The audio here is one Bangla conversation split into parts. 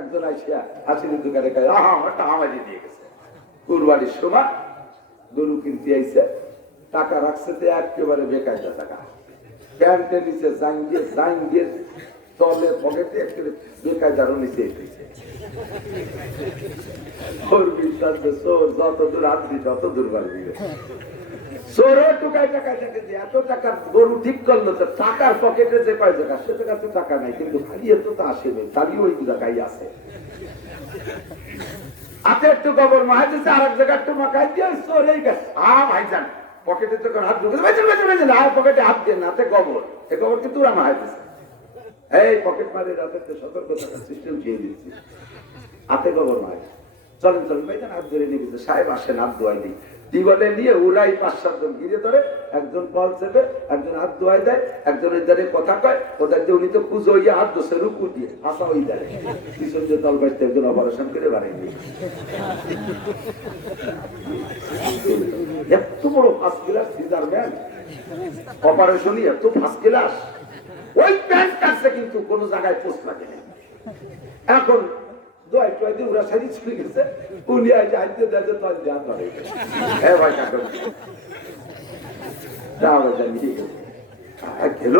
একজন আইসিয়া হাসির দোকানে আমার টাকা মারিয়ে দিয়ে গেছে। কুরবানির সময় গরু কিনতে আইসে, টাকা রাখছে তো একেবারে বেকায়দা টাকা, প্যান্টের নিচে জাঙ্গিয়ে তলে পকেটে একেবারে বেকায়দারও নিচে এসেছে। যত দূর আসবি তত দূর পারবি। চোরের টুকায় টাকা থেকে যে এত টাকার গরু ঠিক করলো, তো টাকার পকেটে যে কয় টাকা, সে টাকা তো টাকা নাই, কিন্তু খালিয়ে তো তা আসেনি, তারই ওই জায়গায় আছে। হাতে একটু গোবর মাহাই দিচ্ছে, আর এক জায়গায় একটু মাখাই দিয়ে চোর এই ভাই যান পকেটে যখন হাত ঢুকে আর পকেটে হাত দিয়ে হাতে গোবর, এই গোবর কিন্তু ওরা মাহাই দিচ্ছে। এই পকেট মারি রাতে সতর্ক থাকার সিস্টেম খেয়ে দিচ্ছি, হাতে গোবর মাহাই। চলেন চলেন ভাই যান, হাত ধরে নিয়ে গেছে। সাহেব আসেন, হাত ধোয়াই দিই। টিবলে নিয়ে উড়াই ৫-৭ জন ঘিরে ধরে, একজন কল চেপে, একজন হাত ধোয়াই দেয়, একজন ওই দাঁড়িয়ে কথা কয়, ওদের যে উনি তো পুজো হইয়া হাত ধোসে রুকু দিয়ে আসা ওই দাঁড়িয়ে পিছন দিয়ে তল বাইতে একজন অপারেশন করে বাড়াই দিয়ে। এত বড় ফার্স্ট ক্লাস সিজার ম্যান, অপারেশনই এত ফার্স্ট ক্লাস। ওই প্যান্ট কাটছে কিন্তু কোন জায়গায় পোস্ট লাগে না। এখন ওরা সারি চলে গেছে, উনি আইতে দেখে তোর যা ধরে হ্যাঁ ভাই কাকন গেল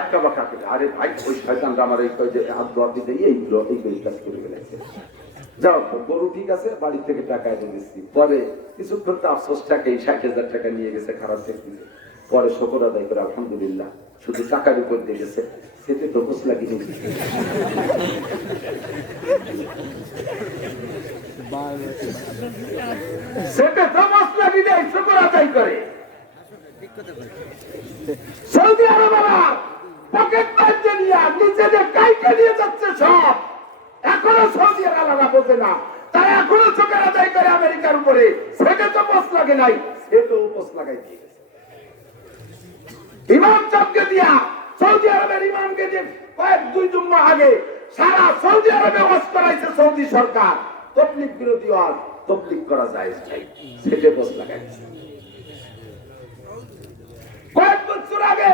একটা বা কাকে, আরে ভাই ওই শয়তানটা আমার এই হাত ধোয়া দিতে এইগুলো এই কাজ করে ফেলেছে। যাও গরু ঠিক আছে, বাড়ি থেকে টাকা এনে দিচ্ছি। পরে কিছুক্ষণ তো আফসোস টাকা ৬০,০০০ টাকা নিয়ে গেছে খারাপ দেখতে। পরে শকর আদায় করে আলহামদুলিল্লাহ, শুধু টাকার উপর দিয়ে গেছে, সেটা তো বস লাগিনি। সেটা তো বস লাগি দেয়, শকর আদায় করে। সৌদি আরবেরা পকেট মারতে নিয়ে নিজেদের কাইকে নিয়ে যাচ্ছে সব। এখনো সৌদি আরবেরা বোঝে না, তারা এখনো শকর আদায় করে আমেরিকার উপরে। সেটা তো বস লাগে নাই, সেটাও বস লাগাই দিয়ে গেছে। ইমাম সাহেবকে দিয়া, সৌদি আরবের ইমামকে দিয়ে কয়েক ২ জুম্মা আগে সারা সৌদি আরবে ওয়াজ করাইছে সৌদি সরকার। তাবলীগ বিরোধী ওয়াজ, তাবলীগ করা যায় নাই, সেটা বস লাগাইছে। কয়েক বছর আগে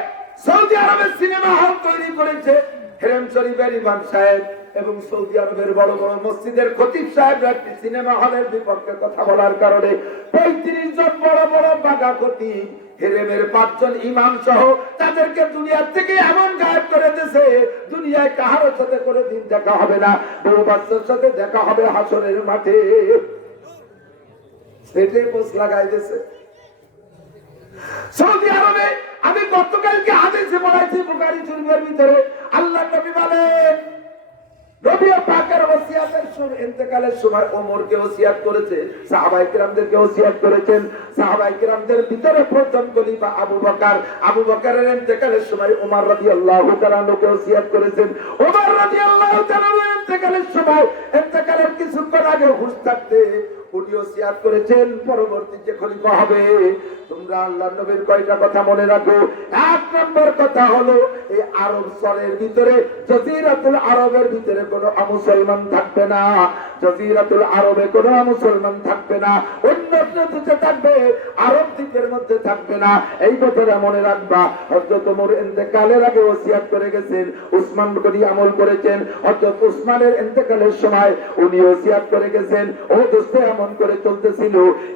সৌদি আরবের সিনেমা হল তৈরি করেছে হেরেম শরীফের ইমাম সাহেব এবং সৌদি আরবের বড় বড় মসজিদের খতিব সাহেব একটি সিনেমা হলের বিপক্ষে কথা বলার কারণে ৩৫ জন বড় বড় বাগা খতিব, হেরেমের ৫ জন ইমাম সহ তাদেরকে দুনিয়ার থেকে এমন গায়েব করে দিয়েছে, দুনিয়ায় কাহারও সাথে করে দিন দেখা হবে না, বউ বাচ্চার সাথে দেখা হবে হাসরের মাঠে। সেটাই পোস্ট লাগাই দিয়েছে সৌদি আরবে। আমি গতকালকে হাদিসে পড়াইছি বুখারী শরীফের ভিতরে, আল্লাহর নবী বলেন, নবী পাকের ওসিয়াতের সময় ইন্তেকালের সময় ওমরকে ওসিয়াত করেছে, সাহাবায়ে কিরামদেরকে ওসিয়াত করেছেন। সাহাবায়ে কিরামদের ভিতরে প্রথম খলিফা আবু বকর, আবু বকরের ইন্তেকালের সময় ওমর রাদিয়াল্লাহু তাআলা আনহুকে ওসিয়াত করেছেন। ওমর রাদিয়াল্লাহু তাআলা ইন্তেকালের সময়, ইন্তেকালের কিছুক্ষণ আগে হুঁশ থাকতে উনি ওসিয়াত করেছেন, পরবর্তী যে খলিফা হবে তোমরা আল্লাহর নবীর কয়টা কথা মনে রাখো। ১ নম্বর কথা হলো, এই আরব সরের ভিতরে, জজিরাতুল আরবের ভিতরে কোনো মুসলমান থাকবে না, জজিরাতুল আরবে কোনো মুসলমান থাকবে না, অন্য দেশে থাকবে, আরব দ্বীপের মধ্যে থাকবে না। এই কথাটা মনে রাখবা। হযরত ওমর ইন্তেকালের আগে ওসিয়াত করে গেছেন, উসমান গনি আমল করেছেন। হযরত উসমানের ইন্তেকালের সময় উনি ওসিয়াত করে গেছেন। ও দোস্ত, এমন করে চলতেছিল।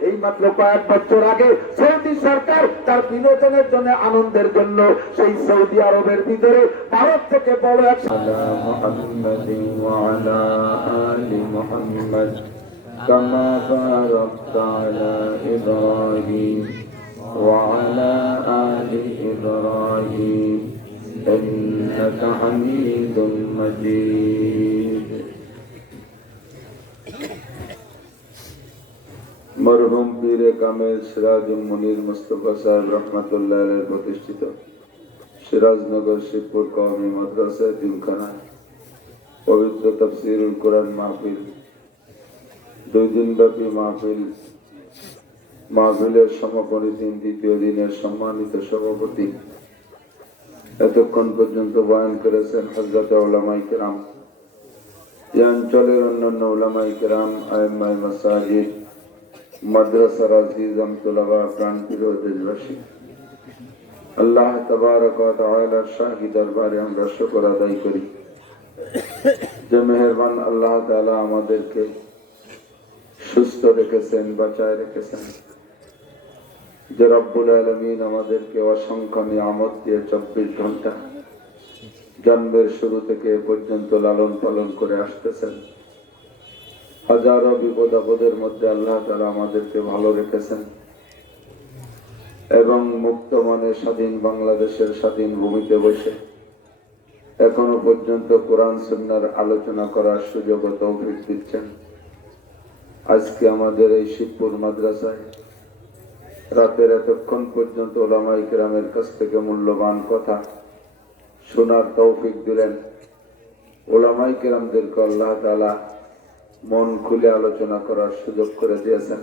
এই মাত্র কয়েক বছর আগে সৌদি সরকার তার বিনোদনের জন্য, আনন্দের জন্য সেই সৌদি আরবের ভিতরে ভারত থেকে বড় এক كما باركت على إبراهيم وعلى آل إبراهيم إنك حميد مجيد। মরহুম পীরে কামেল সিরাজুল মুনির মুস্তাফা সাহেব রহমাতুল্লাহ আলাইহি প্রতিষ্ঠিত সিরাজনগর শিবপুর কওমি মাদ্রাসা তিনখানা পবিত্র তাফসীরুল কোরআন মাহফিল, 2 দিনব্যাপী মাহফিলের সমাপনী দ্বিতীয় দিনের সম্মানিত সভাপতি এতক্ষণ পর্যন্ত বয়ান করেছেন হযরত উলামায়ে কেরাম, এই অঞ্চলের অন্যান্য উলামায়ে কেরাম, আইম্মায়ে মাসাজিদ, মাদ্রাসার আজিজ আমতুল্লাহ, প্রাণপ্রিয় দেশবাসী, আল্লাহ তাবারক ওয়া তাআলার শাহী দরবারে আমরা শুকর আদায় করি। যে মেহেরবান আল্লাহ তাআলা আমাদেরকে সুস্থ রেখেছেন, বাঁচায় রেখেছেন, যে রব্বুল আলামিন আমাদেরকে অসংখ্য নিয়ামত দিয়ে 24 ঘন্টা জন্মের শুরু থেকে এ পর্যন্ত লালন পালন করে আসতেছেন। হাজারো বিপদ আপদের মধ্যে আল্লাহ তাআলা আমাদেরকে ভালো রেখেছেন এবং মুক্ত মনে স্বাধীন বাংলাদেশের স্বাধীন ভূমিতে বসে এখনো পর্যন্ত কোরআন সুন্নাহর আলোচনা করার সুযোগ ও তৌফিক দিচ্ছেন। আজকে আমাদের এই শিবপুর মাদ্রাসায় রাতের এতক্ষণ পর্যন্ত উলামায়ে কেরামের কাছ থেকে মূল্যবান কথা শোনার তৌফিক দিলেন। উলামায়ে কেরামদেরকে আল্লাহ তাআলা মন খুলে আলোচনা করার সুযোগ করে দিয়েছেন।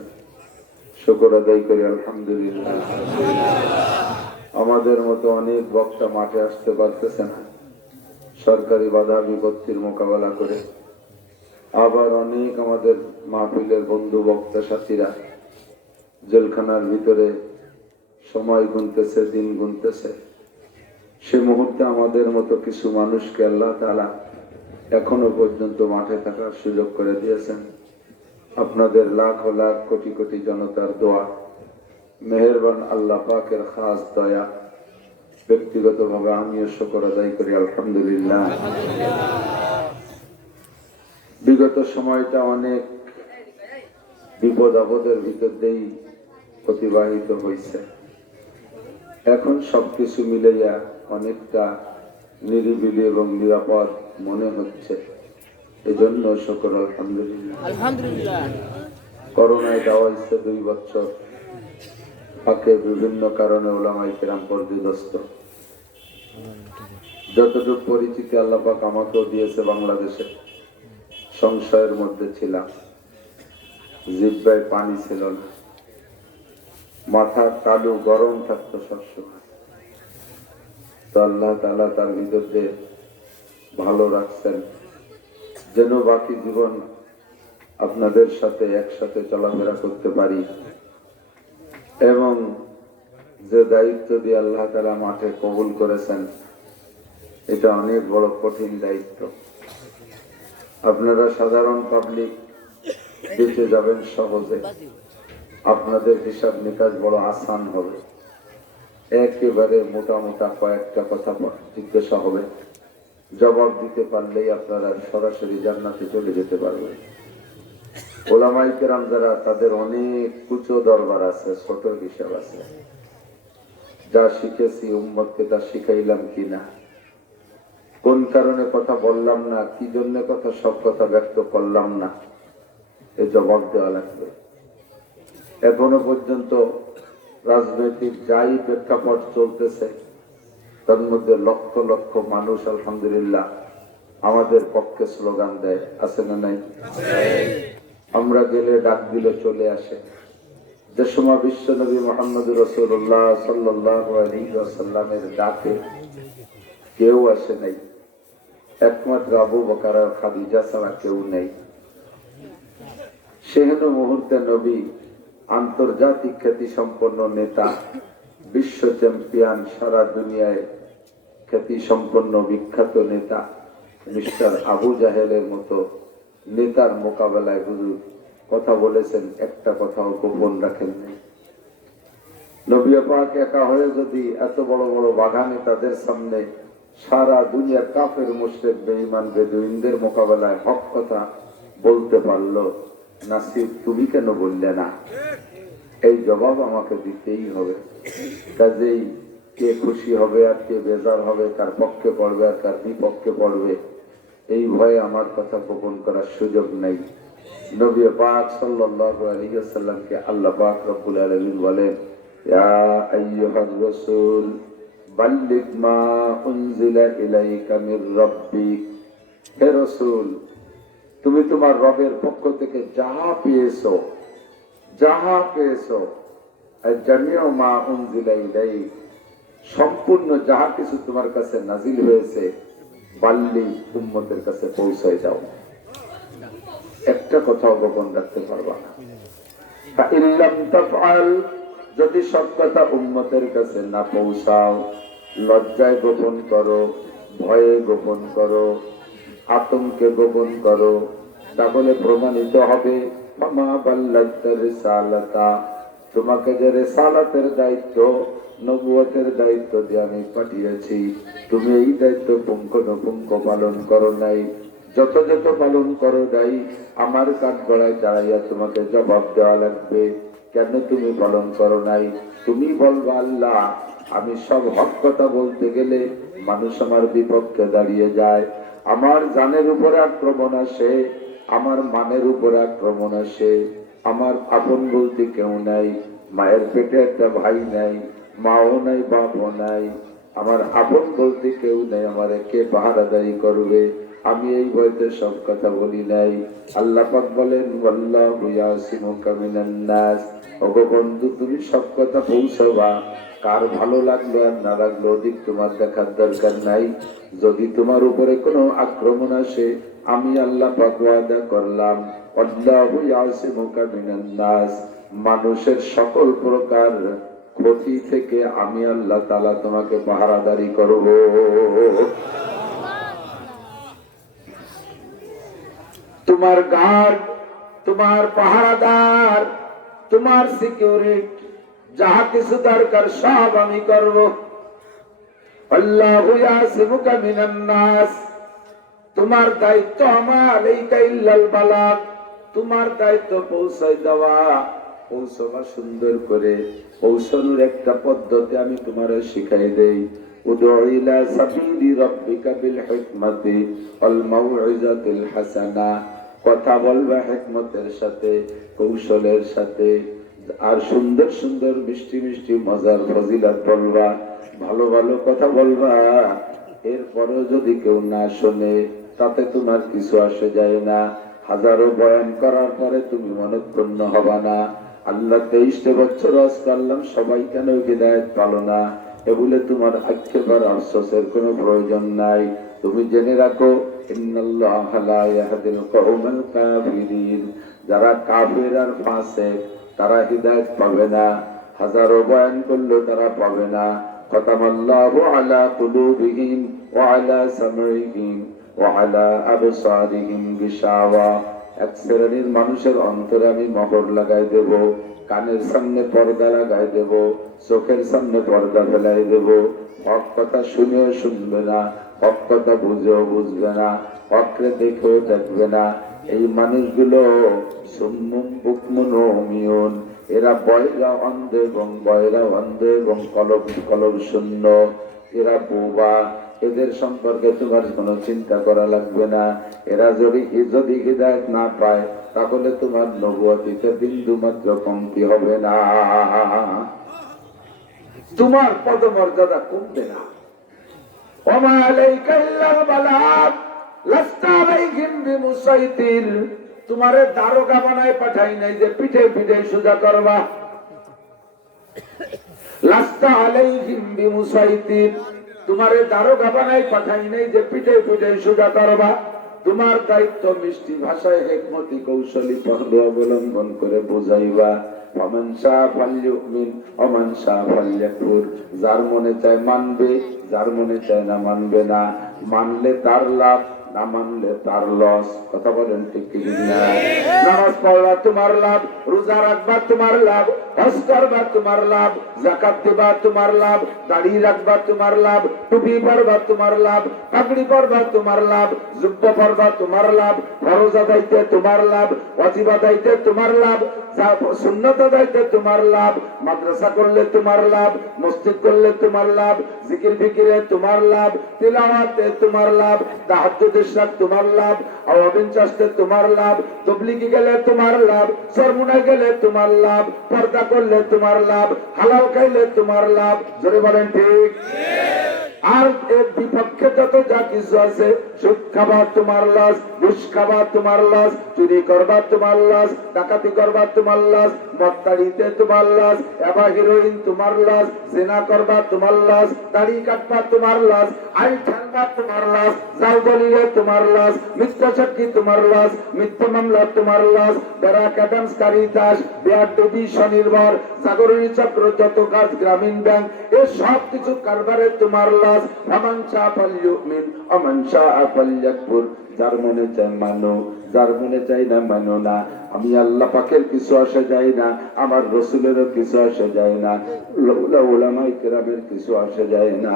শুকর আদায় করি আলহামদুলিল্লাহ। আমাদের মতো অনেক বক্তা মাঠে আসতে পারতেছে না, সরকারি বাধা বিপত্তির মোকাবেলা করে। আবার অনেক আমাদের মাহফিলের বন্ধু বক্তা সাথীরা জেলখানার ভিতরে সময় গুনতেছে, দিন গুনতেছে। সে মুহূর্তে আমাদের মতো কিছু মানুষকে আল্লাহ তাআলা এখনো পর্যন্ত মাঠে থাকার সুযোগ করে দিয়েছেন। আপনাদের লাখ ও লাখ কোটি কোটি জনতার দোয়া, মেহেরবান আল্লাহ পাকের খাস দয়া, ব্যক্তিগতভাবে আমিও শুকর আদায় করি আলহামদুলিল্লাহ। বিগত সময়টা অনেক বিপদ আপদের ভিতর দিয়েই অতিবাহিত হয়েছে। এখন সবকিছু মিলাইয়া অনেকটা নিরিবিলি এবং নিরাপদ মনে হচ্ছে, এজন্য শুকর আলহামদুলিল্লাহ। করোনায় দেওয়া হয়েছে 2 বছর, ফাঁকে বিভিন্ন কারণে উলামায়ে কেরাম পর্যদস্ত। যতটুকু পরিচিতি আল্লাহ পাক আমাকেও দিয়েছে, বাংলাদেশে সংশয়ের মধ্যে ছিলাম, জিহ্বায় পানি ছিল না, মাথা তালু গরম থাকতো সবসময়। তো আল্লাহ তাআলা তার ভিতর দিয়ে ভালো রাখছেন, যেন বাকি জীবন আপনাদের সাথে একসাথে চলাফেরা করতে পারি। এবং যে দায়িত্ব দিয়ে আল্লাহ তাআলা মাঠে কবুল করেছেন, এটা অনেক বড় কঠিন দায়িত্ব। আপনারা সাধারণ পাবলিক বেঁচে যাবেন সহজে, আপনাদের হিসাব নিকাশ বড় আসান হবে। একেবারে মোটা মোটা কয়েকটা কথা জিজ্ঞাসা হবে, জবাব দিতে পারলেই আপনারা সরাসরি জান্নাতে চলে যেতে পারবেন। উলামায়ে কেরাম যারা, তাদের অনেক কুচো দরবার আছে, ছোট হিসাব আছে। যা শিখেছি উম্মতকে তা শিখাইলাম কিনা, কোন কারণে কথা বললাম না, কি জন্য কথা, সব কথা ব্যক্ত করলাম না, এ জবাব দেওয়া লাগবে। এখনো পর্যন্ত রাজনৈতিক যাই প্রেক্ষাপট চলতেছে, তার মধ্যে লক্ষ লক্ষ মানুষ আলহামদুলিল্লাহ আমাদের পক্ষে স্লোগান দেয়, আছে না নাই? আমরা গেলে ডাক দিলে চলে আসে। যে সময় বিশ্ব নবী মুহাম্মদুর রাসূলুল্লাহ সাল্লাল্লাহু আলাইহি ওয়াসাল্লামের ডাকে কেউ আসে নাই, একমাত্র আবু বকর আর খাদিজা ছাড়া কেউ নেই। সেহেন মুহূর্তে নবী আন্তর্জাতিক খ্যাতি সম্পন্ন নেতা, বিশ্ব চ্যাম্পিয়ন, সারা দুনিয়ায় খ্যাতি সম্পন্ন বিখ্যাত নেতা মিস্টার আবু জাহেলের মতো নেতার মোকাবেলায় হুজুর কথা বলেছেন, একটা কথাও গোপন রাখেন নাই। নবী পাক একা হয়ে যদি এত বড় বড় বাঘা নেতাদের সামনে সারা দুনিয়ার কাফের মুশরিক বেঈমান বেদুইনদের মোকাবেলায় হক কথা বলতে পারলো, নাসিব তুমি কেন বললে না? এই জবাব আমাকে দিতেই হবে। কাজেই কে খুশি হবে আর কে বেজার হবে, কার পক্ষে পড়বে আর কার বিপক্ষে পড়বে, এই ভয়ে আমার কথা গোপন করার সুযোগ নেই। নবী পাক সাল্লাল্লাহু আলাইহি ওয়াসাল্লামকে আল্লাহ পাক রব্বুল আলামিন বলেন, ইয়া আইয়ুহার রাসূল বাল্লিগ মা উনজিলা ইলাইকা মির রাব্বিক। হে রাসূল, তুমি তোমার রবের পক্ষ থেকে যাহা পেয়েছো, জামিউ মা উনজিলা ইলাইক, সম্পূর্ণ যাহা কিছু তোমার কাছে নাজিল হয়েছে, বাল্লি, উম্মতের কাছে পৌঁছায় দাও। একটা কথাও গোপন রাখতে পারবা না। ফাইন লাম তাফআল, যদি সব কথা উম্মতের কাছে না পৌঁছাও, লজ্জায় গোপন করো, ভয়ে গোপন করো, আতঙ্কে গোপন করো, তাহলে প্রমাণিত হবে মামা বাল্লাগতা রিসালাতা, তোমাকে যে রিসালাতের দায়িত্ব, নবুয়তের দায়িত্ব দিয়ে আমি পাঠিয়েছি, তুমি এই দায়িত্ব পুঙ্খানুপুঙ্খ পালন করো নাই। যথাযথ পালন করো নাই, আমার কাঠগড়ায় দাঁড়াইয়া তোমাকে জবাব দেওয়া লাগবে, কেন তুমি পালন করো নাই। তুমি বলবা আল্লাহ, আমি সব হক কথা বলতে গেলে মানুষ আমার বিপক্ষে দাঁড়িয়ে যায়, আমার জানের উপরে আক্রমণ আসে, আমার মানের উপরে আক্রমণ আসে, আমার আপন বলতে কেউ নাই, মায়ের পেটে একটা ভাই নাই, মাও নাই, বাপও নাই, আমার আপন বলতে কেউ নাই, আমার কে পাহারাদারি করবে, আমি এই বইতে সব কথা বলি নাই। আল্লাহ পাক বলেন ওয়াল্লাহু ইয়াসিমুকা মিনান নাস, ওগো বন্ধু তুমি সব কথা পৌঁছাবা, কার ভালো লাগলো আর না লাগলো ওদিক তোমার দেখার দরকার নাই। যদি তোমার উপরে কোনো আক্রমণ আসে, আমি আল্লাহ পাক ওয়াদা করলাম আল্লাহু ইয়াসিমুকা মিনান নাস, মানুষের সকল প্রকার ক্ষতি থেকে আমি আল্লাহ তাআলা তোমাকে পাহারাদারি করব। তোমার গার্ড, তোমার পাহারাদার, তোমার সিকিউরিটি, যাহা কিছু দরকার সব আমি করব। আল্লাহু ইয়াসিমুকা মিনান নাস, তোমার দায়িত্ব আমার এইকা ইল্লাল বালাগ, তোমার দায়িত্ব পৌঁছাই দেওয়া, পৌঁছবা সুন্দর করে, পৌঁছানোর একটা পদ্ধতি আমি তোমার শিখাই দেই। উদউ ইলা সাবিলি রাব্বিকা বিল হিকমাতি ওয়াল মাউইজাতিল হাসানা, কথা বলবা হিকমতের সাথে, কৌশলের সাথে, আর সুন্দর সুন্দর মিষ্টি মিষ্টি মজার ফজিলত বলবা, ভালো ভালো কথা বলবা। এরপরেও যদি কেউ না শোনে, তাতে তোমার কিছু আসে যায় না। হাজারো বয়ান করার পরে তুমি মনক্ষুণ্ণ হবা না। আল্লাহ 23 বছর ওয়াজ করলাম, সবাই কেন হিদায়াত পালো না, এ বলে তোমার আক্ষেপ আর আফসোসের কোনো প্রয়োজন নাই। তুমি জেনে রাখো ইন্নাল্লাহা লা ইয়াহদিল কওমাল কাফিরিন, যারা কাফির আর ফাসিক তারা হিদায়াত পাবে না, হাজারো বয়ান করলেও তারা পাবে না। খাতামাল্লাহু আলা কুলুবিহিম ওয়া আলা সামঈহিম ওয়া আলা আবসারিহিম গিশাওয়া, এক শ্রেণীর মানুষের অন্তরে আমি মোহর লাগাই দেব, কানের সামনে পর্দা লাগাই দেব, চোখের সামনে পর্দা ফেলাই দেব, হক কথা শুনেও শুনবে না, হক কথা বুঝেও বুঝবে না, হকরে দেখেও দেখবে না। এই মানুষগুলো সুম্মুম বুকমুন উমিয়ুন, এরা বয়রা অন্ধ এবং বয়রা অন্ধ এবং কলব শূন্য, এরা বোবা, এদের সম্পর্কে তোমার কোনো চিন্তা করা লাগবে না। এরা যদি হিদায়াত না পায়, তাহলে তোমার নবুয়তিতে বিন্দু মাত্র কমতি হবে না, তোমার পদমর্যাদা কমবে না। ওমা আলাইকা ইল্লাল বালাগ লাস্তা আলাইহিম বিমুসাইতির, তোমারে দারোগা বানায় পাঠাই নাই যে পিঠে পিঠে সোজা করবা। লাস্তা আলাইহিম বিমুসাইতির, তোমারে দারোগা বানায় পাঠাই নাই যে পিঠে পিঠে সোজা করবা। তোমার দায়িত্ব মিষ্টি ভাষায় হিকমতি কৌশলী পন্থা অবলম্বন করে বোঝাইবা। ফামান শাআ ফালইউমিন ওয়া মান শাআ ফালইয়াকফুর, যার মনে চায় মানবে, যার মনে চায় না মানবে না। মানলে তার লাভ, না মানলে তার লস। কথা বলেন ঠিক কি না? নামাজ পড়বা তোমার লাভ, রোজা রাখবা তোমার লাভ, হজ করবা তোমার লাভ, যাকাত দিবা তোমার লাভ, দাড়ি রাখবা তোমার লাভ, টুপি পরবা তোমার লাভ, পাগড়ি পরবা তোমার লাভ, জুব্বা পরবা তোমার লাভ, ফরজ আদাইতে তোমার লাভ, ওয়াজিব আদাইতে তোমার লাভ, সুন্নত আদাইতে তোমার লাভ, মাদ্রাসা করলে তোমার লাভ, মসজিদ করলে তোমার লাভ, জিকির ফিকিরে তোমার লাভ, তিলাওয়াতে তোমার লাভ, তাহাজ্জুদে সাথে তোমার লাভ, আওয়াবিন চাষতে তোমার লাভ, তাবলীগে গেলে তোমার লাভ, সরমুনায় গেলে তোমার লাভ, পর্দা করলে তোমার লাভ, হালাল খাইলে তোমার লাভ। জোরে বলেন ঠিক। আর এর বিপক্ষে যত যা কিছু আছে, সুদ খাবার তোমার লাশ, ঘুষ খাবার তোমার লাশ, চুরি করবার তোমার লাশ, ডাকাতি করবার তোমার লাশ, মত্তাড়িতে তোমার লাশ, এবা হিরোইন তোমার লাশ, জিনা করবার তোমার লাশ, দাড়ি কাটবার তোমার লাশ, আইন ঠানবার তোমার লাশ, জাল দলিলে তোমার লাশ, মিথ্যা সাক্ষী তোমার লাশ, মিথ্যা মামলা তোমার লাশ, ব্যারাক অ্যাডামস কারিতাস, বিআরডিবি স্বনির্ভর, জাগরণী চক্র, যত কাজ, গ্রামীণ ব্যাংক, এ সব কিছু কারবারে তোমার লাশ। ফামান শাআ ফালইউমিন ওয়া মান শাআ ফালইয়াকফুর, যার মনে চায় মানো, যার মনে চাই না মানো না। আমি আল্লাহ পাকের কিছু আসে যায় না, আমার রসুলেরও কিছু আসে যায় না, উলামায়ে কেরামের কিছু আসে যায় না।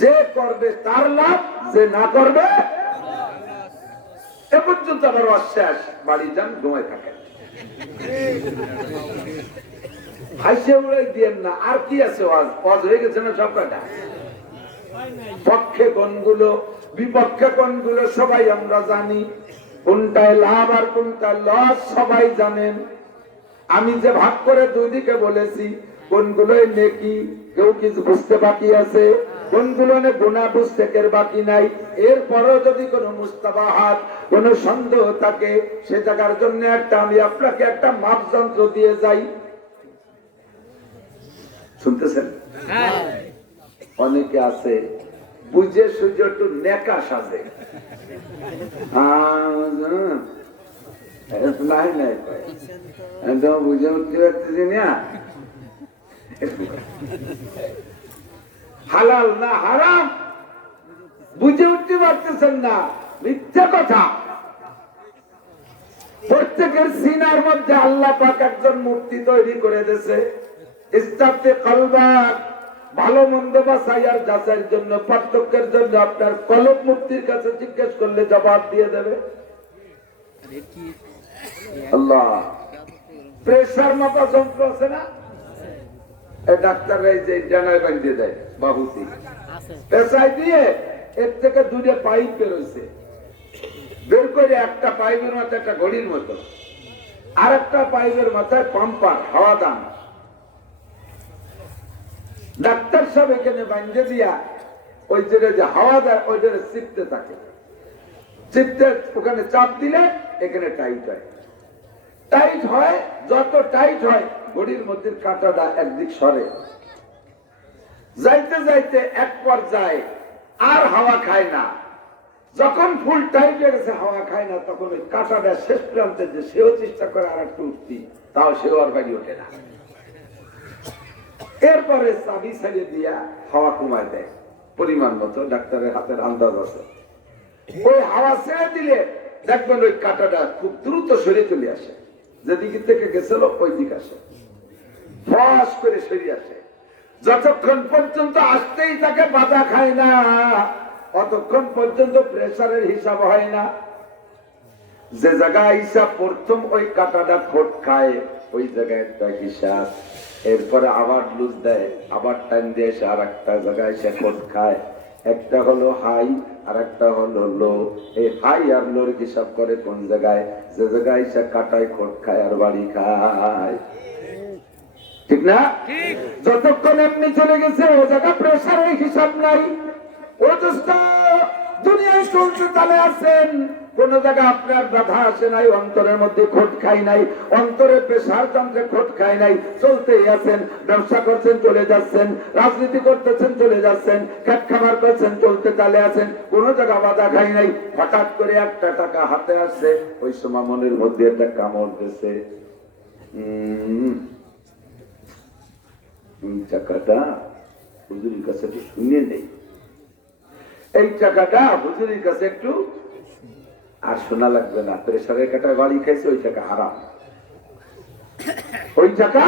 যে করবে তার লাভ, যে না করবে এ পর্যন্ত আমার অশ্বাস। বাড়ি যান, ঘুমায় থাকেন, হাসিয়ে উড়াই দিয়েন না। আর কি আছে? ওয়াজ হয়ে গেছে না সব কটা? পক্ষে কোনগুলো, বিপক্ষে কোনগুলো সবাই আমরা জানি। কোনটায় লাভ আর কোনটায় লস সবাই জানেন। আমি যে ভাগ করে দুই দিকে বলেছি, কোনগুলোই নেকি কেউ কিছু বুঝতে বাকি আছে, কোনগুলো গুনাহ বুঝতে কের বাকি নাই। এরপরও যদি কোনো মুস্তাবাহাত, কোনো সন্দেহ থাকে, সে জায়গার জন্য আমি আপনাকে একটা মাপযন্ত্র দিয়ে যাই। শুনতেছেন? অনেকে আছে বুঝে সুঝে একটু নেকা সাজে। নাই নাই একদম বুঝে উঠতে পারতেছি না। হালাল না হারাম বুঝে উঠতে পারতেছেন না, মিথ্যা কথা। প্রত্যেকের সিনার মধ্যে আল্লাহ পাক একজন মূর্তি তৈরি করে দিয়েছে। ইস্তাফতে কলবাক, ভালো মন্দ বাছাইয়ার যাচাইয়ের জন্য, পার্থক্যের জন্য আপনার কলব মূর্তির কাছে জিজ্ঞেস করলে জবাব দিয়ে দেবে। আল্লাহ প্রেসার মাপা যন্ত্র আছে না? ডাক্তাররা যে জানায় বাঁধিয়ে দেয় বাবুতি, পেশায় দিয়ে এর থেকে দুটো পাইপ বেরোইছে, বের করে একটা পাইপের মাথায় একটা ঘড়ির মতো, আর একটা পাইপের মাথায় পাম্পার হাওয়া দান। ডাক্তার সব এখানে বাঁধে দিয়া ওই যে হাওয়া দেয় ওইটা চিপতে থাকে, চিপতে ওখানে চাপ দিলে এখানে টাইট হয়। টাইট হয়, যত টাইট হয় ঘড়ির মধ্যে কাঁটাটা একদিক সরে, যাইতে যাইতে এক পর্যায়ে আর হাওয়া খায় না। যখন ফুল টাইট হয়ে গেছে, হাওয়া খায় না, তখন ওই কাঁটাটা শেষ প্রান্তে যে সেও চেষ্টা করে আর একটু উঠতি, তাও সেও আর বাড়ি ওঠে না। এরপরে চাবি ছাড়িয়ে দিয়া হাওয়া কমায় দেয় পরিমাণ মতো, ডাক্তারের হাতের আন্দাজ আছে। ওই হাওয়া ছেড়ে দিলে দেখবেন ওই কাঁটাটা খুব দ্রুত সরে চলে আসে, যেদিকে থেকে গেছিল ওই দিক আসে, ফস করে সরে আসে। যতক্ষণ পর্যন্ত আসতেই তাকে বাধা খায় না, অতক্ষণ পর্যন্ত প্রেসারের হিসাব হয় না। যে জায়গায় হিসাব প্রথম ওই কাঁটাটা খোট খায়, ওই জায়গায় একটা হিসাব, এরপরে আবার লুজ দেয়, আবার টাইম দিয়ে এসে আর একটা জায়গায় সে খোট খায়। একটা হলো হাই আর একটা হলো লো। এই হাই আর লোর হিসাব করে কোন জায়গায়? যে জায়গায় সে কাটায় খোট খায় আর বাড়ি খায়। ঠিক না? যতক্ষণ এমনি চলে গেছে ও জায়গা প্রেসারের হিসাব নাই। ও দোস্ত, দুনিয়ায় চলতে তালে আছেন, কোন জায়গায় আপনার বাধা আসে নাই, অন্তরের মধ্যে খোট খাই নাই, অন্তরে প্রেসার যন্ত্রে খোট খাই নাই, চলতেই আছেন। ব্যবসা করছেন, চলে যাচ্ছেন, রাজনীতি করতেছেন, চলে যাচ্ছেন, খেট খাবার করছেন, চলতে তালে আছেন, কোন জায়গা বাধা খাই নাই। হঠাৎ করে একটা টাকা হাতে আসছে, ওই সময় মনের মধ্যে একটা কামড় দিয়েছে, টাকাটা হুজুরের কাছে একটু শুনিয়ে নেই, এই টাকাটা হুজুরের কাছে একটু, আর শোনা লাগবে না, প্রেসারের কাটায় বাড়ি খাইছে, ওই টাকা হারাম। ওই টাকা,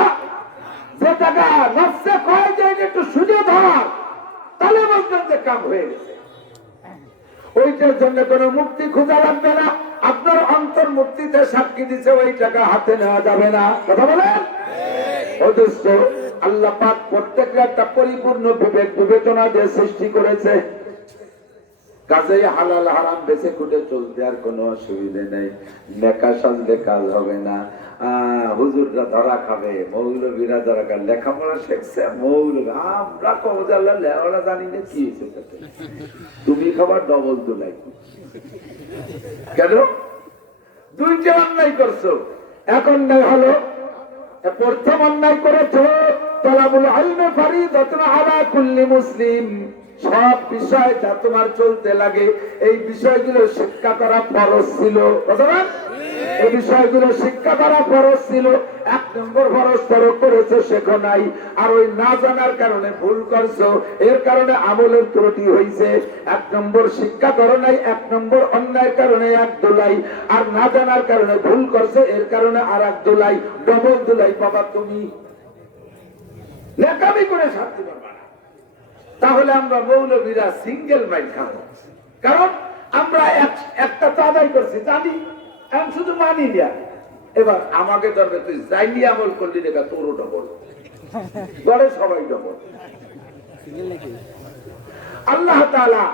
যে টাকা নফসে কয় যে একটু শুনে ধর, তাহলে বলতেন যে কাম হয়ে গেছে। ওইটার জন্য কোনো মুক্তি খোঁজা লাগবে না, আপনার অন্তর মুক্তিতে সাক্ষী দিচ্ছে, ওই টাকা হাতে নেওয়া যাবে না। কথা বলেন? অথচ আল্লাহ পাক প্রত্যেকটা একটা পরিপূর্ণ বিবেক বিবেচনা দিয়ে সৃষ্টি করেছে। কাজেই হালাল হারাম বেছে খুঁটে চলতে আর কোনো অসুবিধে নেই। নেকা সাজলে কাজ হবে না। হুজুররা ধরা খাবে, মৌলবীরা যারা লেখাপড়া শিখছে, মৌলবী আমরা কবজাল্লা লেওয়া জানি না কি হয়েছে তাতে, তুমি খাবার ডবল তুলাই। কেন? দুইটা অন্যায় করছো। এখন নাই হলো প্রথম অন্যায় করেছো, তলাবুল ইলমি ফরিদাতুন আলা কুল্লি মুসলিম। সব বিষয় যা তোমার চলতে লাগে, এই বিষয়গুলো শিক্ষা করা ফরজ ছিল। এই বিষয়গুলো শিক্ষা করা ফরজ ছিল। 1 নম্বর ফরজ তারা করেছে, শেখো নাই। আর ওই না জানার কারণে ভুল করছো, এর কারণে আমলের ত্রুটি হয়েছে। 1 নম্বর শিক্ষা করো নাই, 1 নম্বর অন্যায়ের কারণে 1 ধুলাই, আর না জানার কারণে ভুল করছো, এর কারণে আর 1 ধুলাই, ডবল ধুলাই বাবা তুমি নেকামি করে শান্তি পাবা না। তাহলে আমরা মৌলবীরা সিঙ্গেল মাইল খাবো, কারণ আমরা একটা তো আদায় করছি, জানি, আমি শুধু মানি না। এবার আমাকে ধরবে, তুই যাইনি আমল করলি দেখা তোরও ডবল, ঘরে সবাই ডবল। আল্লাহ তাআলা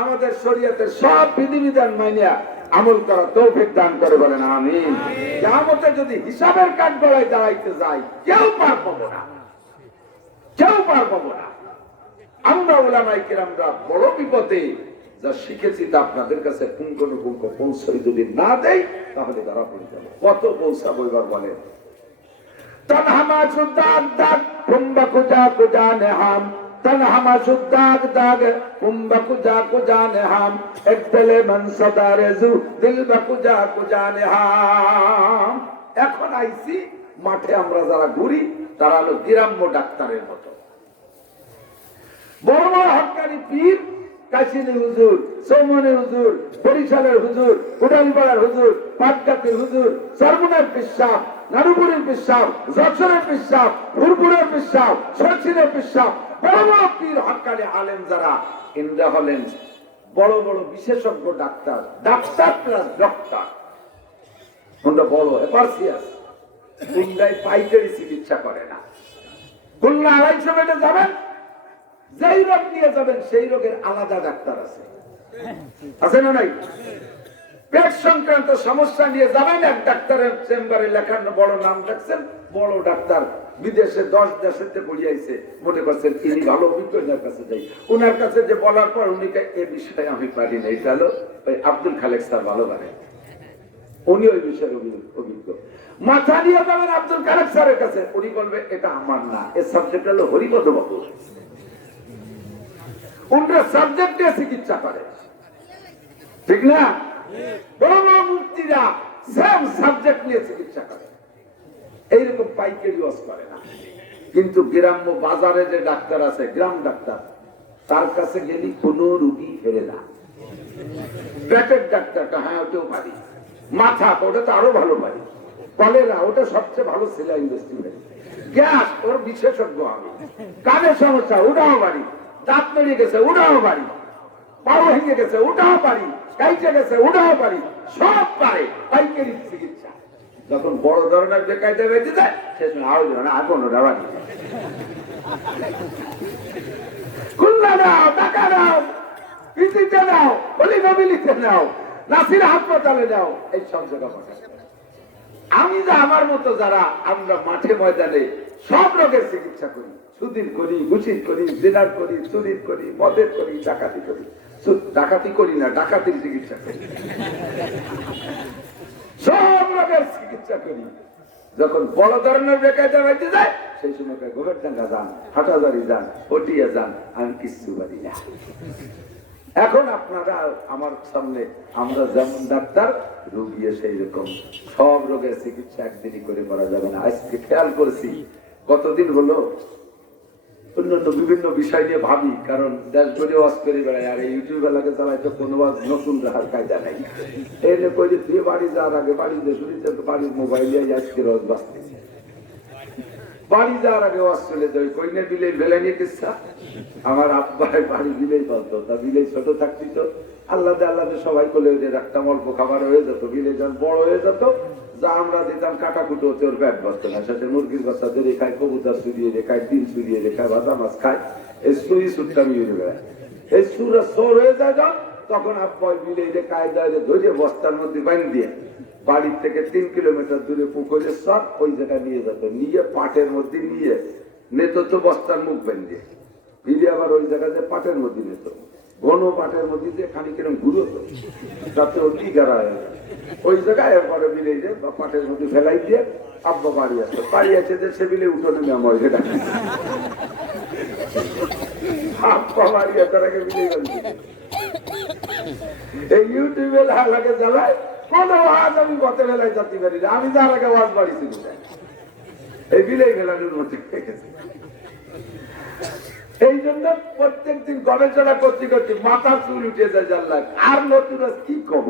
আমাদের শরীয়তের সব বিধিবিধান মানিয়া আমল করা তৌফিক দান করে, বলেন আমিন। কিয়ামতে যদি হিসাবের কাঠ গড়ায় দাঁড়াইতে যাই, কেউ পার পাবো না, কেউ পার পাবো না। আমরা উলামায়ে কেরামরা বড় বিপদে। যা শিখেছি তা আপনাদের কাছে পুঙ্খানুপুঙ্খ পৌঁছাই যদি না দেই, তাহলে ধরা পড়ে যাবে। কত পৌঁছাবো এবার বলেন। তনহামা সুদাগ দাগ কুম্বা কুজা কুজা নেহাম, তনহামা সুদাগ দাগ কুম্বা কুজা কুজা নেহাম, একদলে মনসদারে জু দিল বা কুজা কুজা নেহাম। এখন আইছি মাঠে, আমরা যারা ঘুরি তারা হলো গ্রাম্য ডাক্তারের মতো। বড় বড় হক্কানি পীর, কাশিনী হুজুর, সৌমনি হুজুর, বরিশালের হুজুর, উড়ালপাড়ার হুজুর, পাটকাতির হুজুর, সরমুনার পিসাব, নাড়ুপুরের পিসাব, যশোরের পিসাব, ফুরপুরের পিসাব, সরছিনের পিসাব, বড় বড় পীর হক্কানি আলেম যারা, ইন্দ্রা হলেন বড় বড় বিশেষজ্ঞ ডাক্তার, ডাক্তার প্লাস ডক্টর। ওটা বড় এপার্সিয়াস। খুলনায় পাইকারি চিকিৎসা করে না। খুলনা 250 বেডে যাবেন, যেই রোগ নিয়ে যাবেন সেই রোগের আলাদা ডাক্তার আছে, আছে না নাই? পেট সংক্রান্ত সমস্যা নিয়ে যাবেন, এক ডাক্তারের চেম্বারে লেখানো বড় নাম দেখছেন, বড় ডাক্তার, বিদেশে 10 দেশেতে পড়িয়েছে, মনে করছেন তিনি ভালো অভিজ্ঞ, ওনার কাছে যাই। ওনার কাছে যে বলার পর উনি এ বিষয়ে আমি পারি না, এটা হলো ওই আব্দুল খালেক স্যার ভালো পারেন, উনি ওই বিষয়ে অভিজ্ঞ। মাথা নিয়ে যাবেন আব্দুল খালেক স্যারের কাছে, উনি বলবে এটা আমার না, এর সাবজেক্ট হলো হরিপদ বাবু। উনরা সাবজেক্ট নিয়ে চিকিৎসা করে, ঠিক না? বড় বড় মুফতিরা সেম সাবজেক্ট নিয়ে চিকিৎসা করে, এইরকম পাইকারি ওয়াজ করে না। কিন্তু গ্রাম্য বাজারে যে ডাক্তার আছে, গ্রাম ডাক্তার, তার কাছে গেলি কোনো রুগী ফেরে না। পেটের ডাক্তারটা হ্যাঁ ওটাও পারি, মাথা ওটা তো আরো ভালো পারি, কলেরা ওটা সবচেয়ে ভালো সেলাই ইন্ডাস্ট্রি, গ্যাস ওর বিশেষজ্ঞ আমি, কানের সমস্যা ওটাও পারি, দাঁত নড়িয়ে গেছে ওটাও পারি, পাও ভেঙে গেছে ওটাও পারি, কাইটে গেছে ওটাও পারি, সব পারে পাইকারি চিকিৎসা। যখন বড় ধরনের বেকায়দা বেঁধে যায়, সে সময় আরো না আগুন ওটা পারি। খুলনা নাও, ঢাকা নাও, পিসিতে নাও, হলিমাবিলিতে নাও, নাসির হাসপাতালে নাও, এই সব জায়গা পাঠায়। আমি যে আমার মতো যারা আমরা মাঠে ময়দানে সব রোগের চিকিৎসা করি, সুদির করি, ঘুষির করি, জেনার করি, চুরির করি, মদের করি, ডাকাতি করি। ডাকাতি করি না, ডাকাতির চিকিৎসা করি, সব রোগের চিকিৎসা করি। যখন বড় ধরনের বেকায়দা বেঁধে যায়, সেই সময় গোবরডাঙ্গা যান, হাটাজারি যান, পটিয়া যান, আমি কিচ্ছু পারি না। এখন আপনারা আমার সামনে, আমরা যেমন ডাক্তার, রোগী সেই রকম। সব রোগের চিকিৎসা একদিনই করে করা যাবে না। আজকে খেয়াল করেছি, কতদিন হলো অন্যান্য বিভিন্ন বিষয় নিয়ে ভাবি, কারণ দেশ করে ওয়াজ করে বেড়ায়, আর ইউটিউব এলাকা চালায় তো কোনো নতুন রাহার কায়দা নাই। এই যে কই দিয়ে বাড়ি যাওয়ার আগে, বাড়িতে শুনেছে বাড়ির মোবাইলে আজকে রোজ বাঁচতেছে, বাড়ি যাওয়ার আগে ওয়াজ চলে যায়, কইনে বিলে বেলে নিয়ে কিচ্ছা। আমার আব্বাই বাড়ি বিলেই বলতো, তা বিলেই ছোট থাকতি তো আল্লাহ সবাই বলে রাখতাম, অল্প খাবার হয়ে যেত, বিলে যখন বড় হয়ে যেত, যা আমরা দিতাম কাটাকুটো হচ্ছে, ওর ব্যাট বসতো না, সাথে মুরগির বাচ্চা ধরে খায়, কবুতর চুরিয়ে রেখায়, ডিম চুরিয়ে রেখায়, ভাজা মাছ খায়, এই সুরি সুরটা মিলে বেড়ায়। এই সুরা সোর হয়ে যায় যখন, তখন আব্বাই বিলে কায়দায় ধরে বস্তার মধ্যে বাইন দিয়ে বাড়ির থেকে 3 কিলোমিটার দূরে পুকুরের সব ওই জায়গায় নিয়ে যেত, নিয়ে পাটের মধ্যে নিয়ে নেত তো বস্তার মুখ বেঁধে, ফিরে আবার ওই জায়গাতে পাটের মধ্যে নিত, ঘন পাটের মধ্যে দিয়ে খানিক এরকম ঘুরতো, যাতে ওটি গাড়া হয়ে যায়। ওই জায়গায় এরপরে বিলে যে পাটের মধ্যে ফেলাই দিয়ে আব্বা বাড়ি আসতো, বাড়ি আছে যে সে বিলে উঠোনে নাম ওই জায়গা আব্বা বাড়ি আসার আগে বিলে এই ইউটিউবে লাগে জ্বালায়, কোন ওয়াজ আমি গতে বেলায় যাতে পারি না, আমি যার আগে ওয়াজ বাড়িছি এই বিলেই ফেলানোর মধ্যে গেছে। এই জন্য প্রত্যেকদিন গবেষণা করতে করতে মাথার চুল উঠে যায় জানলা, আর নতুন কি কব।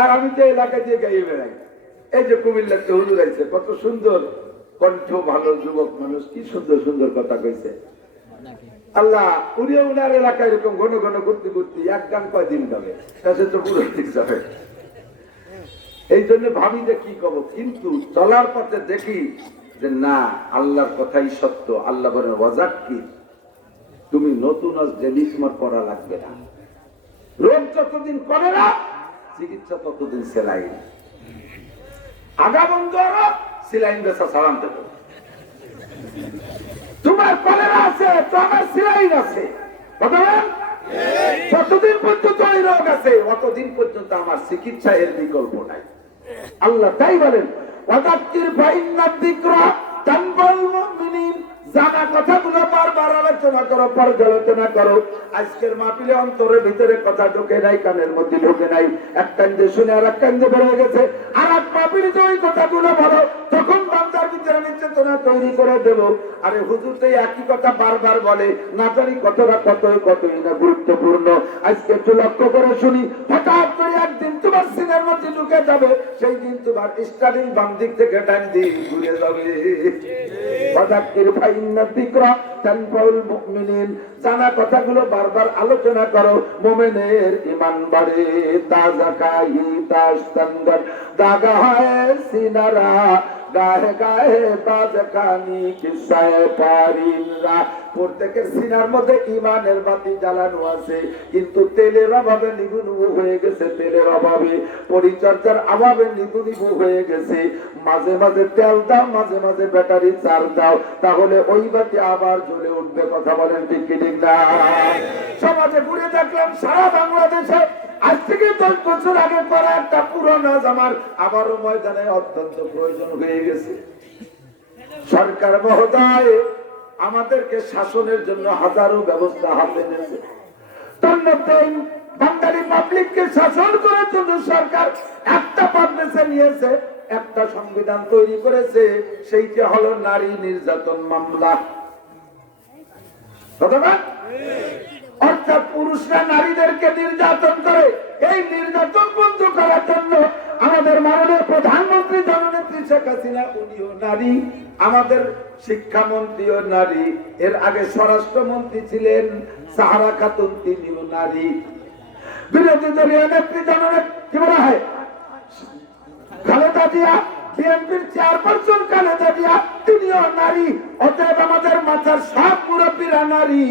আর আমি তো এলাকায় দিয়ে গাইয়ে বেড়াই, এই যে কুমিল্লাতে হুজুর আইছে, কত সুন্দর কণ্ঠ, ভালো যুবক মানুষ, কি সুন্দর সুন্দর কথা কইছে। আল্লাহ উনিও উনার এলাকায় এরকম ঘন ঘন ঘুরতে ঘুরতে এক গান কয়দিন যাবে, কাছে তো পুরো ঠিক যাবে। এই জন্য ভাবি যে কি কব, কিন্তু চলার পথে দেখি যে না, আল্লাহর কথাই সত্য। আল্লাহ বলেন ওয়াজাক কি, তুমি নতুন জেলি তোমার করা লাগবে না। রোগ যতদিন করে না, চিকিৎসা ততদিন সেলাইন। আগা বন্ধ সেলাইন বেচা সালাম দেব। তোমার কলেরা আছে তো আমার সেলাইন আছে, যতদিন পর্যন্ত ওই রোগ আছে অতদিন পর্যন্ত আমার চিকিৎসা, এর বিকল্প নাই। আল্লাহ তাই বলেন ওয়াদাক্কির ফাইন্না যিকরা তানফাউল মুমিনিন, জানা কথাগুলো বারবার আলোচনা করো, পর্যালোচনা করো। আজকের মাহফিলে অন্তরের ভিতরে কথা ঢোকে নাই, কানের মধ্যে ঢোকে নাই, এক কান্দে শুনে আর এক কান্দে বেড়ে গেছে। আর এক মাহফিলে যে ওই কথাগুলো বলো, তখন বান্দার ভিতরে আমি চেতনা তৈরি করে দেবো। আরে হুজুর তো একই কথা বারবার বলে, না জানি কতটা কতই না গুরুত্বপূর্ণ। আজকে একটু লক্ষ্য করে শুনি, হঠাৎ করে একদিন তোমার সিনের মধ্যে ঢুকে যাবে, সেই দিন তোমার স্টার্টিং বাম দিক থেকে ডান দিক ঘুরে যাবে। ওয়াদাক্কির ফাইন্না যিকরা তানফাউল মুমিনিন, জানা কথাগুলো বারবার আলোচনা করো, মুমিনের ঈমান বাড়ে। তাজা কাহি তাশতানদার দাগা হয় সিনারা, গায়ে গায়ে বাজকানি কিসায়ে পারিনরা। প্রত্যেকের সিনার মধ্যে ঈমানের বাতি জ্বালানো আছে, কিন্তু তেলের অভাবে নিভু নিভু হয়ে গেছে, তেলের অভাবে, পরিচর্যার অভাবে নিভু নিভু হয়ে গেছে। মাঝে মাঝে তেল দাও, মাঝে মাঝে ব্যাটারি চার্জ দাও, তাহলে ওই বাতি আবার জ্বলে উঠবে। কথা বলেন ঠিক কি ঠিক না? সমাজে ঘুরে দেখলাম সারা বাংলাদেশে আজ থেকে 10 বছর আগে করা একটা পুরোনো জামার আবারও ময়দানে অত্যন্ত প্রয়োজন হয়ে গেছে। সরকার মহোদয় আমাদেরকে শাসনের জন্য হাজারো ব্যবস্থা হাতে নিয়েছে, তার মধ্যে বাঙালি পাবলিককে শাসন করার জন্য সরকার একটা পথ বেছে নিয়েছে, একটা সংবিধান তৈরি করেছে, সেইটা হলো নারী নির্যাতন মামলা। অর্থাৎ পুরুষরা নারীদেরকে নির্যাতন করে, এই নির্যাতন বন্ধ করার জন্য আমাদের মাননীয় প্রধানমন্ত্রী জননেত্রী শেখ হাসিনা, উনিও নারী, আমাদের শিক্ষামন্ত্রীও নারী, এর আগে স্বরাষ্ট্রমন্ত্রী ছিলেন সাহারা খাতুন, তিনিও নারী, বিরোধী দলীয় নেত্রী জননেত্রী কি বলা হয় খালেদা জিয়া, বিএনপির চেয়ারপারসন খালেদা জিয়া, তিনিও নারী। অতএব আমাদের মাথার সব মুরব্বীরা নারী।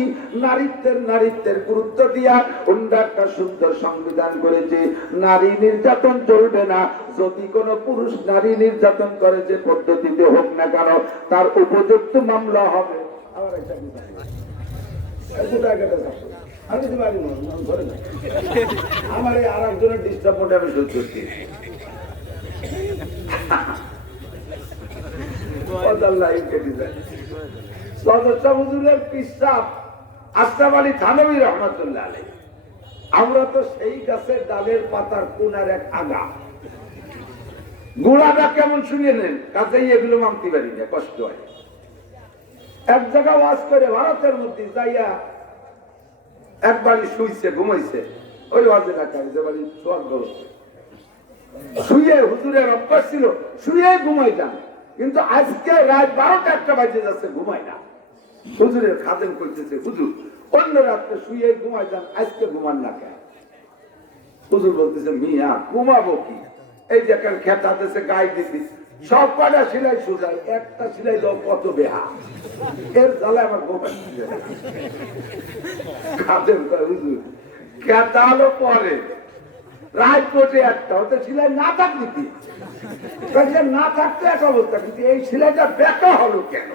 নারীত্বের গুরুত্ব দিয়া ওনারা একটা সুন্দর সংবিধান করেছে, নারী নির্যাতন চলবে না। যদি কোনো পুরুষ নারী নির্যাতন করে, যে পদ্ধতিতে হোক না কেন, তার উপযুক্ত মামলা হবে। আমার এই আর একজনের ডিস্টার্ব আমি সহ্য করছি। আমরা তো সেই গাছের ডালের পাতার কোনার এক আগা, গোড়াটা কেমন শুনিয়ে নেন, কাজেই এগুলো মানতে পারি না, কষ্ট হয়। এক জায়গা ওয়াজ করে ভারতের মধ্যে যাইয়া একবারই শুইছে, ঘুমাইছে, ওই ওয়াজে রাখায় যে বাড়ি শোয়ার ব্যবস্থা, শুয়ে হুজুরের অভ্যাস ছিল শুয়ে ঘুমাইতাম, কিন্তু আজকে রাত 12টা 1টা বাজে যাচ্ছে, ঘুমাই না। হুজুরের খাদেম করতেছে, হুজুর অন্য রাত্রে শুয়ে ঘুমাইতাম, আজকে ঘুমান না কেন? হুজুর বলতেছে, মিয়া ঘুমাবো কি, এই যে একটা খেতা দিতেছে, গায়ে দিছি, সব কটা সিলাই সোজাই, একটা সিলাই দাও কত বেহা, এর জ্বালা আমার ঘুমাই। খাদেম কয়, হুজুর খেতা হলো পরে, রাত কোটে একটা, ওতে সিলাই না থাকলে কি, না থাকতে এক অবস্থা, কিন্তু এই সিলাইটা বেকা হলো কেন?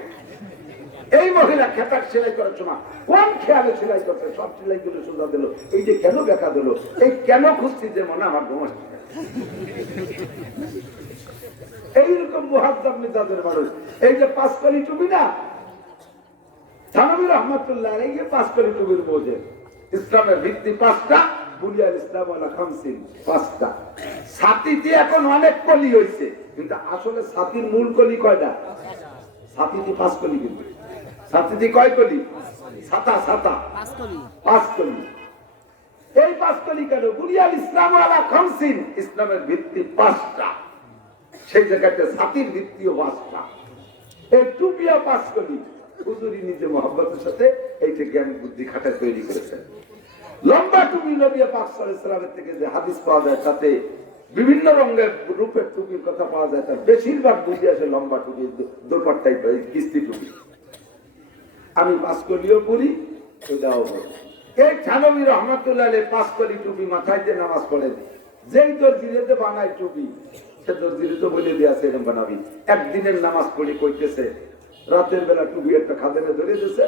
এই মহিলা খেতার সেলাই করার সময় কোন খেয়ালে সেলাই করছে, সব সেলাই গুলো সোজা দিল, এই যে কেন বেকা দিল, এই কেন খুঁজছি, যে মনে আমার ঘুমাচ্ছে। এইরকম মুহাজ্জাব মিজাজের মানুষ। এই যে পাঁচকলি টুপি না, থানভী রহমাতুল্লাহ, এই যে পাঁচকলি টুপির বোঝে, ইসলামের ভিত্তি 5টা, বুনিয়াল ইসলাম আলা খামসিন, পাঁচটা। ছাতিতে এখন অনেক কলি হয়েছে, কিন্তু আসলে ছাতির মূল কলি কয়টা? ছাতিতে 5 কলি। কিন্তু ছাতিতে কয় কলি? ছাতা ছাতা 5 কলি। এই 5 কলি কেন? বুনিয়াল ইসলাম আলা খামসিন, ইসলামের ভিত্তি 5টা। সেই জায়গাতে ছাতির ভিত্তিও 5টা। এই টুপিয়া 5 কলি। হুজুরি নিজে মহব্বতের সাথে এইটা জ্ঞান বুদ্ধি খাটায় তৈরি করেছেন। লম্বা টুপি নবী পাক সাল্লাল্লাহু আলাইহি ওয়াসাল্লামের থেকে যে হাদিস পাওয়া যায়, তাতে বিভিন্ন রঙের রূপের টুপির কথা পাওয়া যায়। তার বেশিরভাগ বুঝে আসে লম্বা টুপি, দোপার টাইপের কিস্তি টুপি। আমি 5 কলিও পরি, এটাও পরি। এই থানবী রহমাতুল্লাহ আলাইহি 5 কলি টুপি মাথায় দিয়ে নামাজ পড়েন। যেই দর্জিতে বানায় টুপি, সে দর্জিরে তো বলে দিয়ে আছে এরকম বানাবি। একদিনের নামাজ পড়ি কইতেছে, রাতের বেলা টুপি একটা খাদেমে ধরে দিয়েছে,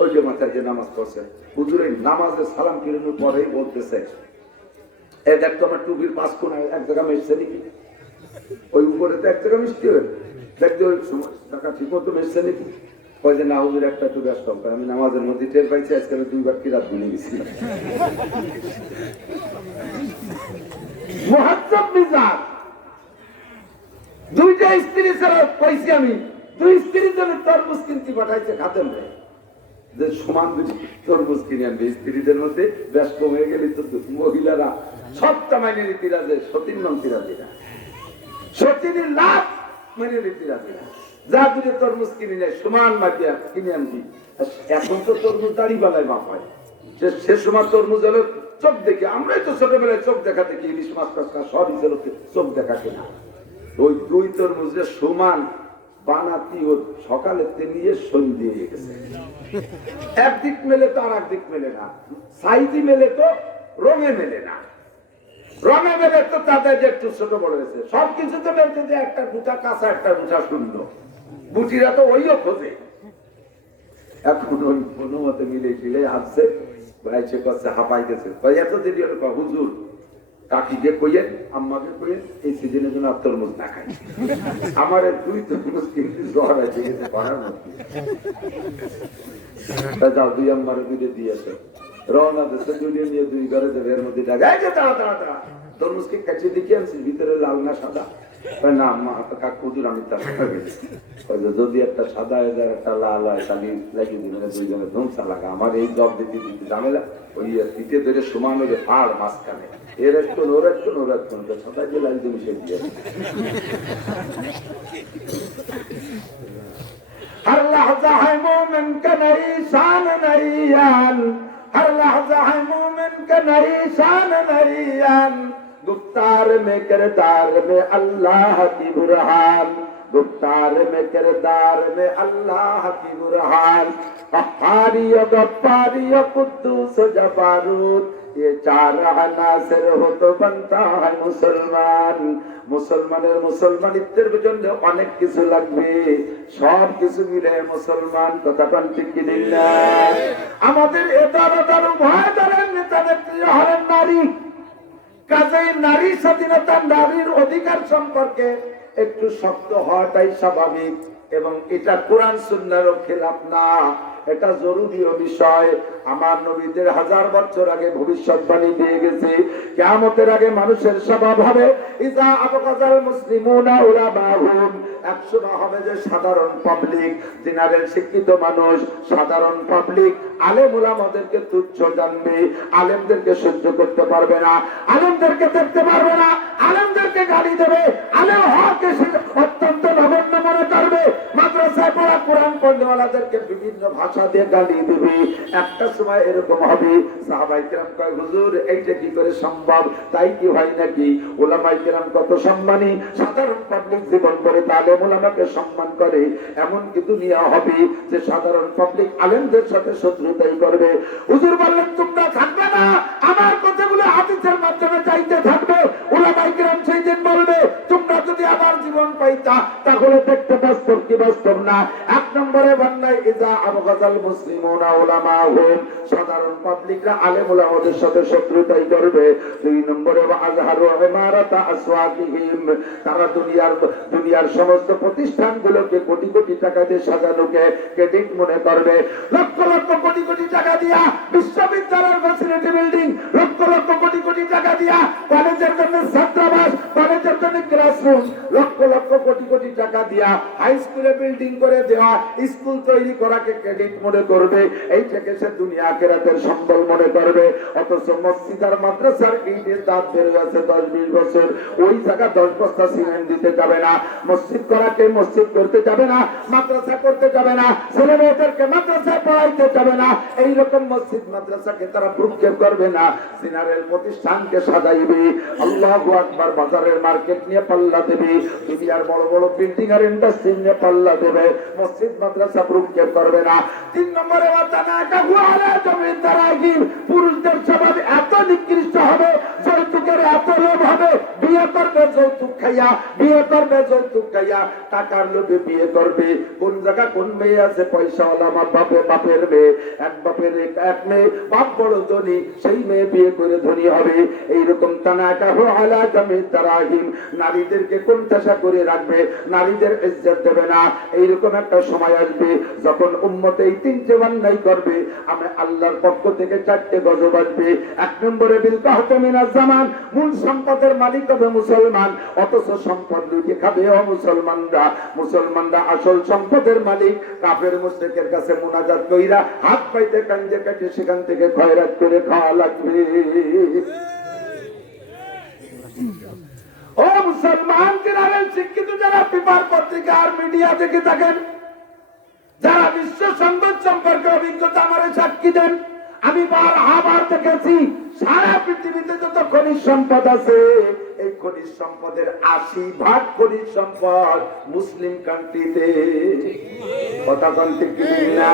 ওই যে মাথায় যে নামাজ পড়ছে। হুজুর এই নামাজের সালাম ফিরানোর পরেই বলতেছে, এ দেখ তো আমার টুপির 5 কোণ এক জায়গা মিশছে নাকি? ওই উপরে তো এক জায়গা মিশতে হবে, দেখতে ওই টাকা ঠিক মতো মিশছে নাকি? ওই যে না হুজুর একটা টুপি আসতাম, আমি নামাজের মধ্যে টের পাইছি, আজকে আমি 2 বার কিরাত ভুলে গেছি। মুহাজ্জব মিজাজ, 2টা স্ত্রী ছাড়া পাইছি আমি। 2 স্ত্রীর জন্য তরমুজ কিনতে পাঠাইছে খাদেম রে, যে সমান 2 তরমুজ কিনে আনবে। স্ত্রীদের মধ্যে ব্যস্ত হয়ে গেলে তো মহিলারা সবটা মাইনে নিতে রাজে, সতীন মানতে রাজে না, সতীনের লাভ মাইনে নিতে রাজে না। যা 2 তরমুজ কিনে নেয় সমান মাটিয়া কিনে আনবি। এখন তো তরমুজ দাড়ি বালায় মাপ হয়, সে সময় তরমুজ হলো চোখ দেখে। আমরাই তো ছোটবেলায় চোখ দেখা দেখি, ইলিশ মাছ টাছ সবই ছিল চোখ দেখা কিনা। ওই 2 তরমুজের সমান বানাতি ও সকালে নিয়ে সন্ধ্যে হয়ে গেছে। একদিক মেলে তো আর একদিক মেলে না, সাইজে মেলে তো রঙে মেলে না, রঙে মেলে তো তাদের যে একটু ছোট বড় হয়েছে। সবকিছু তো মেলতে যে একটা গুটা কাঁচা, একটা গুটা শূন্য। বুটিরা তো ওইও খোঁজে। এখন ওই কোনো মতে মিলে ফিলে আসছে, ভাইছে করছে হাঁপাইতেছে। এত দেরি হলো, হুজুর কাকিকে কইয়েন, আম্মাকে কইয়েন এই সিজনের জন্য তরমুজ না খাই। আমার 2 তরমুজ কিন্তু জ্বর আছে গেছে পাহাড় মধ্যে। যাও 2 আম্মারে 2 দিয়েছে, রওনা দেশে 2 নিয়ে 2 ঘরে যাবে। এর মধ্যে ডাকা, এই যে তাড়া তাড়া তাড়া তরমুজকে কাছে দেখি আনছি, ভিতরে লাল না সাদা? না আম্মা কাকু হুজুর আমি তার যদি একটা সাদা হয় একটা লাল হয় তাহলে লাগিয়ে দিন, 2 জনে ধুমসা লাগা। আমার এই জব দিতে দিতে ঝামেলা, ওই পিঠে ধরে সমান হয়ে পাড় মাঝখানে, এর একটু ওর একটু ওর একটু সবাই যে লাল দিয়ে মিশে দিয়ে। हर लहजा है मोमिन का नई शान नईयान, हर लहजा है मोमिन का नई शान नईयान, गुफ्तार में किरदार में अल्लाह की बुरहान, गुफ्तार में किरदार में अल्लाह की बुरहान, गफ्फारी गफ्फारी कुद्दूस जबारूत, ये 4 अनासर हो तो बनता है मुसलमान। মুসলমানের মুসলমানিত্বের জন্য অনেক কিছু লাগবে, সব কিছু মিলে মুসলমান। কথা কোন ঠিক কি না? আমাদের এদারতার ভয় ধরেন নেতা নেত্রী হলেন নারী, কাজেই নারী স্বাধীনতা, নারীর অধিকার সম্পর্কে একটু শক্ত হওয়াটাই স্বাভাবিক, এবং এটা কোরআন সুন্নাহর খেলাফ না, এটা জরুরীয় বিষয়। আমার নবীদের 1000 বছর আগে ভবিষ্যৎবাণী দিয়ে গেছে, কিয়ামতের আগে মানুষের স্বভাব হবে ইজা আবগাজাল মুসলিমুনা উলামাহুম, 100 হবে যে সাধারণ পাবলিক, জেনারেল শিক্ষিত মানুষ, সাধারণ পাবলিক আলেম উলামাদেরকে তুচ্ছ জানবে, আলেমদেরকে সহ্য করতে পারবে না, আলেমদেরকে দেখতে পারবে না, আলেমদেরকে গালি দেবে, আলেম হওয়াকে অত্যন্ত নগণ্য মনে করবে, মাদ্রাসায় পড়া কোরআন পড়নেওয়ালাদেরকে বিভিন্ন ভাষা দিয়ে গালি দেবে। একটা সময় এরকম হবে, সাহাবায়ে কেরাম কয় হুজুর এইটা কি করে সম্ভব? তাই কি হয় নাকি? উলামায়ে কেরাম কত সম্মানী, সাধারণ পাবলিক জীবন করে তাহলে উলামাকে সম্মান করে। এমন কি দুনিয়া হবে যে সাধারণ পাবলিক আলেমদের সাথে শত্রুতাই করবে? হুজুর বললেন তোমরা থাকবে না, আমার কথাগুলো হাদিসের মাধ্যমে চাইতে থাকবে। উলামায়ে কেরাম সেই দিন বলবে তোমরা যদি আমার জীবন পাইতা তাহলে দেখতে বাস্তব কি বাস্তব না। 1 নম্বরে বন্যায় ইযা আবগাযাল মুসলিমুনা উলামাহুম, সাধারণ পাবলিকরা আলেম উলামাদের সাথে শত্রুতাই করবে। 2 নম্বরে ওয়া আযহারু ইমারাতা আসওয়াকিহিম, তারা দুনিয়ার সমস্ত প্রতিষ্ঠানগুলোকে কোটি কোটি টাকা দিয়ে সাজানোকে ক্রেডিট মনে করবে। লক্ষ লক্ষ কোটি কোটি টাকা দিয়া বিশ্ববিদ্যালয়ের ফ্যাসিলিটি বিল্ডিং, লক্ষ লক্ষ কোটি কোটি টাকা দিয়া কলেজের জন্য ছাত্রাবাস, কলেজের জন্য ক্লাসরুম, লক্ষ লক্ষ কোটি কোটি টাকা দিয়া হাই স্কুলে বিল্ডিং করে দেওয়া, স্কুল তৈরি করাকে ক্রেডিট মনে করবে। এই থেকে সে দুনিয়া আখিরাতের সম্বল মনে করবে। অথচ মসজিদ আর মাদ্রাসার ইটের দাঁত বেড়ে আছে 10-20 বছর, ওই জায়গা 10 বস্তা সিমেন্ট দিতে যাবে না। মসজিদ করাকে মসজিদ করতে যাবে না, মাদ্রাসা করতে যাবে না, ছেলে মেয়েদেরকে মাদ্রাসায় পড়াইতে যাবে না। এইরকম মসজিদ মাদ্রাসাকে তারা ভ্রুক্ষেপ করবে না, জেনারেল প্রতিষ্ঠানকে সাজাইবে। আল্লাহু আকবার, বাজারের মার্কেট নিয়ে পাল্লা দেবে, দুনিয়ার বড় বড় বিল্ডিং আর ইন্ডাস্ট্রি নিয়ে পাল্লা দেবে, মসজিদ মাদ্রাসা ভ্রুক্ষেপ করবে না। 3 নম্বরে পুরুষদের স্বভাব এত নিকৃষ্ট হবে, যৌতুকের এত লোভ হবে, বিয়ে করবে যৌতুক খাইয়া, বিয়ে করবে যৌতুক খাইয়া, টাকার লোভে বিয়ে করবে। কোন জায়গা কোন মেয়ে আছে পয়সাওয়ালা, আমার বাপের মেয়ে, এক বাপের এক মেয়ে, বাপ বড় ধনী, সেই মেয়ে বিয়ে করে ধনী হবে। এইরকম তানাকাহু আলা জামিদ দারাহিম, নারীদেরকে কোণঠাসা করে রাখবে, নারীদের ইজ্জত দেবে না। এইরকম একটা সময় আসবে যখন উম্মতে এই 3টে অন্যায় করবে, আমি আল্লাহর পক্ষ থেকে 4টে গজব আসবে। 1 নম্বরে বিল কাহতে মিনাজ জামান, মূল সম্পদের মালিক হবে মুসলমান, অথচ সম্পদ লুটে খাবে মুসলমানরা। মুসলমানরা আসল সম্পদের মালিক। কাফের মুশরিকের কাছে মুনাজাত কইরা হাত পাইতে কান্দে কাটে সেখান থেকে খয়রাত করে খাওয়া লাগবে। ও মুসলমান কিনারেন শিক্ষিত যারা পেপার পত্রিকা আর মিডিয়া দেখে থাকেন, যারা বিশ্ব সংবাদ সম্পর্কে অভিজ্ঞতা আমার সাক্ষী দেন, আমি আবার দেখেছি সারা পৃথিবীতে যত খনিজ সম্পদ আছে, এই খনিজ সম্পদের 80% খনিজ সম্পদ মুসলিম কান্ট্রিতে। কথা বলতে কি না,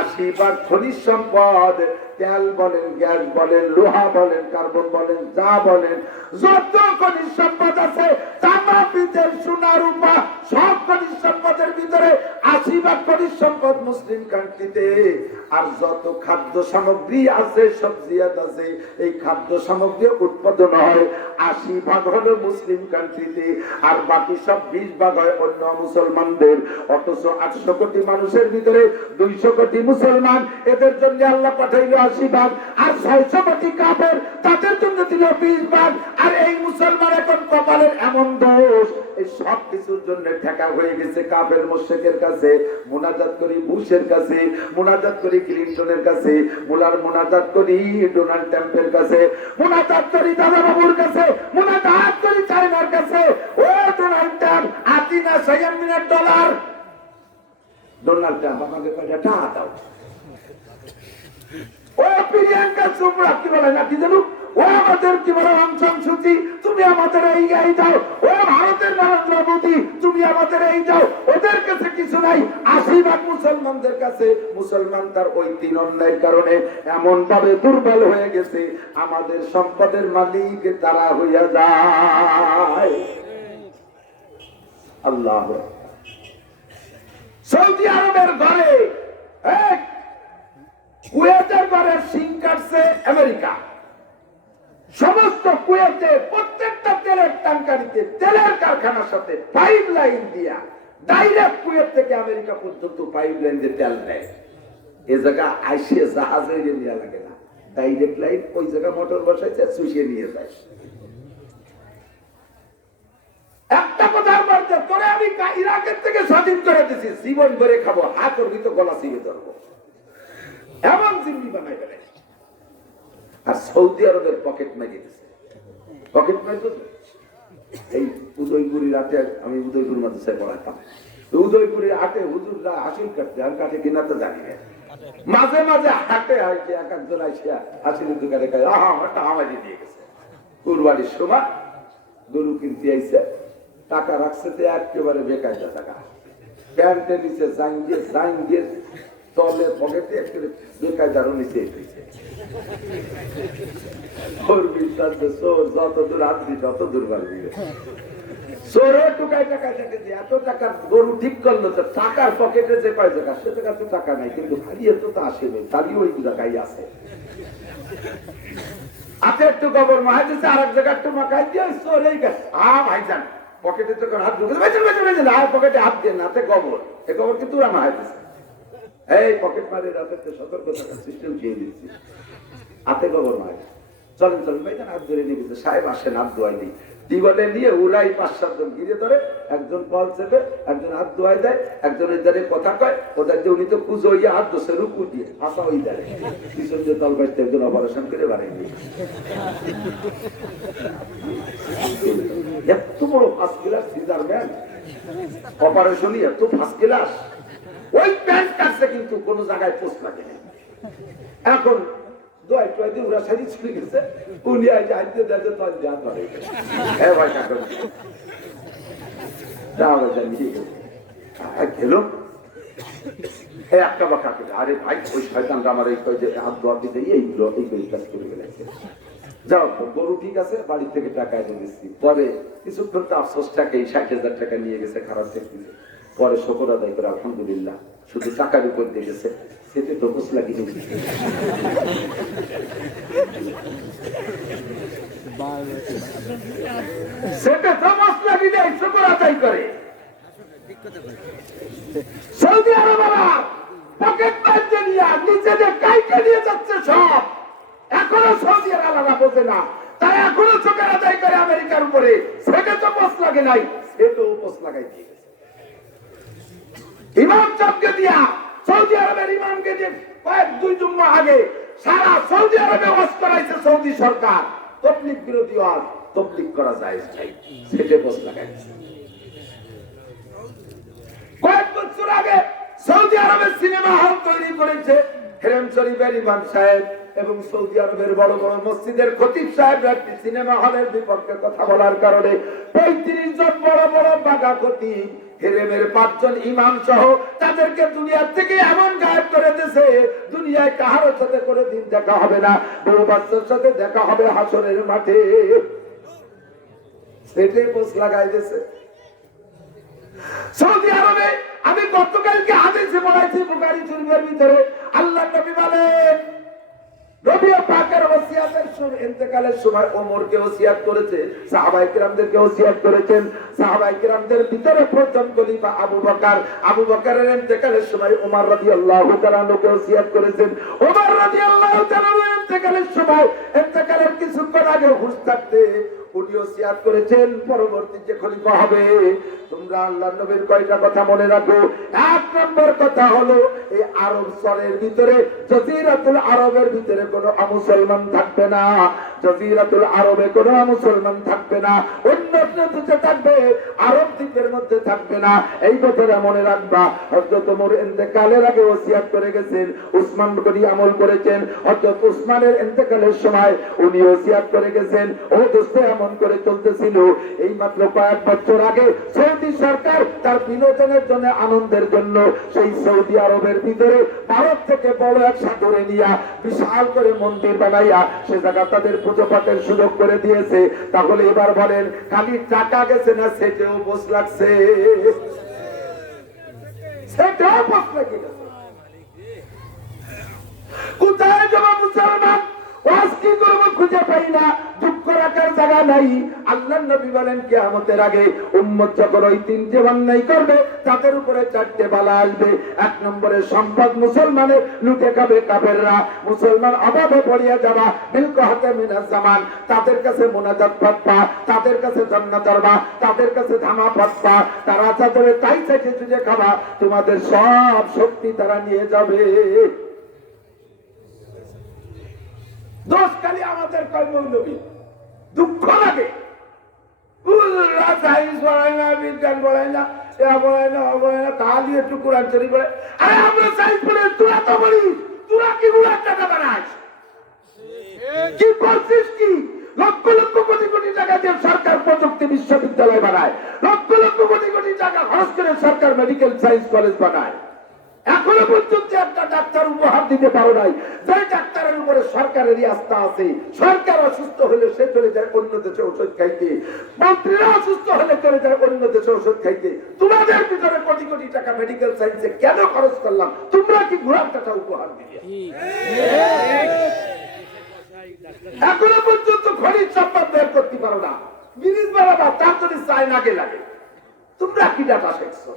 80% খনিজ সম্পদ, তেল বলেন, গ্যাস বলেন, লোহা বলেন, কার্বন বলেন, যা বলেন, যত খনিজ সম্পদ আছে, তামা পিতল সোনা রূপা সব খনিজ সম্পদের ভিতরে 80% খনিজ সম্পদ মুসলিম কান্ট্রিতে। আর যত খাদ্য সামগ্রী আছে, সবজিয়াত আছে, এই খাদ্য সামগ্রী উৎপাদন হয় 80% হলো মুসলিম কান্ট্রিতে, আর বাকি সব 20% হয় অন্য মুসলমানদের। অথচ 800 কোটি মানুষের ভিতরে 200 কোটি মুসলমান, এদের জন্য আল্লাহ পাঠাইল 80%, আর 600 কোটি কাফের, তাদের জন্য দিল 20%। আর এই মুসলমান এখন কপালের এমন দোষ, এই সব কিছুর জন্য ঠেকা হয়ে গেছে কাফের মুশরিকের কাছে। মুনাজাত করি বুশের কাছে, মুনাজাত করি ক্লিনটনের কাছে, মুনাজাত করি ডোনাল্ড ট্রাম্পের কাছে, মুনাজাত করি দাদা বাবুর কাছে, মুনাজাত করি চায়নার কাছে। ও ডোনাল্ড ট্রাম্প, আতিনা $7 ডোনাল্ড ট্রাম্প আমাকে কয়টা টাকা দাও। ও প্রিয়াঙ্কা চোপড়া কি বলে না কি জানো, ও আমাদের কি বলে অং সান সু চি, তুমি আমাদের এই দাও। ও ভারতের নরেন্দ্র মোদী, তুমি আমাদের এই দাও। ওদের কাছে কিছু নাই, 80% মুসলমানদের কাছে। মুসলমান তার ওই 3 অন্যায়ের কারণে এমন ভাবে দুর্বল হয়ে গেছে, আমাদের সম্পদের মালিক তারা হইয়া যায়। আল্লাহ। সৌদি আরবের ঘরে, কুয়েতের ঘরে সিং কাটছে আমেরিকা। সমস্ত কুয়েতে প্রত্যেকটা তেলের ট্যাঙ্কারিতে তেলের কারখানার সাথে পাইপ লাইন দিয়া ডাইরেক্ট কুয়েত থেকে আমেরিকা পর্যন্ত পাইপ লাইন দিয়ে তেল দেয়। এ জায়গা আইসে জাহাজে নিয়ে লাগে না, ডাইরেক্ট লাইন, ওই জায়গা মোটর বসাইছে, চুষিয়ে নিয়ে যায়। একটা কথার মধ্যে তোরে আমি ইরাকের থেকে স্বাধীন করে দিছি, জীবন ভরে খাবো, হাত করবি তো গলা চিবে ধরবো, এমন জিম্মি বানাই ফেলে। আর সৌদি আরবের পকেট মারি দিছে, পকেট মারি তো এই উদয়পুরীর হাটে, আমি উদয়পুর মাদ্রাসায় পড়াতাম, উদয়পুরীর হাটে হুজুররা হাসিল কাটতে, আর কাঠে কিনা তো জানি না, মাঝে মাঝে হাটে আসছে এক একজন আসিয়া হাসিলের দোকানে খায়, টাকা মারি দিয়ে গেছে। কুরবানির সময় গরু কিনতে আইসে, টাকা রাখছে তো একেবারে বেকায়দা টাকা, প্যান্টে নিচে জাঙ্গিয়ে তলে পকেটে একেবারে বেকায়দারও নিচে এসেছে। যত দূর হাত দিই তত দূর বাড়বি। চোরে টুকায় টাকা থেকে যে এত টাকা গরু ঠিক করলো, তো টাকার পকেটে যে কয় টাকা, সে টাকা তো টাকা নাই, কিন্তু হারিয়ে তো তা আসেনি, তারই ওই জায়গায় আছে। হাতে একটু গোবর মাহাই দিচ্ছে, আর এক জায়গায় একটু মাখাই দিয়ে চোরে ভাইজান পকেটে যখন হাত ঢুকেছে, আর পকেটে হাত দিয়ে হাতে গোবর, এই গোবর কিন্তু ওরা মাহাই দিচ্ছে। এই পকেট মারি রাতে সতর্ক থাকার সিস্টেম খেয়ে দিচ্ছি, হাতে গোবর মাহাই। চলেন চলেন ভাইজান, হাত ধরে নিয়ে গেছে, সাহেব আসেন, হাত ধোয়াই দিই। টিবলে নিয়ে উড়াই ৫-৭ জন ঘিরে ধরে, একজন কল চেপে, একজন হাত ধোয়াই দেয়, একজন ওই দাঁড়িয়ে কথা কয়, ওদের যে উনি তো পুজো হইয়া হাত ধোসে রুকু দিয়ে আসা ওই দাঁড়িয়ে পিছন দিয়ে তল বাড়িতে একজন অপারেশন করে বাড়াই দিয়ে। এত বড় ফার্স্ট ক্লাস সিজার ম্যান, অপারেশনই এত ফার্স্ট ক্লাস। ওই প্যান্ট কাটছে কিন্তু কোনো জায়গায় পোস্ট লাগে না। এখন দোয়াই টোয়াই দিয়ে ওরা সারি ছুটে গেছে, উনি আইতে হাইতে দেখে তো যা ধরে হ্যাঁ ভাই কাকা নিয়ে গেল গেল একটা বা কাকে, আরে ভাই ওই শয়তানটা আমার এই যে হাত ধোয়া দিতে এইগুলো এই কাজ করে গেছে। যাও গরু ঠিক আছে, বাড়ি থেকে টাকা এনে দিচ্ছি। পরে কিছুক্ষণ তো আফসোস টাকাই ৬০,০০০ টাকা নিয়ে গেছে, খারাপ দেখতেছে। পরে শকর আদায় করে আলহামদুলিল্লাহ, শুধু টাকার উপর দিয়ে গেছে, সেটা তো বুঝ লাগিনি। সেটা তো বুঝ লাগি যায়, শকর আদায় করে। সৌদি আরবেরা পকেট মারতে নিয়ে নিজেদের কাইটে নিয়ে যাচ্ছে সব। এখনো সৌদি আরবেরা বোঝে না, তারা এখনো শকর আদায় করে আমেরিকার উপরে। সেটা তো বুঝ লাগে নাই, সেটা উপোস লাগাই দিয়ে গেছে। ইমাম সাহেবকে দিয়া, সৌদি আরবের ইমামকে দিয়ে কয়েক ২ জুম্মা আগে সারা সৌদি আরবে ওয়াজ করাইছে সৌদি সরকার। তবলিগ বিরোধী ওয়াজ, তবলিগ করা যায় নাই, সেটা উপোস লাগাইছে। কয়েক বছর আগে সৌদি আরবের সিনেমা হল তৈরি করেছে হেরেম শরীফের ইমাম সাহেব এবং সৌদি আরবের বড় বড় মসজিদের খতিব সাহেব একটি সিনেমা হলের বিপক্ষে কথা বলার কারণে ৩৫ জন বড় বড় বাগা খতিব, হেরেমের ৫ জন ইমাম সহ তাদেরকে দুনিয়া থেকে এমন গায়েব করে দিয়েছে, দুনিয়ায় কাহারও সাথে করে দিন দেখা হবে না, বউ বাচ্চার সাথে দেখা হবে হাসরের মাঠে। সেটাই পোস্ট লাগাই দিয়েছে সৌদি আরবে। আমি গতকালকে হাদিসে পড়াইছি বুখারী শরীফের ভিতরে, আল্লাহর নবী বলেন, নবী পাকের ওসিয়াতের সময়, ইন্তেকালের সময় ওমরকে ওসিয়াত করেছে, সাহাবায়ে কিরামদেরকে ওসিয়াত করেছেন। সাহাবায়ে কিরামদের ভিতরে প্রথম খলিফা আবু বকর, আবু বকরের ইন্তেকালের সময় ওমর রাদিয়াল্লাহু তাআলা আনহুকে ওসিয়াত করেছেন। ওমর রাদিয়াল্লাহু তাআলা ইন্তেকালের সময়, ইন্তেকালের কিছুক্ষণ আগে হুঁশ থাকতে উনি ওসিয়াত করেছেন, পরবর্তী যে খলিফা হবে তোমরা আল্লাহর নবীর কয়টা কথা মনে রাখো। ১ নম্বর কথা হলো, এই আরব সরের ভিতরে, জজিরাতুল আরবের ভিতরে কোনো মুসলমান থাকবে না, জজিরাতুল আরবে কোনো মুসলমান থাকবে না, অন্য দেশে থাকবে, আরব দ্বীপের মধ্যে থাকবে না। এই কথাটা মনে রাখবা। হযরত ওমর ইন্তেকালের আগে ওসিয়াত করে গেছেন, উসমান গনি আমল করেছেন। হযরত উসমানের ইন্তেকালের সময় উনি ওসিয়াত করে গেছেন। ও দোস্ত, এমন করে চলতেছিল। এই মাত্র কয়েক বছর আগে সৌদি সরকার তার বিনোদনের জন্য, আনন্দের জন্য সেই সৌদি আরবের ভিতরে ভারত থেকে বড় এক সাগরে নিয়া বিশাল করে মন্দির বানাইয়া সে জায়গা তাদের পুজো পাঠের সুযোগ করে দিয়েছে। তাহলে এবার বলেন, খালি টাকা গেছে না সেটাও বোঝ লাগছে? সেটাও বোঝ লাগে গেছে। কোথায় যাবো মুসলমান? ওয়াজ কি করবো খুঁজে পাই না, দুঃখ রাখার জায়গা নাই। আল্লাহর নবী বলেন, কিয়ামতের আগে উম্মত যখন ওই ৩টে অন্যায় করবে, তাদের উপরে ৪টে বালা আসবে। ১ নম্বরে সম্পদ মুসলমানের লুটে খাবে কাফেররা, মুসলমান অভাবে পড়িয়া যাবা, বিলকাহাতে মিনাজ জামান, তাদের কাছে মুনাজাত পাবা, তাদের কাছে জান্নাত পাবা, তাদের কাছে ধামা পাবা, তারা যাদের তাই চাইছে চুজে খাবা, তোমাদের সব শক্তি তারা নিয়ে যাবে। দোষ খালি আমাদের কয় মৌলবী। দুঃখ লাগে, সায়েন্স পড়ায় না, বিজ্ঞান পড়ায় না, পড়ায় না, পড়ায় না, খালি একটু কোরআন শরীফ পড়ে। আরে আমরা সায়েন্স পড়ে, তোরা তো বলিস, তোরা কি উড়ার টাকা বানাস? কি করছিস? কি লক্ষ লক্ষ কোটি কোটি টাকা দিয়ে সরকার প্রযুক্তি বিশ্ববিদ্যালয় বানায়, লক্ষ লক্ষ কোটি কোটি টাকা খরচ করে সরকার মেডিকেল সায়েন্স কলেজ বানায়। এখনো পর্যন্ত একটা ডাক্তার উপহার দিতে পারো নাই, যে ডাক্তারের উপরে সরকারেরই আস্থা আছে। সরকার অসুস্থ হলে সে চলে যায় অন্য দেশে ওষুধ খাইতে, মন্ত্রীরা অসুস্থ হলে চলে যায় অন্য দেশে ওষুধ খাইতে। তোমাদের ভিতরে কোটি কোটি টাকা মেডিকেল সায়েন্সে কেন খরচ করলাম? তোমরা কি ঘোড়ার টাকা উপহার দিবে? এখনো পর্যন্ত খনিজ সম্পদ বের করতে পারো না। ব্রিজ বানাবা, তার জন্য চাইন আগে লাগে। তোমরা কি ডাটা শিখছো?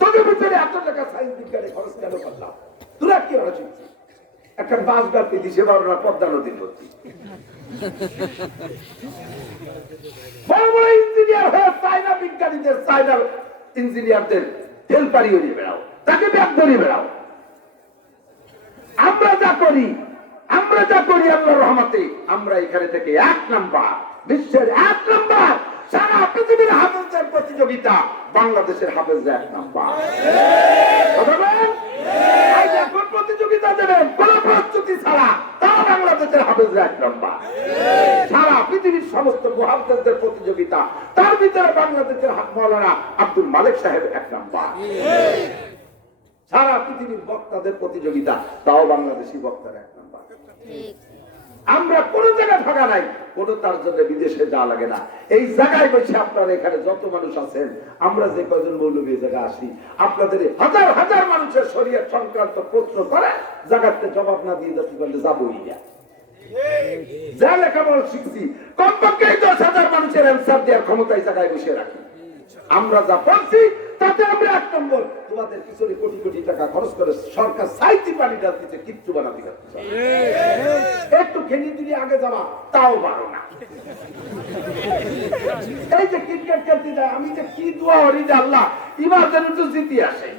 তোদের ভিতরে এত টাকা সায়েন্স বিজ্ঞানে খরচ কেন করলাম? তোরা কি ওরা শিখছি? একটা বাস গাড়ি দিছে বারোটা পদ্মা নদীর ভর্তি। বড় বড় ইঞ্জিনিয়ার হয়ে চায়না বিজ্ঞানীদের, চায়না ইঞ্জিনিয়ারদের হেল্পারি হয়ে বেড়াও, তাকে ব্যাগ ধরিয়ে বেড়াও। আমরা যা করি আল্লাহর রহমতে আমরা এখানে থেকে 1 নাম্বার, বিশ্বের 1 নাম্বার। সারা পৃথিবীর হাফেজদের প্রতিযোগিতা, বাংলাদেশের হাফেজরা 1 নাম্বার। এখন প্রতিযোগিতা দেবেন কোন প্রস্তুতি ছাড়া, তাও বাংলাদেশের হাফেজরা 1 নাম্বার। সারা পৃথিবীর সমস্ত হাফেজদের প্রতিযোগিতা, তার ভিতরে বাংলাদেশের মাওলানা আব্দুল মালিক সাহেব 1 নাম্বার। সারা পৃথিবীর বক্তাদের প্রতিযোগিতা, তাও বাংলাদেশি বক্তারা 1 নাম্বার। আমরা কোন জায়গায় ভাগা নাই, কোন তার জন্য বিদেশে যাওয়া লাগে না। এই জায়গায় বসে আপনারা এখানে যত মানুষ আছেন, আমরা যে কয়জন মৌলবী জায়গায় আসি, আপনাদের হাজার হাজার মানুষের শরীয়ত সংক্রান্ত প্রশ্ন করে জায়গাতে জবাব না দিয়ে যাচ্ছি বললে যাবোই না। যা লেখাপড়া শিখছি কমপক্ষে 10,000 মানুষের অ্যান্সার দেওয়ার ক্ষমতায় জায়গায় বসে রাখি। আমরা যা বলছি তাতে আমরা 1 নম্বর। তোমাদের পিছনে কোটি কোটি টাকা খরচ করে সরকার সাইতি পানি ডালতেছে, কিচ্ছু বানাতে পারছে। একটু খেলি দিলে আগে যাওয়া, তাও পারো না। এই যে ক্রিকেট খেলতে যায়, আমি যে কি দোয়া করি যে আল্লাহ এবার যেন একটু জিতে আসে।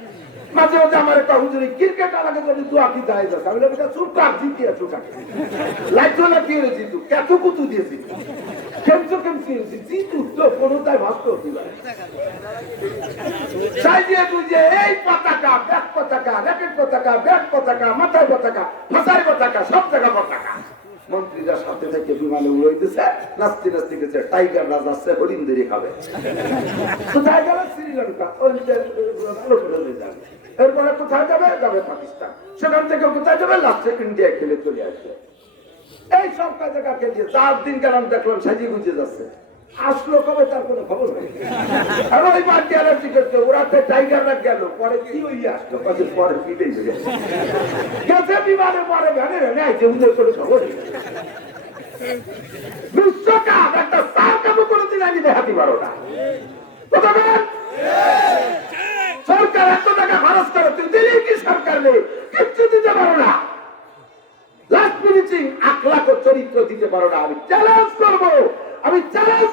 মাঝে মাঝে আমার একটা হুজুরি ক্রিকেট আলাদা যদি দোয়া কি যায় যাচ্ছে, আমি বলছি চুপকার জিতে আছো কাকে লাইট না কি হয়েছি তুই কেত কুতু দিয়েছি কেমচো কেমচি হয়েছি জিতু তো কোনোটাই ভাস্ত হতে পারে। চাই দিয়ে তুই যে এই পতাকা, ব্যাগ পতাকা, র্যাকেট পতাকা, ব্যাগ পতাকা, মাথায় পতাকা, ভাষায় পতাকা, সব জায়গা পতাকা। মন্ত্রীরা সাথে থেকে বিমানে উড়াইতেছে, নাচতে নাচতে গেছে টাইগার রাজ আসছে, হরিণ ধরে খাবে। কোথায় গেল? শ্রীলঙ্কা। এরপরে কোথায় যাবে? যাবে পাকিস্তান। সেখান থেকে কোথায় যাবে? লাস্টে ইন্ডিয়া খেলে চলে আসবে। এই সব জায়গা খেলিয়ে 4 দিন গেলাম, দেখলাম সাজিয়ে গুঁজে যাচ্ছে। আসলো কবে তার কোনো খবর নেই। আর ওই পার্টি অ্যালার্জি করছে, ওরা তো টাইগাররা গেল, পরে কি ওই আসলো কাজে পরে ফিরেই গেছে গেছে বিমানে, পরে ভ্যানে ভ্যানে আইছে, উদের করে খবর নেই। বিশ্বকাপ একটা সার কাপড় কোনোদিন আমি দেখাতে পারো না। সরকার এত টাকা খরচ করে, তুই দিলি কি সরকার নেই, কিচ্ছু দিতে পারো না। লাস্ট ফিনিশিং আখলাক ও চরিত্র দিতে পারো না। আমি চ্যালেঞ্জ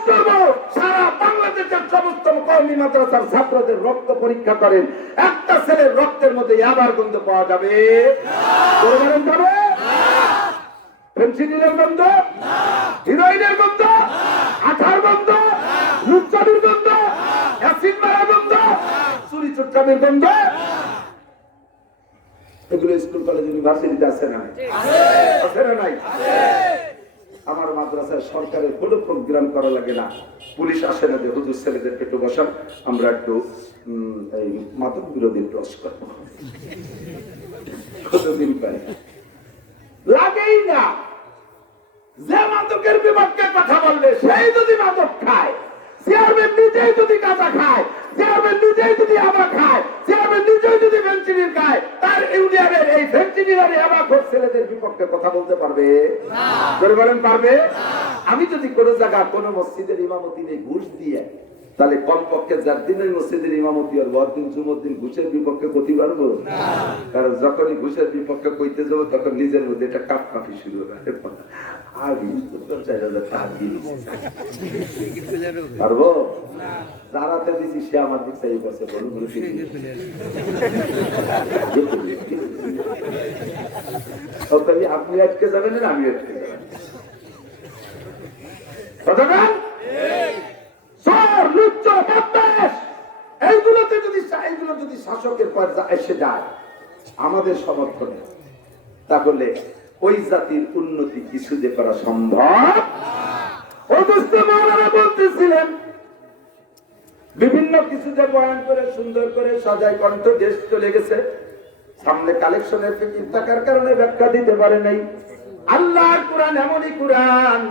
করবো সারা বাংলাদেশের সমস্ত কওমি মাদ্রাসার ছাত্রদের রক্ত পরীক্ষা করেন, একটা ছেলের রক্তের মধ্যে ইয়াবার গন্ধ পাওয়া যাবে? যাবে? ফেন্সিডিলের গন্ধ, হিরোইনের গন্ধ, আঠার গন্ধ, রূপচাঁদের গন্ধ, অ্যাসিড মারার গন্ধ, চুরি চুট্টামের গন্ধ, এগুলো স্কুল কলেজ ইউনিভার্সিটিতে আছে না? আছে না নাই? আমার মাদ্রাসায় সরকারের কোনো প্রোগ্রাম করা লাগে না। পুলিশ আসে না যে হুজুর ছেলেদেরকে একটু বসান, আমরা একটু এই মাদক বিরোধী ক্লাস করবো। কতদিন পাই লাগেই না। যে মাদকের বিপক্ষে কথা বললে সেই যদি মাদক খায়, চেয়ারম্যান নিজেই যদি গাঁজা খায়, চেয়ারম্যান নিজেই যদি আবা খায়, চেয়ারম্যান নিজেই যদি ফেন্সিডিল খায়, তার ইউনিয়নের এই ফেন্সিডিল আর আবাখোর ছেলেদের বিপক্ষে কথা বলতে পারবে না? বলেন পারবে? আমি যদি কোনো জায়গা কোনো মসজিদের ইমামতি নিয়ে ঘুষ দিয়ে, তাহলে কমপক্ষে যার দিনের মসজিদের ইমামতি আর বড়দিন জুমুদ্দিন ঘুষের বিপক্ষে ক্ষতি পারবো না। কারণ যখনই ঘুষের বিপক্ষে কইতে যাবো তখন নিজের মধ্যে এটা কাঁপি শুরু হবে। পারবো? যারাতে দিচ্ছি সে আমার দিক চাই করছে, বলুন আপনি আজকে যাবেন না আমি আজকে যাবেন। এইগুলো যদি শাসকের পর্যায়ে এসে যায় আমাদের সমর্থনে, তাহলে ওই জাতির উন্নতি কিছু যে করা সম্ভব। বলতেছিলেন বিভিন্ন কিছু যে বয়ান করে সুন্দর করে সাজায় কণ্ঠ দেশ চলে গেছে, সামনে কালেকশনের ফিকির থাকার কারণে ব্যাখ্যা দিতে পারে নাই। আল্লাহর কোরআন এমনই কোরআন,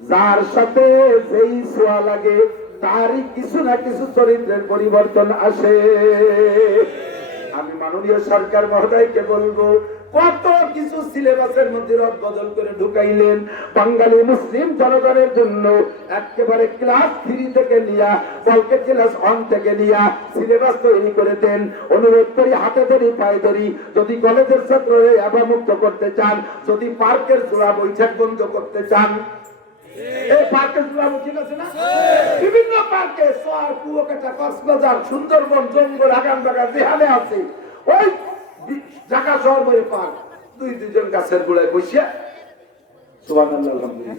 যার সাথে যেই ছোঁয়া লাগে তারই কিছু না কিছু চরিত্রের পরিবর্তন আসে। আমি মাননীয় সরকার মহোদয়কে বলবো, কত কিছু সিলেবাসের মধ্যে রদ বদল করে ঢুকাইলেন বাঙালি মুসলিম জনগণের জন্য। একেবারে ক্লাস 3 থেকে নিয়া বলকে ক্লাস 1 থেকে নিয়া সিলেবাস তৈরি করে দেন। অনুরোধ করি, হাতে ধরি পায়ে ধরি, যদি কলেজের ছাত্ররা আবামুক্ত করতে চান, যদি পার্কের জোড়া বৈঠক বন্ধ করতে চান, এই পার্কের জোড়া ঠিক আছে না? বিভিন্ন পার্কে সোয়ার, কুয়াকাটা, কক্সবাজার, সুন্দরবন, জঙ্গল, আগামবাগা যেখানে আছে ওই ঢাকা শহর বলে পার্ক, দুইজন গাছের গোড়ায় বসে সুবহানাল্লাহ আলহামদুলিল্লাহ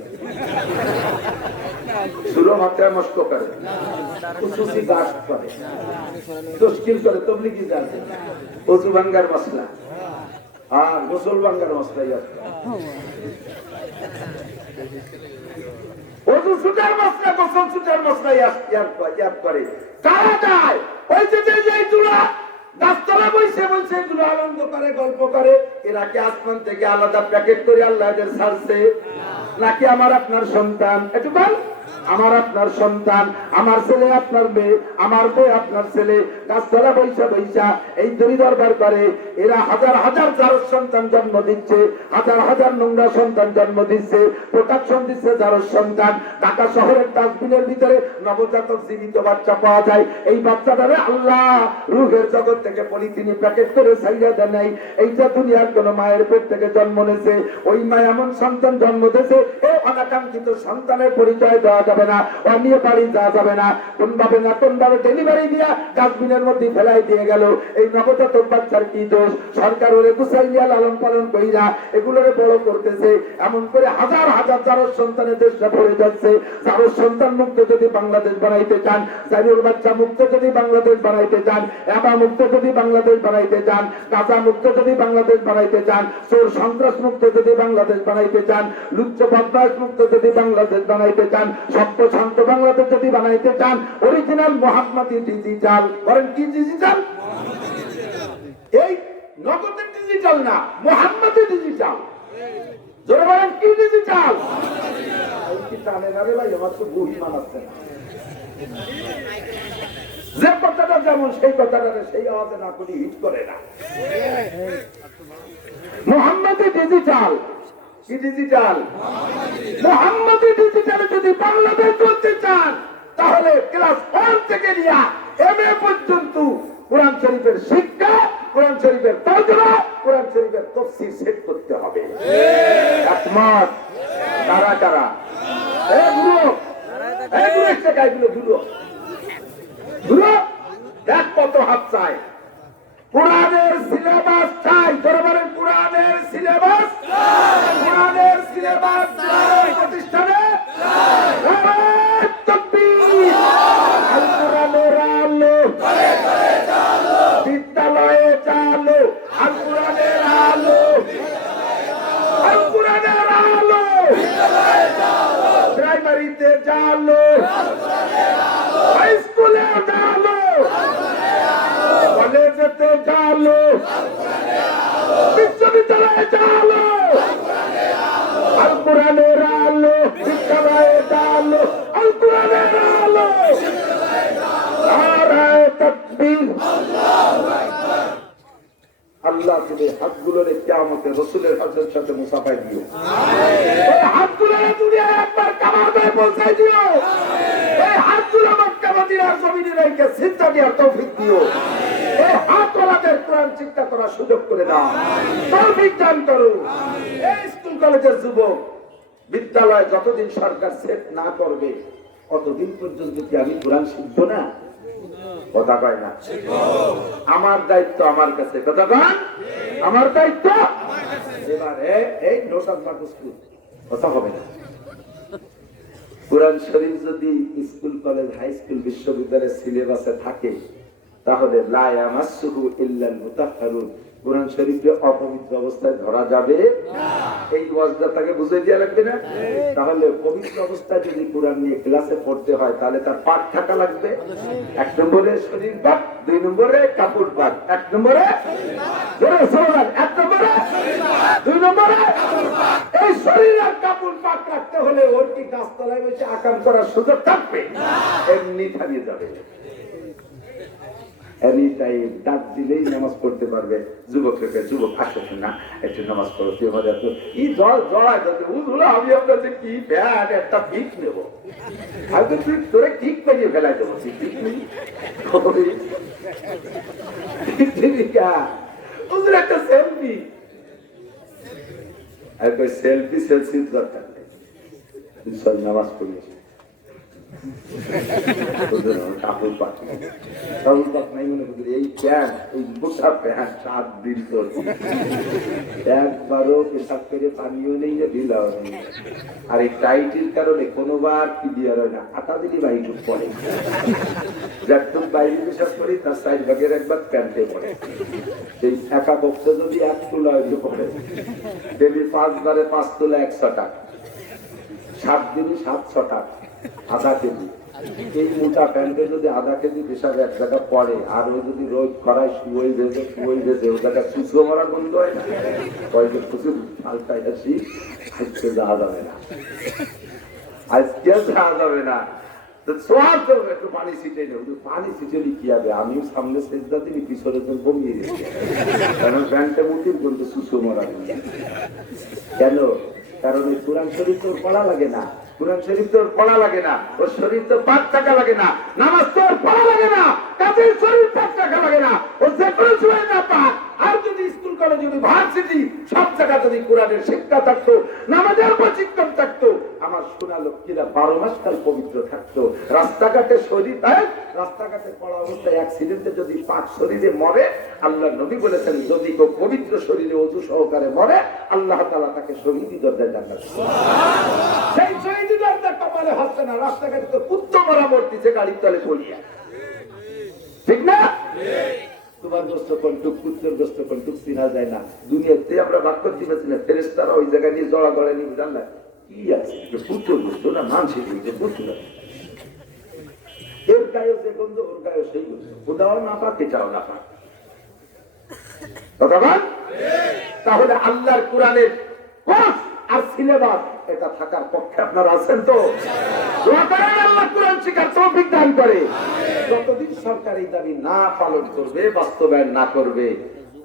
সুরো মাত্রা মস্ত করে, খুশুসি গাছ করে, তশকিল করে, তবলিগি গাছ, ওযু ভাঙ্গার মশলা আর গোসল ভাঙ্গার মশলা, ওযু ছুটার মশলা, গোসল ছুটার মশলা ইয়াদ করে। কারা যায়? ওই যে এই চূড়া গাছতলা বসে বসে এগুলো আনন্দ করে, গল্প করে। এরা কি আসমান থেকে আলাদা প্যাকেট করে আল্লাহ এদের ছাড়ছে? নাকি আমার আপনার সন্তান? একটু বল, আমার আপনার সন্তান, আমার ছেলে আপনার মেয়ে, আমার মেয়ে আপনার ছেলে, গাছতলা বৈশা বৈশা এই দড়ি দরবার করে। এরা হাজার হাজার জারজ সন্তান জন্ম দিচ্ছে, হাজার হাজার নোংরা সন্তান জন্ম দিচ্ছে, প্রোটেকশন দিচ্ছে জারজ সন্তান। ঢাকা শহরের ডাস্টবিনের ভিতরে নবজাতক জীবিত বাচ্চা পাওয়া যায়। এই বাচ্চাটারে আল্লাহ রুহের জগৎ থেকে পলিথিনি প্যাকেট করে ছাইড়া দেয় নাই। এইটা দুনিয়ার কোন মায়ের পেট থেকে জন্ম নিয়েছে, ওই মা এমন সন্তান জন্ম দিয়েছে, এই অনাকাঙ্ক্ষিত সন্তানের পরিচয় দেওয়া যাবে না, ও নিয়ে বাড়ি যাওয়া যাবে না, কোন ভাবে না কোন ভাবে ডেলিভারি দিয়া ডাস্টবিনের মধ্যে ফেলাই দিয়ে গেল। এই নবজাতক বাচ্চার কি দোষ? সরকার ওরে গুছাইয়া লালন পালন কইরা এগুলোরে বড় করতেছে। এমন করে হাজার হাজার জারজ সন্তানের দেশটা ভরে যাচ্ছে। জারজ সন্তান মুক্ত যদি বাংলাদেশ বানাইতে চান, জারির বাচ্চা মুক্ত যদি বাংলাদেশ বানাইতে চান, এবা মুক্ত যদি বাংলাদেশ বানাইতে চান, গাঁজা মুক্ত যদি বাংলাদেশ বানাইতে চান, চোর সন্ত্রাস মুক্ত যদি বাংলাদেশ বানাইতে চান, লুচ্চ বদমাশ মুক্ত যদি বাংলাদেশ বানাইতে চান, সভ্য শান্ত বাংলাদেশ যদি বানাইতে চান, অরিজিনাল মোহাম্মদী ডিজিটাল করেন। কি ডিজিটাল? এই নগদের ডিজিটাল না, মোহাম্মদী ডিজিটাল। জোরে বলেন, কি ডিজিটাল? এই কি টানে না রে ভাই, আমার তো বুঝি মানাচ্ছে না। যে কথাটা যেমন সেই কথাটা সেই আওয়াজে না করি হিট করে না। মোহাম্মদী ডিজিটাল। কি ডিজিটাল? মোহাম্মদী ডিজিটালে যদি বাংলাদেশ চলতে চান, তাহলে ক্লাস 1 থেকে নিয়ে MA পর্যন্ত কোরআন শরীফের শিক্ষা, কোরআন শরীফের তর্জমা, কোরআন শরীফের তাফসীর সেট করতে হবে। একমত? কারা কারা? এগুলো একটা গাইগুলো গুলো গুলো দেখ কত হাত চায়। কোরআনের সিলেবাস চাই। তোরা বলেন কোরআনের সিলেবাস, কোরআনের সিলেবাস প্রতিষ্ঠানে বিদ্যালয়ে চালু, আল কোরআনের আলো, আল কোরআনের আলো, প্রাইমারিতে চালু, হাই স্কুলে চালু, কলেজেতে চালু, বিশ্ববিদ্যালয়ে চালু, আল কোরআনের আলো, বিদ্যালয়ে চালু, আল কোরআনের আলো। নারায়ে তাকবীর। আল্লাহ তুমি হাতগুলোরে কিয়ামতে রাসূলের হাজের সাথে মুসাফায় দিও। এই হাতগুলোরে দুনিয়া একবার কামাতে পৌঁছাই দিও। এই হাতগুলো মক্কা মদিনার জমিনে রেখে সিজদা দেওয়ার তৌফিক দিও। এই হাতওয়ালাদের কোরআন চিন্তা করার সুযোগ করে দাও, তৌফিক দান করো। এই স্কুল কলেজের যুবক, বিদ্যালয় যতদিন সরকার সেট না করবে কতদিন পর্যন্ত কি আমি কোরআন শিখবো না? কথা কয় না। আমার দায়িত্ব আমার কাছে, কথা কন, আমার দায়িত্ব। এবার এই নোসাদ মাকুস্কুল কথা হবে না। কোরআন শরীফ যদি স্কুল কলেজ হাই স্কুল বিশ্ববিদ্যালয়ের সিলেবাসে থাকে, তাহলে লা ইয়ামাসসুহু ইল্লাল মুতাহহারুন, কোরআন শরীফে অপবিত্র অবস্থায় ধরা যাবে এই ওয়াজটা তাকে বুঝিয়ে দেওয়া লাগবে না? তাহলে পবিত্র অবস্থায় যদি কোরআন নিয়ে ক্লাসে পড়তে হয় তাহলে তার পাঠ থাকা লাগবে। 1 নম্বরে শরীর পাক, 2 নম্বরে কাপড় পাক, 1 নম্বরে 1 নম্বরে 2 নম্বরে এই শরীর আর কাপড় পাক রাখতে হলে ওর কি গাছতলায় বসে আকাম করার সুযোগ থাকবে? এমনি থামিয়ে যাবে। এনি টাইম ডাক দিলেই নামাজ পড়তে পারবে। যুবককে যুবক আসো না একটু নামাজ পড়ো, তুই আমাদের এত এই জল জড়ায় যাতে বুঝলো আমি আপনার যে কি ব্যাট একটা পিক নেবো, আমি তো তুই তোরে ঠিক করিয়ে ফেলাই দেবো। একটা সেলফি সেলফি সেলফি দরকার নেই, নামাজ পড়িয়েছে কাপড় পাক নাই মনে করি এই প্যান্ট, এই মোটা প্যান্ট 7 দিন চলছে, একবারও পেশাব করে পানিও নেই না ঢিলাও নেই। আর এই টাইটের কারণে কোনোবার কি বিয়ার হয় না, 8 দিনই বাইরে পড়ে। যখন বাইরে পেশাব করি তার 4 ভাগের 1 ভাগ প্যান্টে পড়ে। সেই একা বক্তা যদি 1 তোলা হইতে পড়ে, ডেলি 5 বারে 5 তোলা 100 টাকা, 7 দিনই 700 টাকা, আধা কেজি। এই মোটা প্যান্টে যদি আধা কেজি পেশাব 1 জায়গা পড়ে, আর ওই যদি রোজ করায় শুয়ে ভেজে ওই জায়গায় কুচো মারা বন্ধ হয় না, কয়েকজন কুচু পাল্টাই আসি, আজকে যাওয়া যাবে না, আজকে যাওয়া যাবে না। একটু পানি ছিটে নেব, পানি ছিটেলি কি হবে? আমিও সামনে সেজদা দিই, পিছনে তো কমিয়ে দিচ্ছি, কারণ প্যান্টে মুঠি কিন্তু সুসো মারা কেন? কারণ ওই কোরআন শরীফ তোর পড়া লাগে না, কোরআন শরীফ তোর পড়া লাগে না, ওর শরীর তো পাক থাকা লাগে না, নামাজ তোর পড়া লাগে না, কাজের শরীর পাক থাকা লাগে না, ও যে কোনো সময় না পাক। আর যদি স্কুল কলেজ ইউনিভার্সিটি সব জায়গা যদি কোরআনের শিক্ষা থাকতো, নামাজের প্রশিক্ষণ থাকতো, আমার সোনা লক্ষ্মীরা 12 মাস কাল পবিত্র থাকতো। রাস্তাঘাটে শরীর রাস্তাঘাটে পড়া অবস্থায় অ্যাক্সিডেন্টে যদি পাক শরীরে মরে, আল্লাহ নবী বলেছেন যদি কেউ পবিত্র শরীরে ওযু সহকারে মরে, আল্লাহ তাআলা তাকে শহীদি দরজায় জান্নাত দেন। সেই শহীদি দরজা কপালে হচ্ছে না, রাস্তাঘাটে তো কুত্তা মারা মরতেছে গাড়ির তলে পড়িয়া, ঠিক না? তোমার দোস্ত কন্টুক, পুত্রের দোস্ত কন্টুক চিনা যায় না। দুনিয়াতে আমরা ভাগ করতে পারছি না, ফেরেশতারা ওই জায়গায় নিয়ে জড়া গড়া নিয়ে জানলা কি আছে, পুত্র দোস্ত না মানসিক পুত্র, এর গায়ে যে গন্ধ ওর গায়ে সেই গন্ধ, ওটাও না পাক এটাও না পাক। কথা বল। তাহলে আল্লাহর কোরআনের কোর্স আর সিলেবাস এটা থাকার পক্ষে আপনারা আছেন তো? দোয়া করেন আল্লাহ কোরআন শিখার তৌফিক দান করে। যতদিন সরকার এই দাবি না পালন করবে, বাস্তবায়ন না করবে,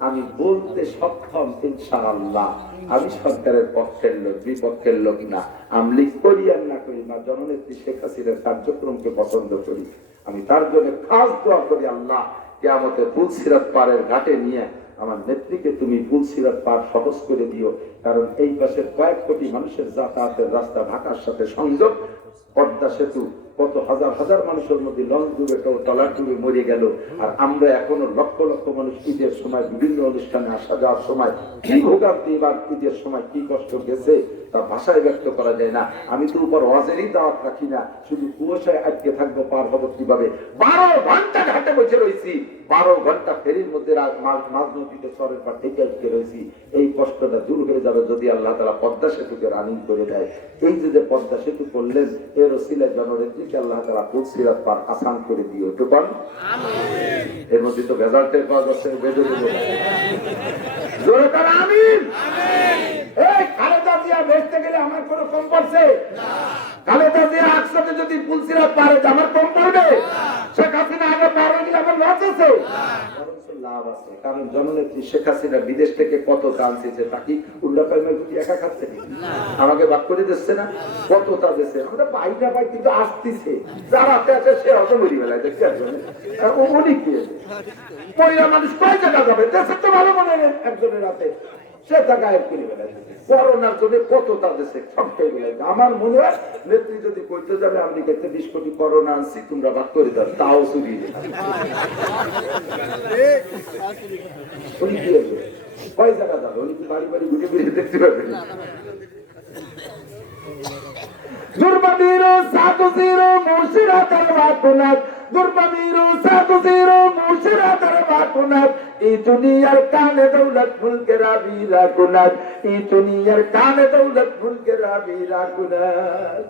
আমি বলতে সক্ষম ইনশাআল্লাহ আমি সরকারের পক্ষের লোক, বিপক্ষের লোক না। আমলি করি আর না করি না, জননেত্রী শেখ হাসিনার কার্যক্রমকে পছন্দ করি। আমি তার জন্য খাস দোয়া করি, আল্লাহ কিয়ামতে পুলসিরাত পারের ঘাটে নিয়ে আমার নেত্রীকে তুমি পুলসিরাত পার সহজ করে দিও। কারণ এই পাশের কয়েক কোটি মানুষের যাতায়াতের রাস্তা ঢাকার সাথে সংযোগ, পদ্মা সেতু, কত হাজার হাজার মানুষের মধ্যে লঞ্চ ডুবে ট্রলার ডুবে মরে গেল। আর আমরা এখনো লক্ষ লক্ষ মানুষ ঈদের সময় বিভিন্ন অনুষ্ঠানে আসা যাওয়ার সময় কি ভোগান্তি, এবার ঈদের সময় কি কষ্ট গেছে তা ভাষায় ব্যক্ত করা যায় না। আমি তো উপর ওয়াজেরই দাওয়াত রাখি না, শুধু কুয়াশায় আটকে থাকবো, পার হবো কিভাবে? 12 ঘন্টা ঘাটে বসে রয়েছি, 12 ঘন্টা ফেরির মধ্যে মাঝ নদীতে চরের পর থেকে আটকে রয়েছি। এই কষ্টটা দূর হয়ে যাবে যদি আল্লাহ তাআলা পদ্মা সেতুকে রানিং করে দেয়। এই যে পদ্মা সেতু করলেন, এর ওসিলায় জননেত্রীকে আল্লাহ তাআলা পুলসিরাত পার আসান করে দিও। একটু বল আমিন। এর মধ্যে তো ভেজালটের কাজ আছে, বেঁধে দেবো জোরে করে আমিন। এই খালেদা জিয়া বেঁচতে গেলে আমার কোনো কম পড়ছে না? খালেদা জিয়া একসাথে যদি পুলসিরাত পারে আমার কম পড়বে? শেখ হাসিনা আগে পারে গেলে আমার লস আছে? লাভ আছে, কারণ জননেত্রী শেখ হাসিনা বিদেশ থেকে কত দান চেয়েছে, তাকে উল্লা পাইমের প্রতি একা খাচ্ছে আমাকে বাদ করে দিচ্ছে না, কত তা দিচ্ছে, আমরা পাই না পাই কিন্তু আসতেছে, যারা আছে সে অত মরি বেলায় দেখতে আসবে অনেক মহিলা মানুষ কয় জায়গা যাবে, দেশের তো ভালো মনে নেই একজনের হাতে, সে টাকা এক করে বেলায় করোনার জন্য কত তা দেশে সবটাই বেলায়। আমার মনে হয় নেত্রী যদি কইতে যাবে আমেরিকাতে 20 কোটি করোনা আনছি তোমরা ভাগ করে দাও, তাও চুরি কয় জায়গা যাবে, উনি কি বাড়ি বাড়ি ঘুরে ঘুরে দেখতে পারবেন? দুর্বাদীর সাধুজির মুর্শিদাতের বাতুনাথ দুর্বামিরু সাতুজিরু মুশরা দরবাকুনাত এই দুনিয়ার কানে দৌলত মুলকে রাবি রাকুনাত এই দুনিয়ার কানে দৌলত মুলকে রাবি রাকুনাত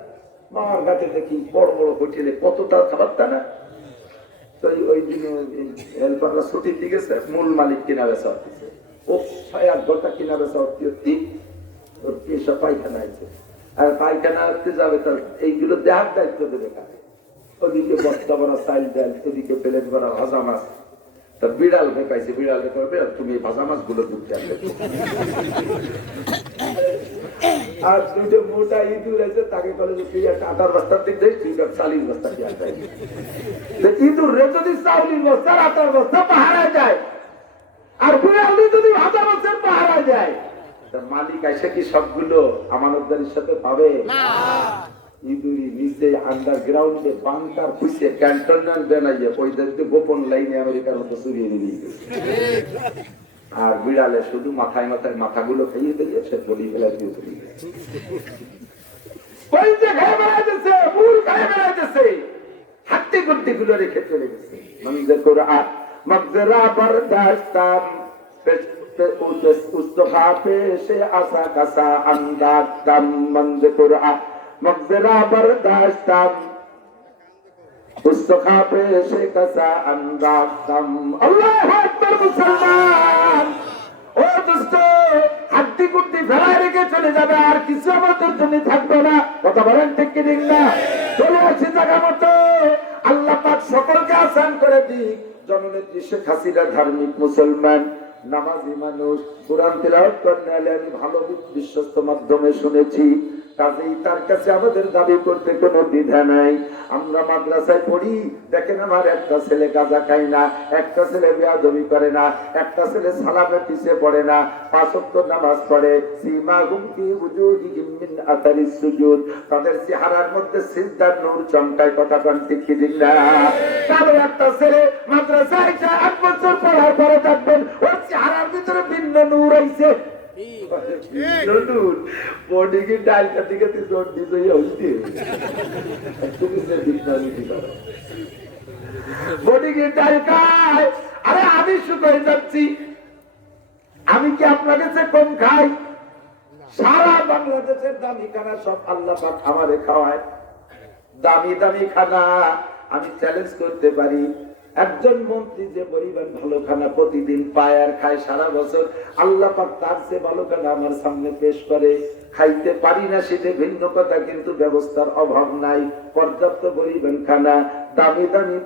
মার গাতে দেখি বড় বড় হোটেলে কতটা খাবারটা না তো ওই দিন এলপালা ছুটির দিকে মূল মালিক কিনা বেচা হচ্ছে ও 6-8 ঘন্টা কিনা বেচা হচ্ছে ওর পেশা পায়খানা আছে আর পায়খানা আসতে যাবে তার এইগুলো দেহার দায়িত্ব দেবে কাকে ওদিকে বস্তা ভরা চাল ডাল ওদিকে প্লেট ভরা ভাজা মাছ তা বিড়াল ভেপাইছে বিড়াল ভেপাবে আর তুমি ভাজা মাছ গুলো দুধতে আসবে আর দুটো মোটা ইঁদুর আছে তাকে বলে যে তুই একটা আটার বস্তার দিক দেয় তুই একটা চালির বস্তা কি আটা ইঁদুর রে যদি চাউলির বস্তা আটার বস্তা পাহারায় যায় আর বিড়াল যদি ভাজা মাছের পাহারায় যায় মালিক এসে কি সবগুলো আমানতদারির সাথে পাবে না ইঁদুরি নিচে আন্ডারগ্রাউন্ডে বাংকার খুঁজে ক্যান্টনমেন্ট বানাইয়ে ওই দেখতে গোপন লাইনে আমেরিকার মতো চুরিয়ে নিয়ে গেছে আর বিড়ালে শুধু মাথায় মাথায় মাথাগুলো খাইয়ে দিয়ে সে বলি ফেলাই দিয়ে চলে গেছে ওই যে খাই বেড়াইতেছে মূল খাই বেড়াইতেছে হাত্তি গুত্তি গুলো রেখে চলে গেছে মঞ্জে কোরআন মগজরা বরদাস্তাম উস্তফা পেশে আসা কাসা আন্দাতাম মঞ্জে কোরআন মগজরা বরদাস্তাম উস্তফা পেশে কাসা আন্দাতাম আল্লাহু আকবার মুসলমান ও দোস্ত হাড্ডি কুড্ডি ফেলায় রেখে চলে যাবে আর কিছু আমাদের জন্য থাকবে না কথা বলেন ঠিক কি ঠিক না চলে আসি জায়গা মতো আল্লাহ পাক সকলকে আসান করে দিক জননেত্রী শেখ হাসিনা ধার্মিক মুসলমান নামাজি মানুষ কোরআন তিলাওয়াত করতে আমি ভালো বিশ্বস্ত মাধ্যমে শুনেছি কাজেই তার কাছে আমাদের দাবি করতে কোনো দ্বিধা নাই আমরা মাদ্রাসায় পড়ি দেখেন আমার একটা ছেলে গাঁজা খায় না একটা ছেলে বেয়াদবি করে না একটা ছেলে সালামে পিছে পড়ে না 5 ওয়াক্ত নামাজ পড়ে সীমাহুম ফি উজুহিহিম মিন আতারিস সুজুদ তাদের চেহারার মধ্যে সিজদার নূর চমকায় কথা কোন ঠিক কি ঠিক না কারো একটা ছেলে মাদ্রাসায় 8 বছর পড়ার পরে দেখবেন ওর চেহারার ভিতরে ভিন্ন নূর আইছে বডি কি ডাল কাটি কাটি জোর দিতে হইছে বডি কি ডাল খায় আরে আমি শুকাই যাচ্ছি আমি কি আপনার কাছে কম খাই সারা বাংলাদেশের দামি খানা সব আল্লাহ পাক আমারে খাওয়ায় দামি দামি খানা আমি চ্যালেঞ্জ করতে পারি একজন মন্ত্রী যে পরিমাণ ভালো খানা প্রতিদিন পায় আর খায় সারা বছর আল্লাহ পাক তার চেয়ে ভালো খানা আমার সামনে পেশ করে খাইতে পারি না সেটা ভিন্ন কথা কিন্তু ব্যবস্থার অভাব নাই পর্যাপ্ত পরিমাণ খানা দামি দামি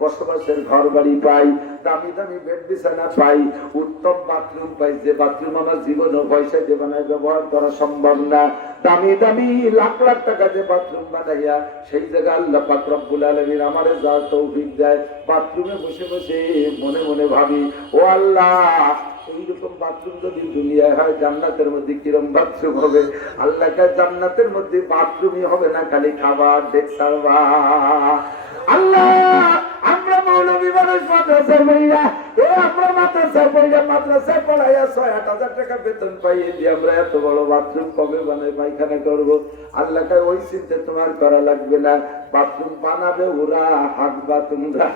বসবাসের ঘর বাড়ি পাই দামি দামি বেড বিছানা পাই উত্তম বাথরুম পাই যে বাথরুম আমার জীবনে পয়সা দিয়ে বানায় ব্যবহার করা সম্ভব না দামি দামি লাখ লাখ টাকা যে বাথরুম বানাইয়া সেই জায়গায় আল্লাহ পাক রব্বুল আলামিন আমারে যার তৌফিক দেয় বাথরুমে বসে বসে মনে মনে ভাবি ও আল্লাহ এইরকম বাথরুম যদি দুনিয়ায় হয় জান্নাতের মধ্যে কিরম বাথরুম হবে আল্লাহ কা জান্নাতের মধ্যে বাথরুমই হবে না খালি খাবার দেখছাবা আল্লাহ আমরা মৌলভী মানুষ মাদ্রাসায় পড়িয়া আমরা মাদ্রাসায় পড়িয়া মাদ্রাসায় পড়াইয়া 6-8 হাজার টাকা বেতন পাইয়ে দিয়ে আমরা এত বড় বাথরুম কবে বানাই পায়খানা করবো আল্লাহ কা ওই চিন্তা তোমার করা লাগবে না বাথরুম বানাবে ওরা হাঁকবা তোমরা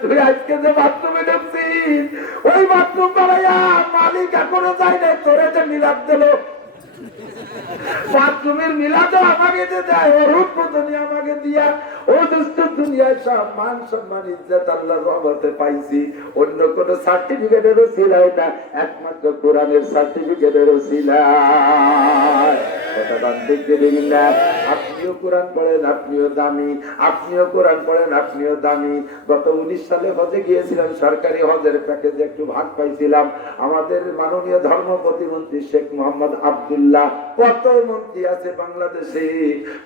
তুই আজকে যে বাথরুমে ঢুকছিস ওই বাথরুম বানাইয়া মালিক এখনো যায় নাই তোরে যে মিলাদ দিল বাথরুমের মিলাদও আমাকে দেয় ওর উদ্বোধনী আমাকে দিয়া ও দোস্ত দুনিয়ায় সব মান সম্মান ইজ্জত আল্লাহর রহমতে পাইছি অন্য কোন সার্টিফিকেটেরও ছিলাই না একমাত্র কোরআনের সার্টিফিকেটেরও ছিলাই আপনিও কোরআন পড়েন আপনিও দামি আপনিও কোরআন পড়েন আপনিও দামি গত 19 সালে হজে গিয়েছিলাম সরকারি হজের প্যাকেজে একটু ভাগ পাইছিলাম আমাদের মাননীয় ধর্ম প্রতিমন্ত্রী শেখ মোহাম্মদ আব্দুল্লাহ কত মন্ত্রী আছে বাংলাদেশে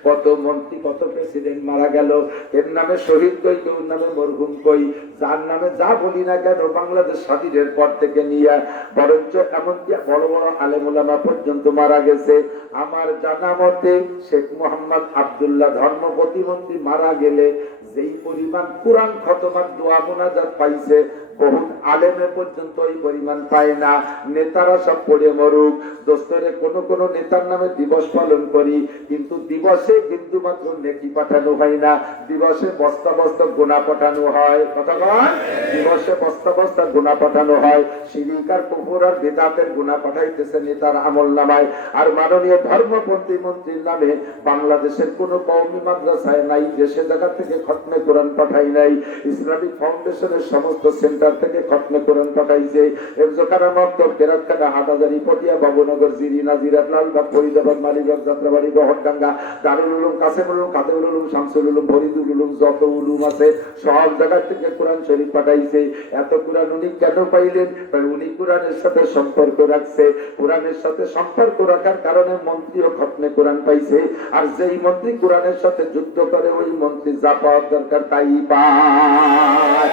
কত মন্ত্রী কত প্রেসিডেন্ট মারা গেল এর নামে শহীদ কই কেউ নামে মরহুম কই যার নামে যা বলি না কেন বাংলাদেশ স্বাধীনের পর থেকে নিয়ে বরঞ্চ এমনকি বড় বড় আলেম ওলামা পর্যন্ত মারা গেছে আমার জানা মতে শেখ মোহাম্মদ আব্দুল্লাহ ধর্ম প্রতিমন্ত্রী মারা গেলে যেই পরিমাণ কোরআন খতমার দোয়া মুনাজাত পাইছে বহুত আলেমে পর্যন্ত ওই পরিমাণ পায় না। নেতারা সব পড়ে মরুক, দোস্তরে কোন নেতার নামে দিবস পালন করি, কিন্তু দিবসে বিন্দু মাত্র নেকি পাঠানো হয় না, দিবসে বস্তা বস্তা গোনা পাঠানো হয়। কথা কয়, দিবসে বস্তা বস্তা গোনা পাঠানো হয়। শিরিকার কুফর আর বেদাতের গোনা পাঠাইতেছে নেতার আমল নামায়। আর মাননীয় ধর্মপন্থী মন্ত্রীর নামে বাংলাদেশের কোন কওমি মাদ্রাসায় নাই, দেশে জায়গা থেকে খতমে কোরআন পাঠাই নাই। ইসলামিক ফাউন্ডেশনের সমস্ত সেন্টার থেকে খতমে কোরআন পাঠাইছে। এফজোখানা, মক্তব, কেরাতখানা, হাটাজারি, পটিয়া, বাবুনগর, জিরি, নাজিরাত, লালবাগ, ফরিদাবাদ, মালিবাগ, যাত্রাবাড়ি, বহরডাঙ্গা, দারুল উলুম, কাসেমুল উলুম, কাদেউল উলুম, শামসুল উলুম, ফরিদুল উলুম, যত উলুম আছে সব জায়গা থেকে কোরআন শরীফ পাঠাইছে। এত কোরআন উনি কেন পাইলেন? উনি কোরআনের সাথে সম্পর্ক রাখছে। কোরআনের সাথে সম্পর্ক রাখার কারণে মন্ত্রীও খতমে কোরআন পাইছে। আর যেই মন্ত্রী কোরআনের সাথে যুদ্ধ করে, ওই মন্ত্রী যা পাওয়ার দরকার তাই পায়।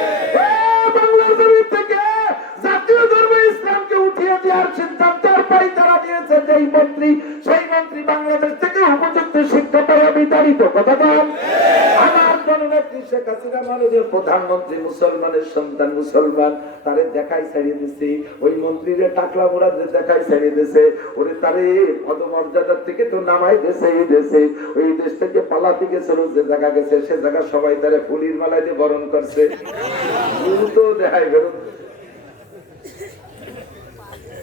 বাংলাদেশ থেকে জাতীয় ধর্ম ইসলামকে উঠিয়ে দেওয়ার সিদ্ধান্ত তারা নিয়েছে যেই মন্ত্রী, সেই মন্ত্রী বাংলাদেশ থেকে উপযুক্ত শিক্ষা পাওয়া বিতাড়িত। কথা বল। আমার জননেত্রী শেখ হাসিনা মাননীয় প্রধানমন্ত্রী, মুসলমানের সন্তান, মুসলমান, তারে দেখাই ছাড়িয়ে দিছে। ওই মন্ত্রীরে টাকলা মোড়াদের দেখাই ছাড়িয়ে দিছে। ওরে তারে পদমর্যাদার থেকে তো নামাই দিছে। এই দেশে ওই দেশ থেকে পালাতে গেছিল, যে জায়গা গেছে সে জায়গা সবাই তারে ফুলির মালায় দিয়ে বরণ করছে। তো দেখাই বেরো,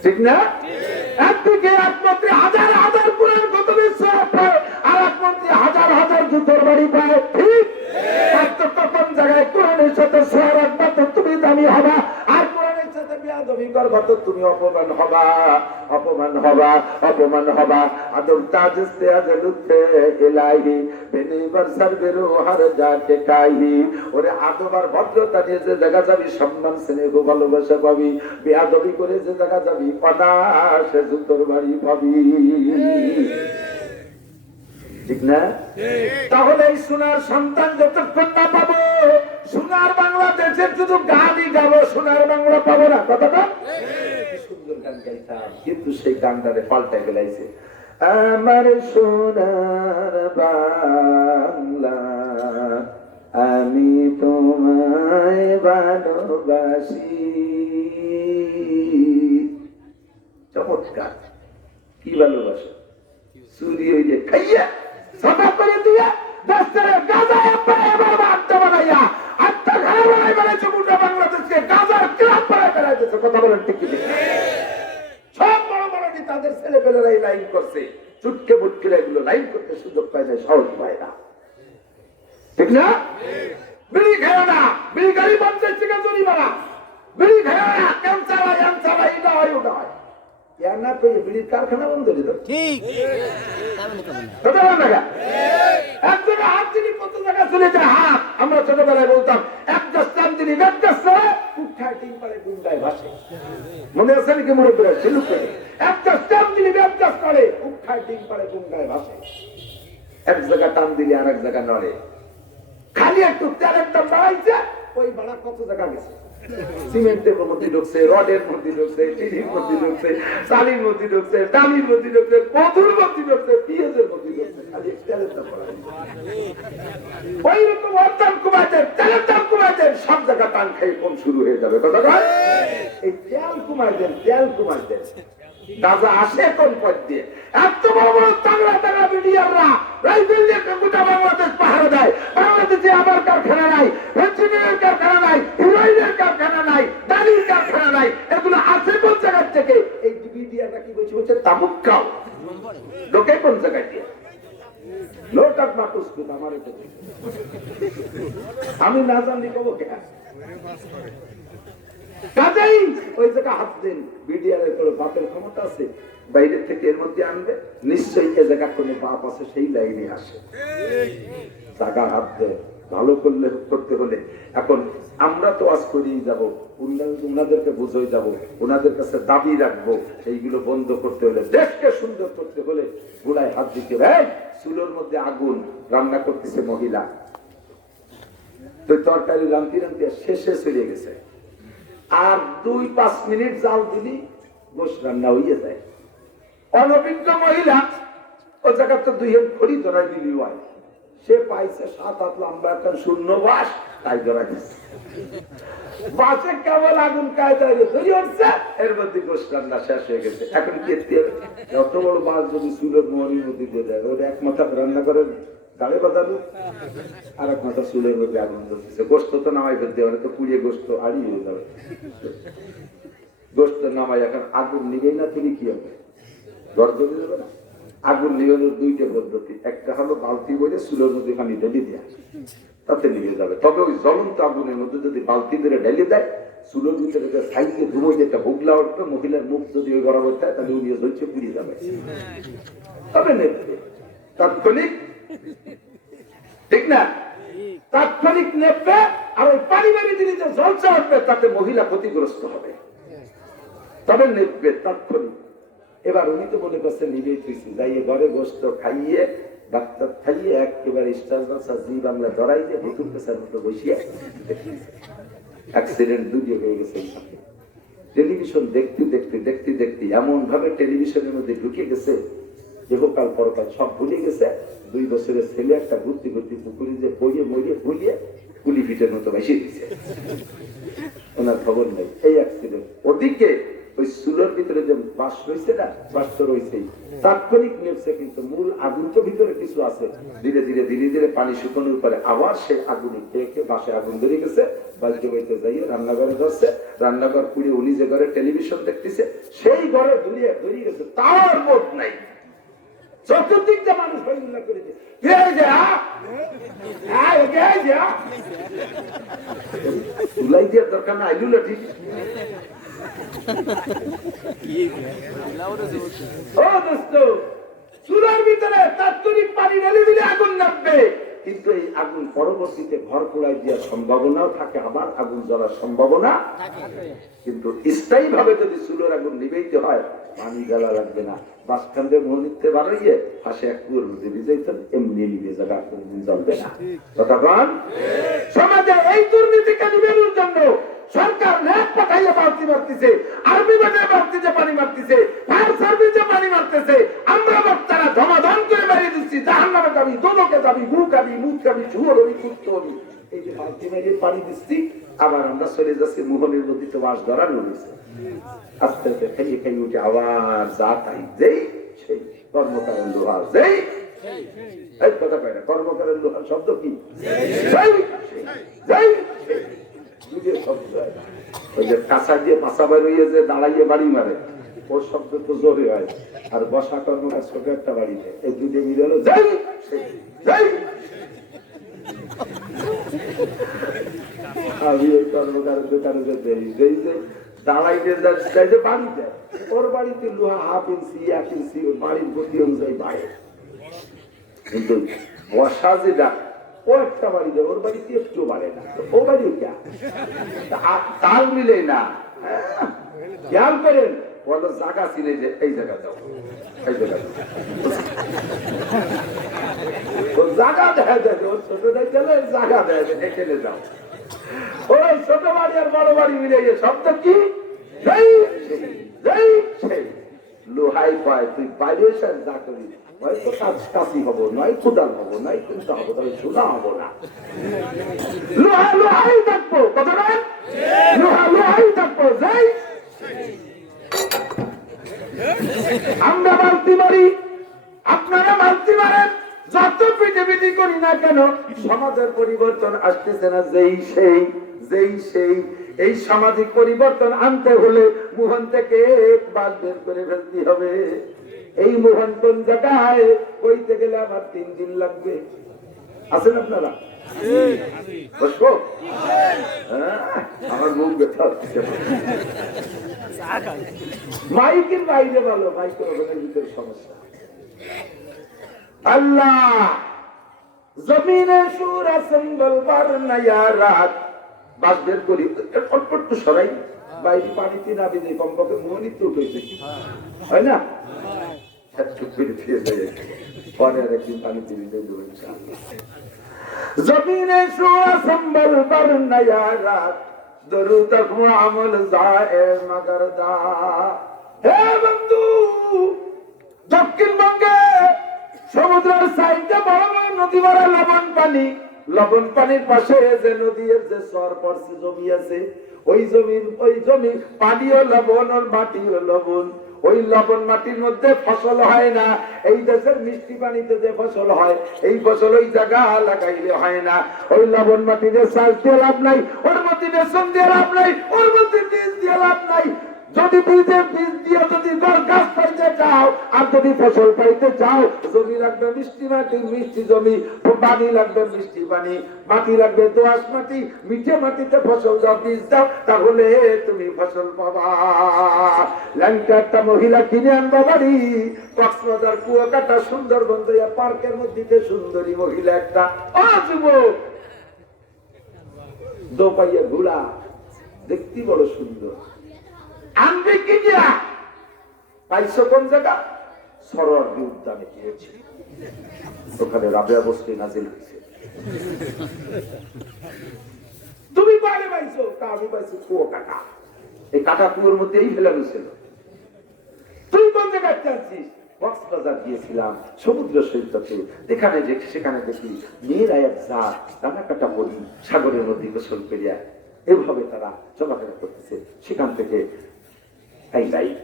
ঠিক না? একদিকে এক মন্ত্রী হাজার হাজার কোরআন খতমের সওয়াব পায়, আর এক মন্ত্রী হাজার হাজার জুতোর বাড়ি পায়। ঠিক? পার্থক্য কোন জায়গায়? কোরআনের সাথে শেয়ার রাখবা তো তুমি দামি হবা, আর কোরআনের সাথে বেয়াদবি করবা তো তুমি অপমান হবা, অপমান হবা, অপমান হবা। আদম তাজ সে আজলুতে ইলাহি বেনিবার সারবেরো হার জাকে কাহি। ওরে আদম আর ভদ্রতা নিয়ে যে জায়গা যাবি, সম্মান স্নেহ ভালোবাসা পাবি। বেয়াদবি করে যে জায়গা যাবি, অনায়াসে জুতোর বাড়ি পাবি। ঠিক না? তাহলে এই সোনার সন্তান যতক্ষণ না পাবো, সোনার বাংলাদেশের শুধু গানই গাবো, সোনার বাংলা পাবো না। কথাটা সুন্দর গান গাইতাম, কিন্তু সেই গানটারে পাল্টে গেলাইছে। আমার সোনার বাংলা, আমি তোমায় ভালোবাসি। চমৎকার! কি ভালোবাসা! চুরি হইলে খাইয়া সাফা করে দিয়া দেশের গাজায় এবার আড্ডা বানাইয়া আড্ডা ঘরে বানাই বেড়াইছে গোটা বাংলাদেশকে, গাজার ক্লাব বানাই বেড়াইতেছে। কথা বলেন ঠিক কি? সব বড় বড় তাদের ছেলে পেলেরাই লাইন করছে, চুটকে বুটকিরা এগুলো লাইন করতে সুযোগ পায় না, সাহস পায় না। ঠিক না? বিড়ি খেয়ে না, বিড়ি গাড়ি বন্ধ থেকে জরিমানা, বিড়ি খেয়ে না, কেম চালাই এম চালাই, এটা হয় ওটা হয়। না পেয়ে বিড়ির কারখানা বন্ধ দিল। ঠিক একজন হাত দিলি কত জায়গা চলে যায়। হাত আমরা ছোটবেলায় বলতাম, এক গাছ টান দিলি এক গাছ উঠায় টিন পারে গুন্ডায় ভাসে। মনে আছে নাকি? মনে করে সিলুক করে এক গাছ টান দিলি এক গাছ করে উঠায় টিন পারে গুন্ডায় ভাসে। এক জায়গা টান দিলি আর এক জায়গা নড়ে। খালি একটু তেলের দাম বাড়াইছে, ওই ভাড়া কত জায়গা গেছে। সিমেন্টের মধ্যে ঢুকছে, রডের মধ্যে ঢুকছে, চিনির মধ্যে ঢুকছে, চালির মধ্যে ঢুকছে, ডালির মধ্যে ঢুকছে, মধুর মধ্যে ঢুকছে, পেঁয়াজের মধ্যে ঢুকছে। খালি তেলের দাম বাড়াইছে। ওই রকম দাম কমাইছে, তেলের দাম কমাইছে, সব জায়গা টান খাই কম শুরু হয়ে যাবে। কথা কয় এই তেল কমাইছেন, তেল কমাইছেন, গাজা আসে কোন পথ দিয়ে? এত বড় বড় তাগড়া তাগড়া মিডিয়াররা এই বিল্ডিং গোটা বাংলাদেশ পাহারা দেয়। বাংলাদেশে আমার কারখানা নাই, ইঞ্জিনিয়ারের কারখানা নাই, হিরোইনের কারখানা নাই, দালির কারখানা নাই, এগুলো আছে কোন জায়গার থেকে? এই মিডিয়াটা কি বলছে? বলছে তাবুক্কাও লোকে কোন জায়গায় দিয়ে লোটাক মাকুস আমার আমি না জানি কব কে কাজেই ওই জায়গা হাত দেন। বিডিআর এর বাপের ক্ষমতা আছে, বাইরে থেকে এর মধ্যে আনবে, নিশ্চয়ই এ জায়গা কোনো বাপ আছে, সেই লাইনে আসে জায়গা হাত দেয়। ভালো করলে করতে হলে এখন আমরা তো আজ করেই যাবো, ওনাদেরকে বুঝেই যাবো, ওনাদের কাছে দাবি রাখবো। এইগুলো বন্ধ করতে হলে, দেশকে সুন্দর করতে হলে গুলায় হাত দিতে হবে। চুলোর মধ্যে আগুন, রান্না করতেছে মহিলা, তো তরকারি রান্তি রান্তি শেষে চলে গেছে, আর 2-5 মিনিট জাল দিলি গোশ রান্না হইয়া যায়। অনভিজ্ঞ মহিলা ও জায়গা তো 2 খড়ি ধরাই দিলি হয়, সে পাইছে 7-8 লম্বা একটা শূন্য বাস, তাই ধরা গেছে। বাসে কেবল আগুন কায়দায় তৈরি হচ্ছে, এর মধ্যে গোস্ত রান্না শেষ হয়ে গেছে। এখন কি যত বড় মাছ যদি চুলের মোহরের মধ্যে দিয়ে দেয়, ওটা এক মাথা রান্না করে দাঁড়ে বাঁধালো, আর এক মাথা চুলের মধ্যে আগুন ধরতেছে। গোস্ত তো নামাই ফেলতে হবে, তো পুড়িয়ে গোস্ত হারিয়ে হয়ে যাবে। গোস্ত নামাই এখন আগুন নিবেই না, তুমি কি হবে? গর্ব দিয়ে যাবে না? আগুন নিবানোর 2টা পদ্ধতি। একটা হলো বালতি বলে চুলের মধ্যে পানি ঢেলে দেওয়া, তাতে নিভে যাবে। তবে ওই জ্বলন্ত আগুনের মধ্যে যদি বালতি ধরে ঢেলে দেয়, চুলের ভিতরে সাইডে ধুমোই যেটা ভুগলা উঠবে, মহিলার মুখ যদি ওই বরাবর থাকে, তাহলে উনি ধরছে পুড়ে যাবে। তবে নেবে তাৎক্ষণিক, ঠিক না? তাৎক্ষণিক নেবে। আর ওই পারিবারিক জিনিসে জলসা উঠবে, তাতে মহিলা ক্ষতিগ্রস্ত হবে। তবে নেবে তাৎক্ষণিক। এবার উনি তো মনে করছে নিবেই তুইছি, যাইয়ে ঘরে গোস্ত খাইয়ে ডাক্তার খাইয়ে একেবারে স্টার বাসা জি বাংলা ধরাই দিয়ে ভুতুর পেশার মতো বসিয়ে অ্যাক্সিডেন্ট দুটিয়ে হয়ে গেছে। টেলিভিশন দেখতে দেখতে দেখতে দেখতে এমন ভাবে টেলিভিশনের মধ্যে ঢুকে গেছে, দেহকাল পরকাল সব ভুলে গেছে। 2 বছরের ছেলে একটা ঘুরতে ঘুরতে পুকুরে যে বইয়ে মরিয়ে ভুলিয়ে কুলি ফিটের মতো বেশি দিচ্ছে, ওনার খবর নেই। এই অ্যাক্সিডেন্ট। ওদিকে ওই চুলের ভিতরে যে বাস রয়েছে না, বাস তো রয়েছেই, তাৎক্ষণিক নেপছে, কিন্তু মূল আগুন তো ভিতরে কিছু আছে। ধীরে ধীরে ধীরে ধীরে পানি শুকানোর পরে আবার সেই আগুনে খেয়ে বাসে আগুন ধরে গেছে। বাড়িতে বাড়িতে যাইয়ে রান্নাঘরে ধরছে, রান্নাঘর পুড়ে উনি যে ঘরে টেলিভিশন দেখতেছে, সেই ঘরে ধরিয়ে ধরিয়ে গেছে, তার বোধ নাই। চতুর্দিক যে মানুষ হইল্লা করে দিয়ে তুলাই দেওয়ার দরকার না, আইলুলা ঠিক। চুলার ভিতরে তাৎক্ষণিক পানি ঢেলে দিলে আগুন নামবে, কিন্তু এই আগুন পরবর্তীতে ঘর পোড়াই দেওয়ার সম্ভাবনাও থাকে, আবার আগুন জ্বলার সম্ভাবনা। কিন্তু স্থায়ী ভাবে যদি চুলের আগুন নিবেইতে হয়, পানি জ্বালা লাগবে না। বাসখান্ডে মনিতে বাড়াইয়ে পাশে এক কুয়োর মধ্যে ভিজাইতেন, এমনি নিবে যাবে, আর কোনদিন জ্বলবে না। তখন সমাজে এই দুর্নীতিকে নিবেনোর জন্য সরকার ল্যাব পাঠাইয়ে বাড়তি মারতেছে, আর্মি বাজায় বাড়তিতে পানি মারতেছে, ফায়ার সার্ভিসে পানি মারতেছে। আমরা বক্তারা ধমাধম করে বাড়িয়ে দিচ্ছি, জাহান্নামে যাবি, দোলকে যাবি, গু খাবি, মুখ খাবি, ঝুয়োর হবি, কুত্ত হবি। এই যে বাড়তি মেরে পানি দিচ্ছি, আবার আমরা চলে যাচ্ছি মোহনের মধ্যে, তো বাস ধরানো রয়েছে। আস্তে আস্তে খাইয়ে খাইয়ে উঠে আবার যা তাই যেই সেই কর্মকারের লোহার যেই এই কথা পাই না, কর্মকারের লোহার শব্দ কি? ওই যে কাঁচা দিয়ে পাশা বেরোইয়ে যে দাঁড়াইয়ে বাড়ি মারে, ওর শব্দ তো জোরে হয়। আর বসা কর্মকার ছোট একটা বাড়ি দেয়, এই দুটো মিলে হলো যাই যাই। আমি ওই কর্মকারের দোকানে যেই যে দাঁড়াইতে যাই যে বাড়ি দেয়, ওর বাড়িতে লোহা 1/2 ইঞ্চি 1 ইঞ্চি ওর বাড়ির গতি অনুযায়ী বাড়ে। কিন্তু বসা যেটা ও একটা বাড়ি দেয়, ওর বাড়িতে একটু বাড়ে না, ও বাড়ি তাল মিলে না। খেয়াল করেন, বলো জায়গা ছিল যে এই জায়গা যাও, এই জায়গা জায়গা দেখা যায়, ওর ছোট গেলে জায়গা দেয় এখানে যাও। ওই ছোট বাড়ি আর বড় বাড়ি মিলে শব্দ কি? লোহাই পায়, তুই বাইরে যা করি হয়তো কাশি হবো, নয় কোদাল হবো, নয় চিন্তা হবো, তবে সোনা হবো না। লোহা লোহাই থাকবো, কথা নয়, লোহা লোহাই থাকবো। যাই আমরা মালতি মারি, আপনারা মালতি মারেন, যত পিটিপিটি করি না কেন, সমাজের পরিবর্তন আসতেছে না। যেই সেই এই সামাজিক পরিবর্তন আনতে হলে মোহন থেকে বাদ বের করে ফেলতে হবে। এই মোহন কোন জায়গায় বইতে গেলে আবার 3 দিন লাগবে। আছেন আপনারা? বসবো? আমার মুখ ব্যথা হচ্ছে। মাইকের বাইরে ভালো, মাইকের ওখানে ভিতরে সমস্যা। আল্লাহ জমিনে সুরা সম্বল বার নয়া রাত বাদ বের করি, অল্প একটু সরাই, বাইরে পানিতে না বেঁধে কমপক্ষে মোহনই তো উঠেছে, হয় না? পরে আর একদিন পানিতে বেঁধে দেবো ইনশাআল্লাহ। জমিনে সুরা সম্বল বার নয়া রাত দরুদ আমল জায়ে মগর দা। হে বন্ধু, দক্ষিণবঙ্গে সমুদ্রের সাইডে বড় বড় নদী ভরা লবণ পানি, লবণ পানির পাশে যে নদীর যে সর পড়ছে জমি আছে, ওই জমি পানিও লবণ আর মাটিও লবণ। ওই লবণ মাটির মধ্যে ফসল হয় না। এই দেশের মিষ্টি পানিতে যে ফসল হয়, এই ফসল ওই জায়গা লাগাইলে হয় না। ওই লবণ মাটিতে চাষ দিয়ে লাভ নাই, ওর মধ্যে বেসন দিয়ে লাভ নাই, ওর মধ্যে বীজ দিয়ে লাভ নাই। যদি বীজ দিয়ে যদি গাছ পাইতে চাও আর যদি ফসল পাইতে চাও, জমি লাগবে মিষ্টি মাটি, মিষ্টি জমি, পানি লাগবে মিষ্টি পানি, মাটি লাগবে দোআঁশ মাটি। মিঠে মাটিতে ফসল দাও, বীজ দাও, তাহলে তুমি ফসল পাবা। ল্যাংটা একটা মহিলা কিনে আনবা বাড়ি, কক্সবাজার কুয়াকাটা সুন্দরবন পার্কের মধ্যে সুন্দরী মহিলা একটা, যুবক দোপাইয়া ঘোড়া দেখতে বড় সুন্দর, আনবে কি দিয়া পাইছো কোন জায়গা? সরোয়ার্দী উদ্যানে গিয়েছি, ওখানে রাবেয়া বস্তি নাজিল হয়েছে। তুমি বাইরে পাইছো, তা আমি পাইছি কুয়ো কাটা। এই কাটা কুয়োর মধ্যে এই ফেলানো ছিল। তুই কোন জায়গায় চাচ্ছিস? কক্সবাজার গিয়েছিলাম, সমুদ্র সৈকতে, সেখানে দেখি মেয়েরা এক জাত রানা কাটা বলি সাগরের মধ্যে গোসল করিয়া এভাবে তারা চলাফেরা করতেছে। সেখান থেকে আই লাইক,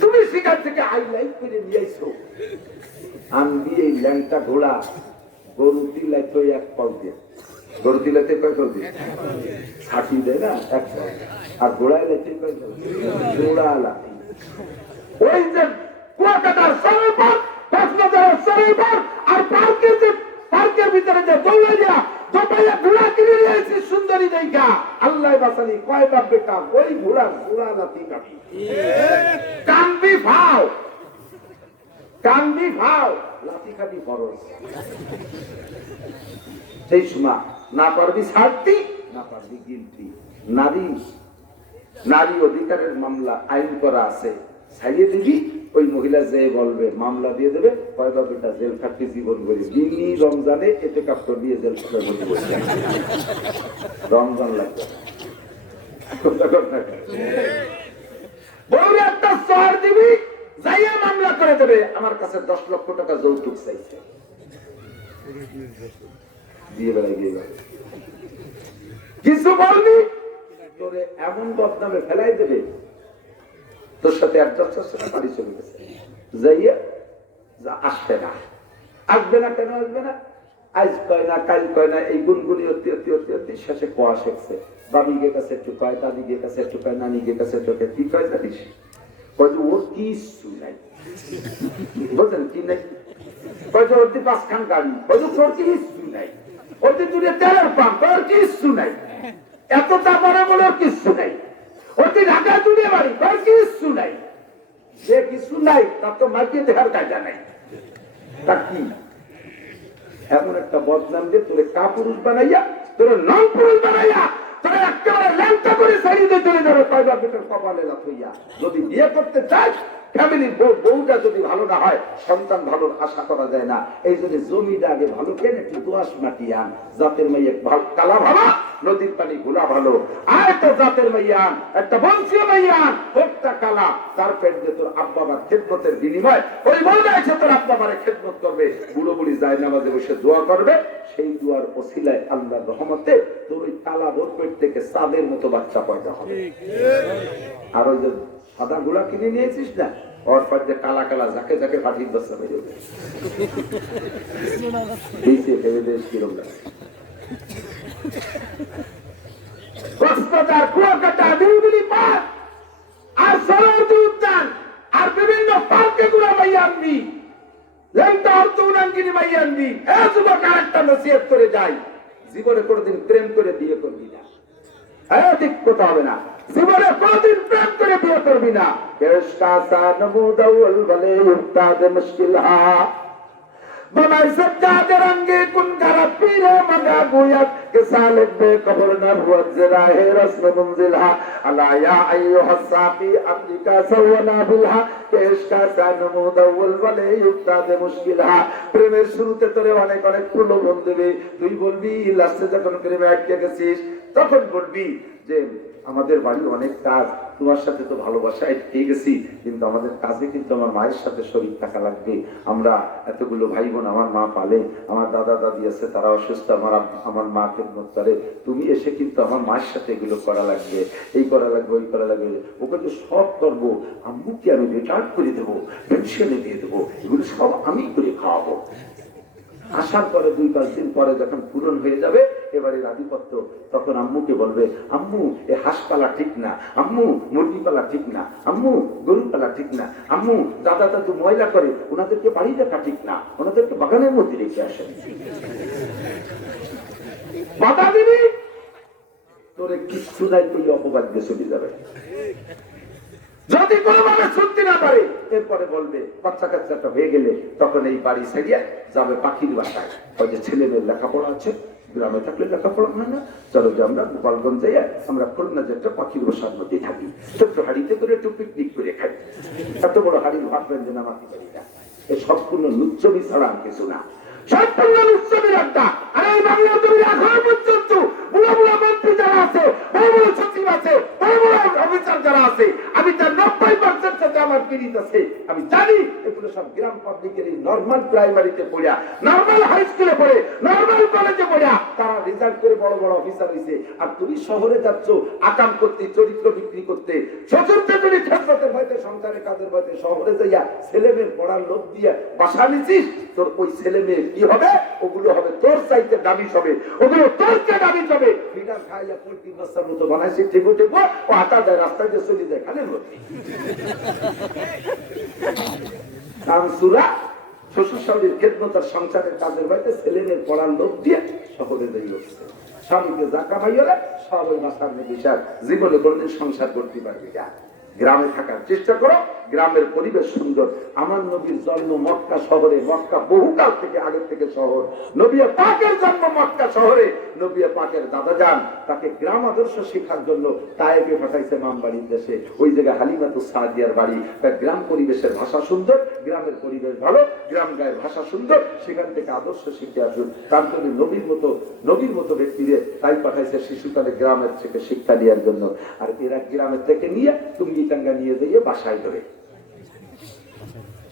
তুমি সেখান থেকে আই লাইক করে নিয়ে আইছো। আমি এই ল্যাংটা ঘোড়া গরু তিলাইতো এক পাল দিয়ে, গরু তিলাইতে কয় পাল দিয়ে ছাটি দেয় না এক পাল, আর ঘোড়ায় লাইতে কয় পাল, ঘোড়া লাঠি। ওই যে কুয়াকাটার সরের পর, কক্সবাজারের সরের পর, আর পার্কের ভিতরে যে দৌড়াইয়া দোপাইয়া ঘোড়া কিনে নিয়েছি সুন্দরী দেখা, আল্লাহ বাসানি কয়টা বেটা ওই ঘোড়া লাঠি কাটি। কান্দি ভাও লাঠি কাটি ফরজ। সেই সময় না পারবি ছাড়তি, না পারবি গিলতি। নারী অধিকারের মামলা আইন করা আছে, ছাড়িয়ে দিবি। ওই মহিলা যে বলবে মামলা দিয়ে দেবে, কয়বা বেটা জেল খাটতে জীবন করি। দিনই রমজানে এতে কাপড় দিয়ে জেল খাটার মধ্যে বসে রমজান লাগবে। বউরে একটা শহর দিবি, যাইয়া মামলা করে দেবে, আমার কাছে 10 লক্ষ টাকা যৌতুক চাইছে, দিয়ে বেড়াই দিয়ে বেড়াই। কিছু বলবি তোরে এমন বদনামে ফেলাই দেবে, তোর সাথে অ্যাডজাস্টের সাথে বাড়ি চলে গেছে, যাইয়া আসবে না কেন আসবে না? আজ কয় না, কাল কয় না, এই গুনগুনি অতি শেষে কোয়া শেখছে। বাবিগের কাছে একটু কয়, দাদিগের কাছে একটু কয়, নানিগের কাছে একটু কয়। কি কয় জানিস? কয় যে ওর কিছু নাই, বলছেন কি নাই? কয় যে ওর 5খান গাড়ি, কয় যে ওর কিছু নাই। ওর দূরে তেলের পাম্প, ওর কিছু নাই। এত তারপরে বলে ওর কিছু নাই। ওটি ঢাকা দূরে বাড়ি, ওর কিছু নাই। যে কিছু নাই তার তো মাইকে দেখার কাজা নাই। তা কি এমন একটা বদনাম দিয়ে তোরে কাপুরুষ বানাইয়া, তোরে নন পুরুষ বানাইয়া, তোরে একেবারে ল্যাংটা করে ছাড়িয়ে দিয়ে চলে যাবে কয়বার বেটার কপালে লাথ হইয়া। যদি বিয়ে করতে চাস, ফ্যামিলির বউটা যদি ভালো না হয়, সন্তান ভালোর আশা করা যায় না। এই জন্য জমিটা আগে ভালো কেন, একটু দোআঁশ মাটি আন, জাতের মেয়ে কালা ভালো, নদীর পানি ঘোলা ভালো। আর একটা জাতের মেয়ে আন, একটা বংশীয় মেয়ে আন, একটা কালা, তার পেট দিয়ে তোর আব্বা মার খেদমতের বিনিময় ওই বউটা এসে তোর আব্বা মারে খেদমত করবে, বুড়ো বুড়ি যায় নামাজে বসে দোয়া করবে। সেই দোয়ার ওসিলায় আল্লাহর রহমতে তোর ওই কালা বোর পেট থেকে চাঁদের মতো বাচ্চা পয়দা হবে। আর ওই যে সাদা গুলা কিনে নিয়েছিস না, ওর পর যে কালা কালা যাকে যাকে পাঠিয়ে বাচ্চা হয়ে যাবে। কিরম লাগে কক্সবাজার, কুয়াকাটা, নীলগিরি পার্ক আর সরোয়ার্দী উদ্যান আর বিভিন্ন পার্কে গুলা ভাই আনবি, ল্যাংটা অর্থ উনাঙ্গিনী ভাই আনবি। এ যুবক আরেকটা নসিহত করে যাই, জীবনে কোনোদিন প্রেম করে বিয়ে করবি না। হ্যাঁ, ঠিক কথা হবে না। জীবনে কোনদিন প্রেম করে বিয়ে করবি না। কেশকাসা নমুদাউল বলে উস্তাদ মুশকিল হা বানাই সজ্জাদ রঙ্গে কুন গারাত পীরে মগা গুয়াত কে সালেক বে কবর না হুয়া জরাহে রসম মুনজিলহা আলা ইয়া আইয়ুহাস সাফি আবলিকা সাওয়ানা বিলহা কেশকাসা নমুদাউল বলে উস্তাদ মুশকিল হা। প্রেমের শুরুতে তোরে অনেক অনেক প্রলোভন দেবে, তুই বলবি লাস্টে যখন প্রেমে আটকে গেছিস তখন বলবি যে আমাদের বাড়ি অনেক কাজ, তোমার সাথে তো ভালোবাসায় পেয়ে গেছি, কিন্তু আমাদের কাজে কিন্তু আমার মায়ের সাথে শরীর থাকা লাগবে। আমরা এতগুলো ভাই বোন, আমার মা পালে, আমার দাদা দাদি আছে তারা অসুস্থ, আমার মা খেদমত করে, তুমি এসে কিন্তু আমার মায়ের সাথে এগুলো করা লাগবে, এই করা লাগবে, ওই করা লাগবে। ওকে তো সব করবো, আম্মুকে আমি রিটায়ার করে দেবো, পেনশনে দিয়ে দেবো, এগুলো সব আমি করে খাওয়াবো। আসার পরে 2-5 দিন পরে যখন পূরণ হয়ে যাবে এবারে আধিপত্য, তখন আম্মুকে বলবে, আম্মু এ হাঁস পালা ঠিক না, আম্মু মুরগি পালা ঠিক না, আম্মু গরু পালা ঠিক না, আম্মু দাদা দাদু ময়লা করে, ওনাদেরকে বাড়ি দেখা ঠিক না, ওনাদেরকে বাগানের মধ্যে রেখে আসেন। বাধা দিবি, তোরে কিচ্ছু নাই, তুই অপবাদ দিয়ে চলে যাবে। যদি কোনোভাবে শুনতে না পারে এরপরে বলবে, বাচ্চা কাচ্চাটা হয়ে গেলে তখন এই বাড়ি ছেড়ে যাবে পাখির বাসায়। ওই যে ছেলে মেয়ের লেখাপড়া আছে, গ্রামে থাকলে লেখাপড়া হয় না, চলো যে আমরা গোপালগঞ্জ যাই, আমরা খুলনা যে একটা পাখির বাসার মধ্যে থাকি, ছোট্ট হাড়িতে করে একটু পিকনিক করে খাই। এত বড় হাড়ির ভাত ব্যঞ্জন আমাকে পারি না। এ সম্পূর্ণ লুচ্ছবি ছাড়া আর কিছু না, সম্পূর্ণ লুচ্ছবির আড্ডা। আর এই বাংলা জমির এখন পর্যন্ত বুড়া বুড়া মন্ত্রী যারা আছে, বড় বড় সচিব আছে, বড় বড় অফিসার যারা আছে, আমি তার 90% সাথে আমার পীড়িত আছে। আমি জানি এগুলো সব গ্রাম পাবলিকের এই নর্মাল প্রাইমারিতে পড়িয়া, নর্মাল হাই স্কুলে পড়ে, নর্মাল কলেজে পড়িয়া তারা রেজাল্ট করে বড় বড় অফিসার হয়েছে। আর তুমি শহরে যাচ্ছ আকাম করতে, চরিত্র বিক্রি করতে, শ্বশুরকে তুমি খেদমতের ভয়তে, সংসারের কাজের ভয়তে শহরে যাইয়া ছেলে মেয়ের পড়ার লোভ দিয়ে বাসা নিছিস। তোর ওই ছেলে মেয়ে কি হবে? ওগুলো হবে তোর চাইতে দামি হবে, ওগুলো তোর চেয়ে দামি হবে। ফিডার খাইয়া পোল্ট্রি বাচ্চার মতো বানাইছে, টেবো টেবো ও আটা যায়, রাস্তায় দিয়ে চলে যায় খালের মধ্যে। কামসুরা শ্বশুর শাশুড়ির খেদমত আর সংসারের কাজের বাইরে ছেলে মেয়ের পড়ার লোভ দিয়ে শহরে যাই উঠছে। স্বামীকে যা কামাই হলে সব ওই মাথার মধ্যে জীবনে কোনদিন সংসার করতে পারবি না। গ্রামে থাকার চেষ্টা করো, গ্রামের পরিবেশ সুন্দর। আমার নবীর জন্ম মক্কা শহরে, মক্কা বহুকাল থেকে আগের থেকে শহর। নবী পাকের জন্ম মক্কা শহরে, নবী পাকের দাদা যান তাকে গ্রাম আদর্শ শেখার জন্য তায়েফে পাঠাইছে, মামবাড়ির দেশে। ওই জায়গায় হালিমাতুস সাদিয়ার বাড়ি। তার গ্রাম পরিবেশের ভাষা সুন্দর, গ্রামের পরিবেশ ভালো, গ্রাম গায়ের ভাষা সুন্দর, সেখান থেকে আদর্শ শিখে আসুন। তার জন্য নবীর মতো ব্যক্তিরে তাই পাঠাইছে শিশুকালে গ্রামের থেকে শিক্ষা দেওয়ার জন্য। আর এরা গ্রামের থেকে নিয়ে টুঙ্গিটাঙ্গা নিয়ে যাইয়ে বাসায় ধরে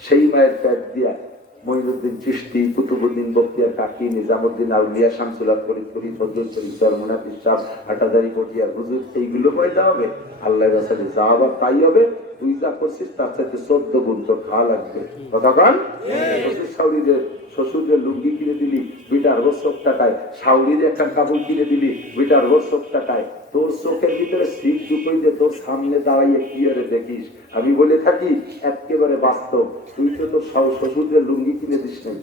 সেই মায়ের প্যাট দিয়া মঈনুদ্দিন চিশতি, কুতুবুদ্দিন বখতিয়ার কাকি, নিজামুদ্দিন আউলিয়া, শামসুল হক ফরিদপুরি, ফজলুল করিম চরমনা পিসাব, হাটাদারি পটিয়ার হুজুর, এইগুলো পয়দা হবে। আল্লাহর রাসূল যাওয়া তাই হবে। তুই যা করছিস তার সাথে 14 গুণ তোর খাওয়া লাগবে। কথা কান শ্বশুরের লুঙ্গি কিনে দিলি বিটার হোসব টাকায়, শাউরির একটা কাপড় কিনে দিলি বিটার হোসব টাকায়, তোর চোখের ভিতরে সিট দুটোই যে তোর সামনে দাঁড়াইয়ে কি আরে দেখিস। আমি বলে থাকি একেবারে বাস্তব, তুই তো তোর শ্বশুরের লুঙ্গি কিনে দিস নাই,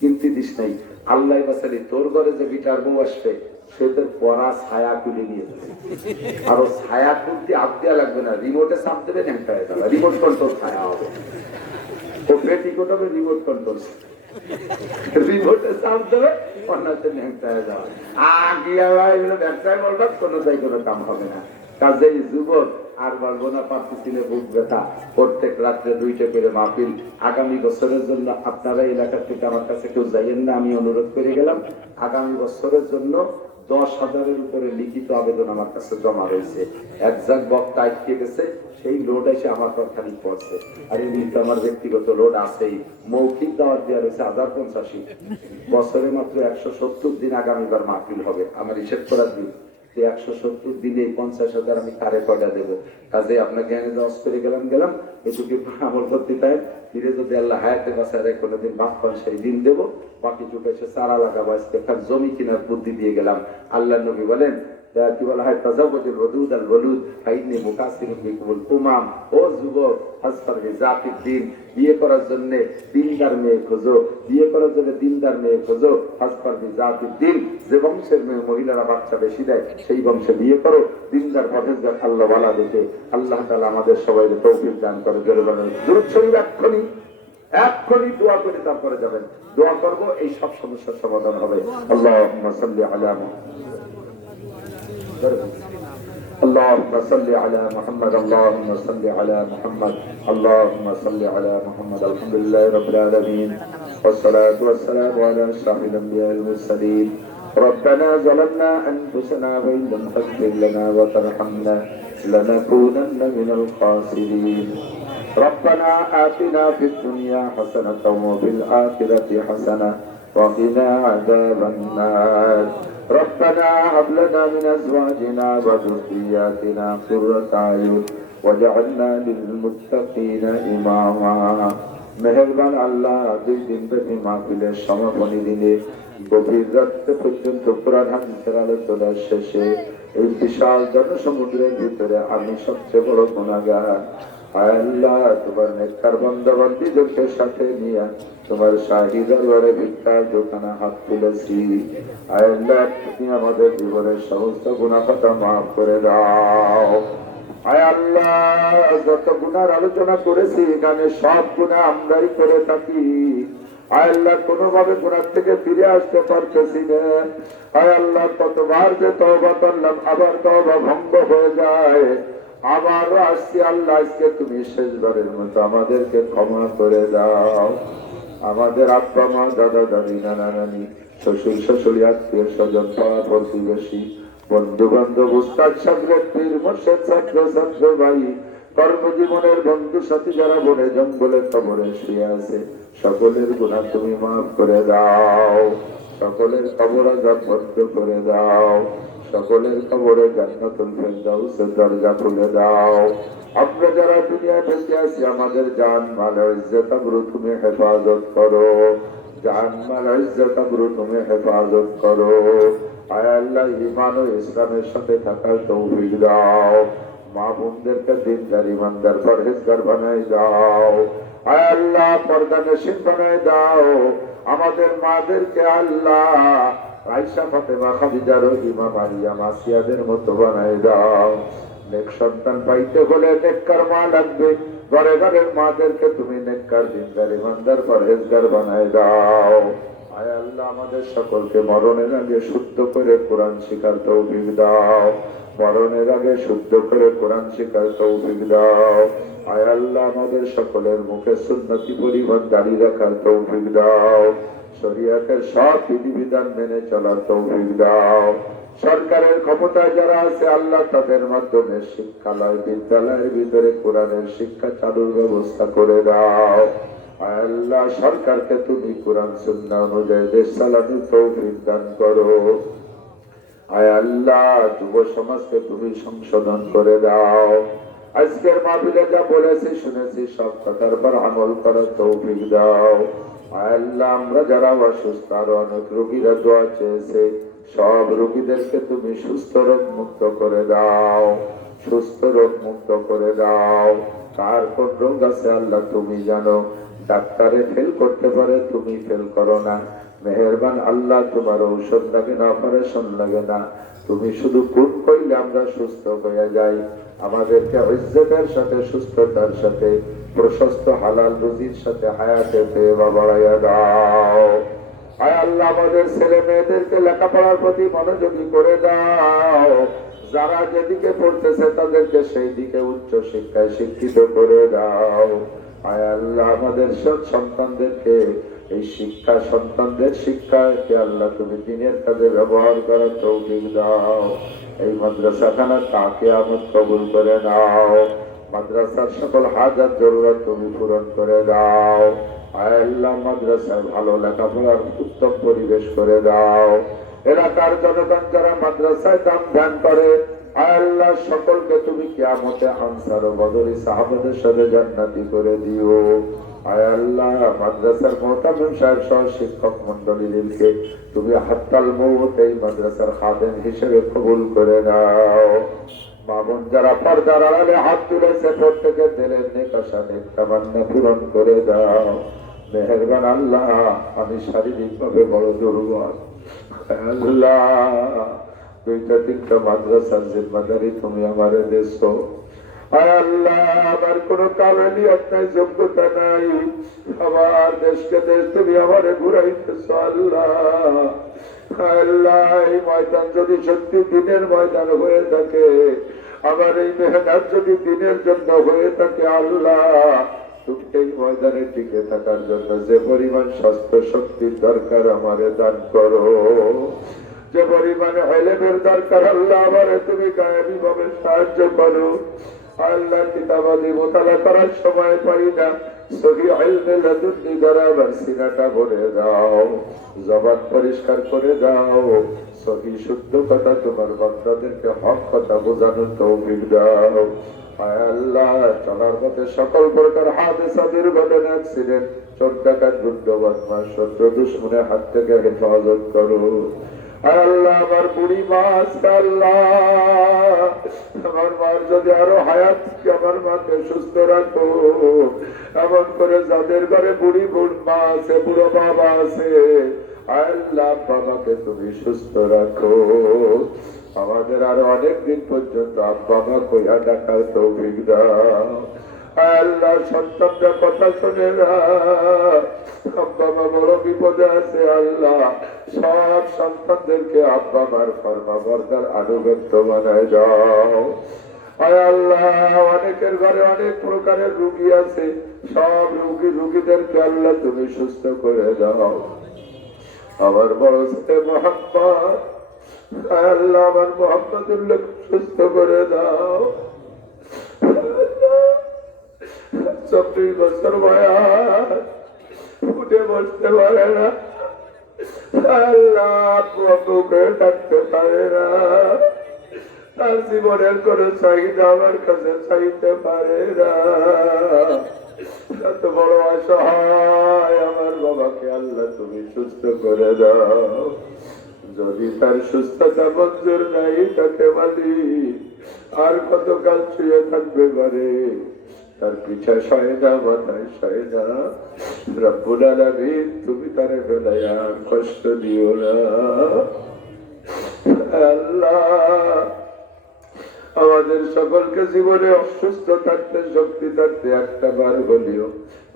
কিনতে দিস নাই। আল্লাহ বাসালি তোর ঘরে যে বিটার বউ আসবে সে তোর পরা ছায়া তুলে নিয়ে যাবে। আর ও ছায়া তুলতে হাত দেওয়া লাগবে না, রিমোটে চাপ দেবে, ন্যাংটা হয়ে যাবে, রিমোট কন্ট্রোল ছায়া হবে। ও পেটিকোট হবে রিমোট কন্ট্রোল, রিমোটে চাপ দেবে, অন্যতে ন্যাংটা হয়ে যাবে। এগুলো ব্যবসায় বলবা কোনো যাই কোনো কাম হবে না। কাজেই যুবক আর বলবো না, পারতেছিলে বুক ব্যথা, প্রত্যেক রাত্রে 2টা করে মাহফিল। আগামী বছরের জন্য আপনারা এলাকা থেকে আমার কাছে কেউ যাইয়েন না, আমি অনুরোধ করে গেলাম। আগামী বছরের জন্য 10,000-এর উপরে লিখিত আবেদন আমার কাছে জমা রয়েছে। একজন বক্তা আটকে গেছে, সেই লোড এসে আমার কথারই পড়ছে। আর এমনিতে আমার ব্যক্তিগত লোড আছেই। মৌখিক দাওয়াত দেওয়া রয়েছে 1085, বছরে মাত্র 170 দিন আগামীবার মাহফিল হবে। আমার হিসেব করার দিন 170 দিনে 50,000 আমি কারে কয়টা দেবো। কাজে আপনাকে এনে দশ করে গেলাম এটুকু আমল করতে চাই। ফিরে যদি আল্লাহ হায়াতে বাঁচায় কোনোদিন বাপ পান সেই দিন দেবো। বাকি টুকু এসে চারা লাগাবো, আজকে জমি কেনার বুদ্ধি দিয়ে গেলাম। আল্লাহ নবী বলেন কি বলা হয়, তাজাওয়াজুল ওদুদ আল ওলুদ ফাইন্নী মুকাসসিরুন বিকুমুল উমাম। ও যুবক, হাসফার বিজাতিদ দ্বীন, বিয়ে করার জন্য দিনদার মেয়ে খোঁজো, বিয়ে করার জন্য দিনদার মেয়ে খোঁজো। হাসফার বিজাতিদ দ্বীন, যে বংশের মেয়ে মহিলারা বাচ্চা বেশি দেয় সেই বংশে বিয়ে করো। দিনদার পথের আল্লাহ ওয়ালা দেখে আল্লাহ তাআলা আমাদের সবাইকে তৌফিক দান করে। জোরে বলেন দুরূদ শরীফ এক্ষুনি দোয়া করে তারপরে যাবেন। দোয়া করব, এই সব সমস্যার সমাধান হবে। আল্লাহুম্মা সাল্লি আলা اللهم صل على محمد اللهم صل على محمد اللهم صل على محمد الحمد لله رب العالمين والصلاة والسلام على أشرف الأنبياء والمرسلين ربنا ظلمنا أنفسنا وإن لم تغفر لنا وترحمنا لنكونن من الخاسرين ربنا آتنا في الدنيا حسنة وفي الآخرة حسنة وقنا عذاب النار ربنا هب لنا من أزواجنا وذرياتنا قرة أعين واجعلنا للمتقين إماما মেহেরবান আল্লাহ, 2 দিন ব্যাপী মাহফিলের সমাপনী দিনে গভীর রাত্রে পর্যন্ত কোরআন হাদিসের আলোচনার শেষে এই বিশাল জনসমুদ্রের ভিতরে আমি সবচেয়ে বড় গুনাহগার। আয় আল্লাহ, তোমার নেককার বান্দাবান্দীদেরকে সাথে নিয়ে তোমার শাহী দরবারে ভিক্ষার দোকানে হাত তুলেছি। আয় আল্লাহ, তুমি আমাদের জীবনের সমস্ত গুনাহ খাতা মাফ করে দাও। আয় আল্লাহ, যত গুনার আলোচনা করেছি এখানে সব গুনাহ আমরাই করে থাকি। আয় আল্লাহ, কোনোভাবে গুনাহ থেকে ফিরে আসতে পারতেছি না। আয় আল্লাহ, কতবার যে তওবা করলাম আবার তওবা ভঙ্গ হয়ে যায়। আবারও আসছি আল্লাহ, আজকে তুমি শেষবারের মতো আমাদেরকে ক্ষমা করে দাও। আমাদের আব্বা মা, দাদা দাদি, নানা নানি, শ্বশুর শাশুড়ি, আত্মীয় স্বজন, পাড়া প্রতিবেশী, বন্ধু বান্ধব, উস্তাদ সাহেব, পীর মুর্শিদ, ছাত্র ছাত্র ভাই, কর্মজীবনের বন্ধু সাথী যারা বনে জঙ্গলে কবরে শুয়ে আছে, সকলের গুনাহ তুমি মাফ করে দাও। সকলের কবর আযাব বন্ধ করে দাও। সকলের কবরে জান্নাতুল ফেরদাউসের দরজা খুলে দাও। আমরা যারা দুনিয়া বেঁচে আছি আমাদের জান মাল ইজ্জত আবরু তুমি হেফাজত করো। জান মাল ইজ্জত আবরু তুমি হেফাজত করো। আয় আল্লাহ, ঈমান ও ইসলামের সাথে থাকার তৌফিক দাও। মা বোনদেরকে দিনদার, ইমানদার, পরহেজগার বানায় দাও। আয় আল্লাহ, পর্দানশীন বানায় দাও। আমাদের মাদেরকে আল্লাহ আয়েশা, ফাতেমা, খাদিজা, রহিমা, মারিয়াম, আসিয়াদের মতো বানায় দাও। নেক সন্তান পাইতে হলে নেককার মা লাগবে। ঘরে ঘরের মাদেরকে তুমি নেককার, দিনদার, ইমানদার, পরহেজগার বানায় দাও। আয় আল্লাহ, আমাদের সকলকে মরণের আগে শুদ্ধ করে কোরআন শিখার তৌফিক দাও। মরণের আগে শুদ্ধ করে কোরআন শিখার তৌফিক দাও। আয় আল্লাহ, আমাদের সকলের মুখে সুন্নতি পরিবার দাঁড়িয়ে রাখার তৌফিক দাও। শরীয়তের সব বিধিবিধান মেনে চলার তৌফিক দাও। সরকারের ক্ষমতায় যারা আছে আল্লাহ, তাদের মাধ্যমে শিক্ষালয়, বিদ্যালয়ের ভিতরে কোরআনের শিক্ষা চালুর ব্যবস্থা করে দাও। আয় আল্লাহ, সরকারকে তুমি কোরআন সুন্নাহ অনুযায়ী দেশ চালানোর তৌফিক দান করো। আয় আল্লাহ, যুব সমাজকে তুমি সংশোধন করে দাও। আজকের মাহফিলে যা বলেছি শুনেছি সব কথার পর আমল করার তৌফিক দাও। আয় আল্লাহ, আমরা যারা অসুস্থ, আরো অনেক রোগীরা দোয়া চেয়েছে, সব রোগীদেরকে তুমি সুস্থ রোগ মুক্ত করে দাও। সুস্থ রোগ মুক্ত করে দাও। কার কোন রোগ আছে আল্লাহ তুমি জানো। ডাক্তারে ফেল করতে পারে, তুমি ফেল করো না। মেহেরবান আল্লাহ, তোমার ঔষধ লাগে না, অপারেশন লাগে না। তুমি শুধু কোন কইলে আমরা সুস্থ হয়ে যাই। আমাদেরকে ইজ্জতের সাথে, সুস্থতার সাথে, প্রশস্ত হালাল রুজির সাথে হায়াতে পেয়ে বাড়াইয়া দাও। আয় আল্লাহ, আমাদের ছেলে মেয়েদেরকে লেখাপড়ার প্রতি মনোযোগী করে দাও। যারা যেদিকে পড়তেছে তাদেরকে সেই দিকে উচ্চ শিক্ষায় শিক্ষিত করে দাও। আয় আল্লাহ, আমাদের সব সন্তানদেরকে এই শিক্ষা, সন্তানদের শিক্ষাকে আল্লাহ তুমি দিনের কাজে ব্যবহার করার তৌফিক দাও। এই মাদ্রাসাখানা তাকে আমদ কবুল করে নাও। মাদ্রাসার সকল হাজার জরুরত তুমি পূরণ করে দাও। আয় আল্লাহ, মাদ্রাসায় ভালো লেখাপড়ার উত্তম পরিবেশ করে দাও। এলাকার জনগণ যারা মাদ্রাসায় দান ধ্যান করে, আয় আল্লাহ, সকলকে তুমি কিয়ামতে আনসার ও বদরি সাহাবাদের সাথে জান্নাতি করে দিও। আয় আল্লাহ, মাদ্রাসার মুহতামিম সাহেব সহ শিক্ষক মন্ডলীদেরকে তুমি হাত্তাল মৌত এই মাদ্রাসার খাদেম হিসেবে কবুল করে নাও। মা বোন যারা পর্দার আড়ালে হাত তুলেছে, প্রত্যেকের দিলের নেক আশা, নেক তামান্না পূরণ করে দাও। মেহেরবান আল্লাহ, আমি শারীরিকভাবে বড় দুর্বল। আল্লাহ, 2-3টা মাদ্রাসার জিম্মাদারি তুমি আমারে দেছো। আয় আল্লাহ, আমার কোনো কাবিলিয়ত নাই, যোগ্যতা নাই। আমার দেশকে দেশ তুমি আমারে ঘুরাইতেছো আল্লাহ। আল্লাহ, এই ময়দান যদি সত্যি দিনের ময়দান হয়ে থাকে, আমার এই মেহনত যদি দিনের জন্য হয়ে থাকে আল্লাহ, তুমি এই ময়দানে টিকে থাকার জন্য যে পরিমাণ স্বাস্থ্য শক্তির দরকার আমারে দান করো। যে পরিমাণে ইলমের দরকার আল্লাহ আমারে তুমি গায়েবী ভাবে সাহায্য করো। আল্লাহ কিতাবাদি মোতালা করার সময় পাই না, সহি ইলমে লাদুন্নি দ্বারা আমার সিনাটা ভরে দাও, জবান পরিষ্কার করে দাও, সহি শুদ্ধ কথা তোমার বান্দাদেরকে হক কথা বোঝানোর তৌফিক দাও। আয় আল্লাহ চলার পথে সকল প্রকার হাদিসা, দুর্ঘটনা, অ্যাক্সিডেন্ট, চোর ডাকাত, গুন্ড, বদমাশ, শত্রু দুশমনের হাত থেকে হেফাজত করো। আয় আল্লাহ আমার বুড়ি মা আছে, আল্লাহ আমার মার যদি আরো হায়াত থাকে আমার মাকে সুস্থ রাখো। এমন করে যাদের ঘরে বুড়ি মা আছে, বুড়ো বাবা আছে, আয় আল্লাহ বাবাকে তুমি সুস্থ রাখো। আমাদের আরো অনেক দিন পর্যন্ত আব্বা মা কইয়া ডাকার তৌফিক দাও। আল্লাহ সন্তানরা কথা শোনে না, আব্বা মা বড় বিপদে আছে, আল্লাহ সব সন্তানদেরকে আব্বা মার ফরমাবরদার আনুগত্য বানায় দাও। আয় আল্লাহ অনেকের ঘরে অনেক প্রকারের রোগী আছে, সব রোগীদেরকে আল্লাহ তুমি সুস্থ করে দাও। আমার বড় ছেলে মোহাম্মদ, আল্লাহ আমার মোহাম্মদুল্লাহ সুস্থ করে দাও। 24 বছর বয়স, উঠে বসতে পারে না, আল্লাহ প্রভুকে ডাকতে পারে না, তার জীবনের কোন চাহিদা আমার কাছে চাইতে পারে না। এত বড় অসহায় আমার বাবাকে আল্লাহ তুমি সুস্থ করে দাও। যদি তার সুস্থতা মঞ্জুর নাই তাকে মালিক আর কতকাল ছুঁয়ে থাকবে পারে, তার পিছা সয় না, মাথায় সয় না। রব্বুল আলামিন তুমি তারে বেলায় আর কষ্ট দিও না। আল্লাহ আমাদের সকলকে জীবনে অসুস্থ থাকতে, শক্তি থাকতে একটা বার হলেও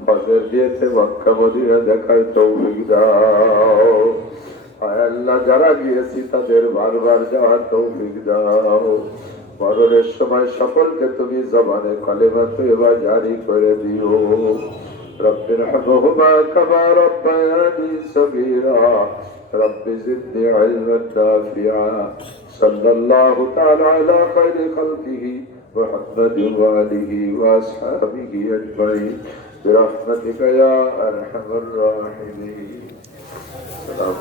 হজের দিয়েছে মক্কা মদিনা দেখার তৌফিক দাও। আয় আল্লাহ যারা গিয়েছি তাদের বারবার যাওয়ার তৌফিক দাও। মরণের সময় সকলকে তুমি জবানে কালেমা তয়্যিবা জারি করে দিও। রব্বির হামহুমা কামা রাব্বায়ানি সগীরা রব্বি জিদনি ইলমান নাফিআ। সাল্লাল্লাহু তাআলা আলা খায়রি খালকিহি মুহাম্মাদিন ওয়া আলিহি ওয়া আসহাবিহি আজমাইন বিরহমাতিকা ইয়া আরহামার রাহিমিন। সালাম।